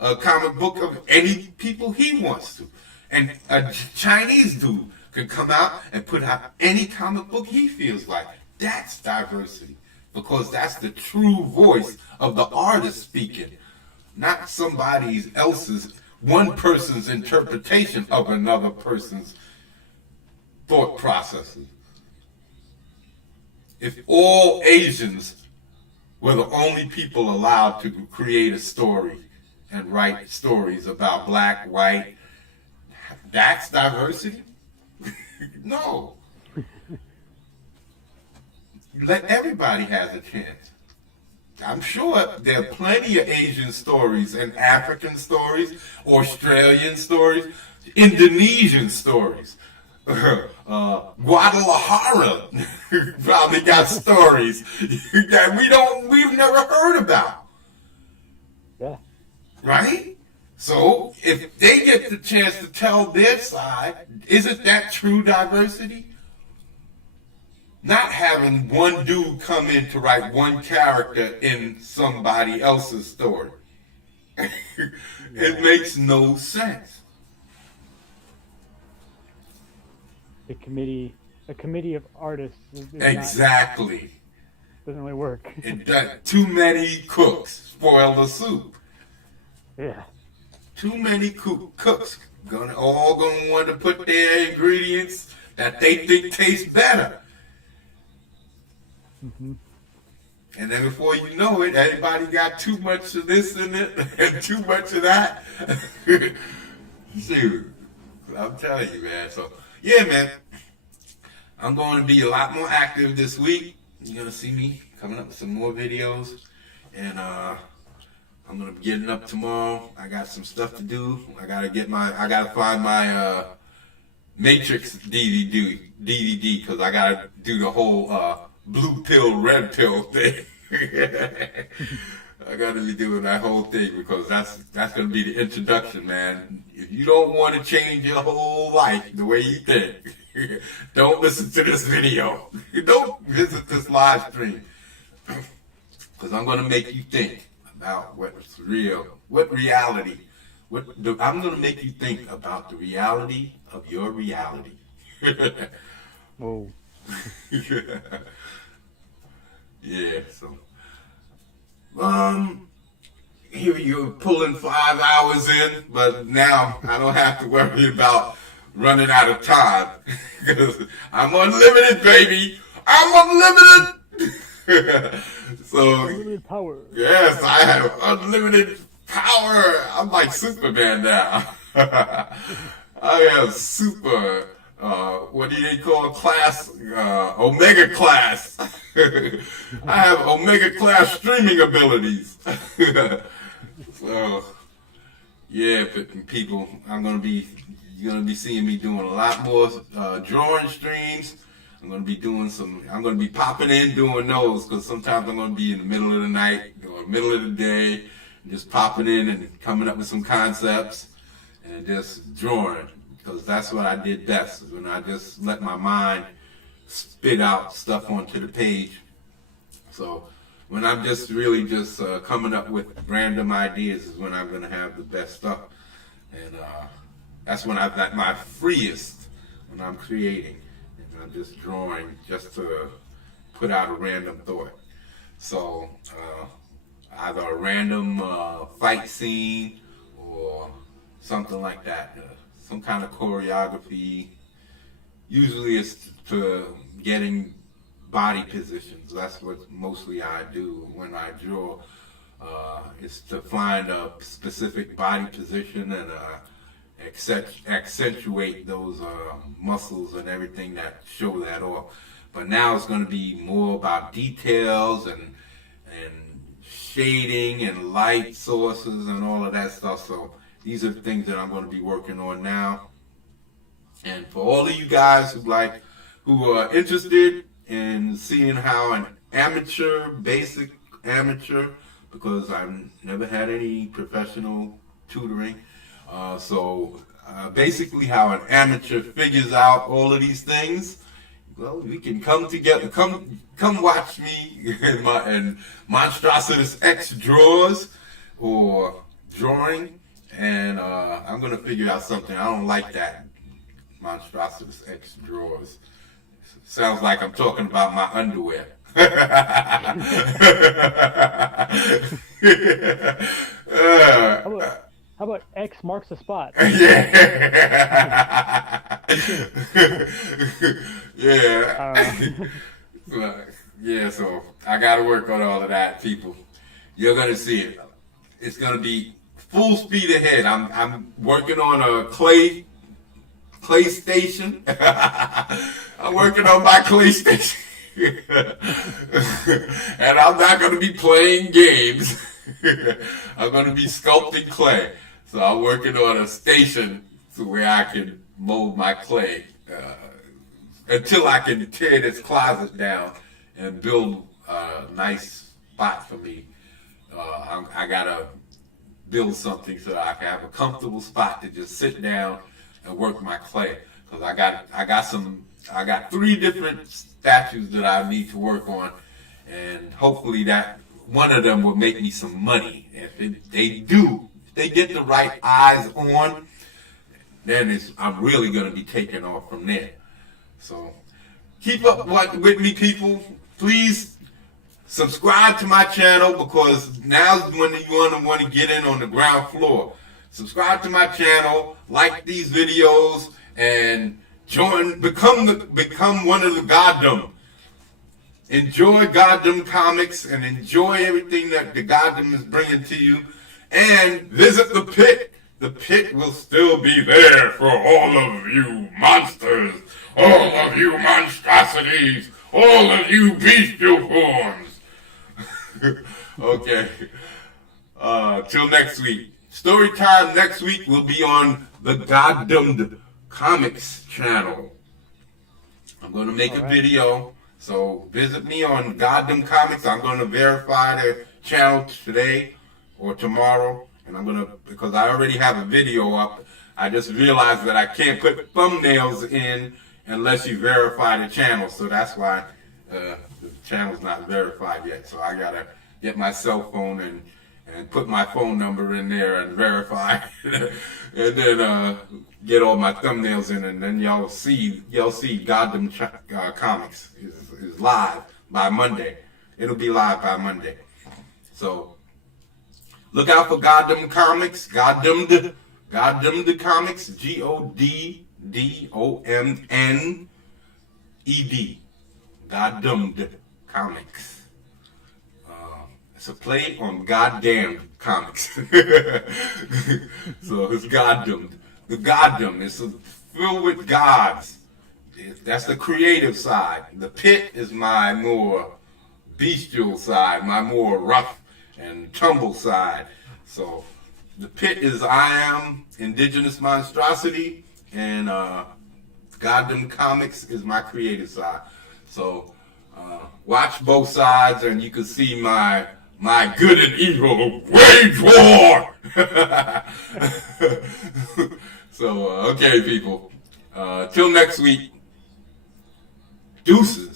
a comic book of any people he wants to. And a Chinese dude can come out and put out any comic book he feels like. That's diversity. Because that's the true voice of the artist speaking. Not somebody else's, one person's interpretation of another person's thought processes. If all Asians were the only people allowed to create a story and write stories about black, white, that's diversity? No. Let everybody have a chance. I'm sure there are plenty of Asian stories and African stories, Australian stories, Indonesian stories. Guadalajara probably got stories that we've never heard about. Yeah. Right? So if they get the chance to tell their side, isn't that true diversity? Not having one dude come in to write one character in somebody else's story. It makes no sense. A committee of artists is Exactly. doesn't really work. Too many cooks spoil the soup. Yeah. Too many cooks all gonna want to put their ingredients that they think taste better. Mm-hmm. And then before you know it, everybody got too much of this in it and too much of that. Shoot, I'm telling you, man. So, yeah, man. I'm going to be a lot more active this week. You're going to see me coming up with some more videos. And I'm going to be getting up tomorrow. I got some stuff to do. I got to find my Matrix DVD because I got to do the whole blue pill, red pill thing. I got to be doing that whole thing because that's going to be the introduction, man. If you don't want to change your whole life the way you think, don't listen to this video. Don't visit this live stream because I'm going to make you think about what's real, what reality. I'm going to make you think about the reality of your reality. Whoa. Yeah, so here you're pulling 5 hours in, but now I don't have to worry about running out of time because I'm unlimited, baby. I'm unlimited. So Unlimited power. yes, I have unlimited power. I'm like Superman now. I have super. What do they call class? Omega class. I have Omega class streaming abilities. So, yeah, people, you're gonna be seeing me doing a lot more drawing streams. I'm gonna be popping in doing those because sometimes I'm gonna be in the middle of the night or middle of the day, just popping in and coming up with some concepts and just drawing. Because that's what I did best, is when I just let my mind spit out stuff onto the page. So when I'm just really coming up with random ideas is when I'm going to have the best stuff. And that's when I'm at my freest, when I'm creating. And I'm just drawing just to put out a random thought. So either a random fight scene or something like that. Some kind of choreography. Usually it's to getting body positions. That's what mostly I do when I draw. Is to find a specific body position and accentuate those muscles and everything that show that off. But now it's going to be more about details and shading and light sources and all of that stuff. So these are the things that I'm going to be working on now. And for all of you guys who are interested in seeing how an basic amateur, because I've never had any professional tutoring, so basically how an amateur figures out all of these things, well, we can come together, come watch me and Monstrositus X draws or drawing. And I'm going to figure out something. I don't like that. Monstrositus X drawers. Sounds like I'm talking about my underwear. How about X marks the spot? Yeah. Yeah, so I got to work on all of that, people. You're going to see it. It's going to be full speed ahead. I'm working on a clay station. I'm working on my clay station. And I'm not going to be playing games. I'm going to be sculpting clay. So I'm working on a station to where I can mold my clay until I can tear this closet down and build a nice spot for me. I gotta build something so that I can have a comfortable spot to just sit down and work my clay. Cause I got 3 different statues that I need to work on, and hopefully that one of them will make me some money. If they get the right eyes on, then I'm really gonna be taking off from there. So keep up with me, people. Please subscribe to my channel, because now's when you want to get in on the ground floor. Subscribe to my channel, like these videos, and become one of the Goddom. Enjoy Goddom Comics and enjoy everything that the Goddom is bringing to you. And visit the pit. The pit will still be there for all of you monsters, all of you monstrosities, all of you bestial forms. Okay. Till next week. Story time next week will be on the Goddom Comics channel. I'm going to make a video, so visit me on Goddom Comics. I'm going to verify the channel today or tomorrow, and because I already have a video up, I just realized that I can't put thumbnails in unless you verify the channel, so that's why the channel's not verified yet. So I gotta get my cell phone and put my phone number in there and verify, and then get all my thumbnails in, and then y'all see Goddom Comics is live by Monday. It'll be live by Monday. So look out for Goddom Comics, Goddom Comics, GODDOMNED, Goddom Comics. It's a play on goddamn comics. So it's Goddom. The Goddom is filled with gods. That's the creative side. The pit is my more bestial side, my more rough and tumble side. So the pit is I am indigenous monstrosity, and Goddom Comics is my creative side. So watch both sides, and you can see my good and evil wage war. So okay, people. Till next week. Deuces.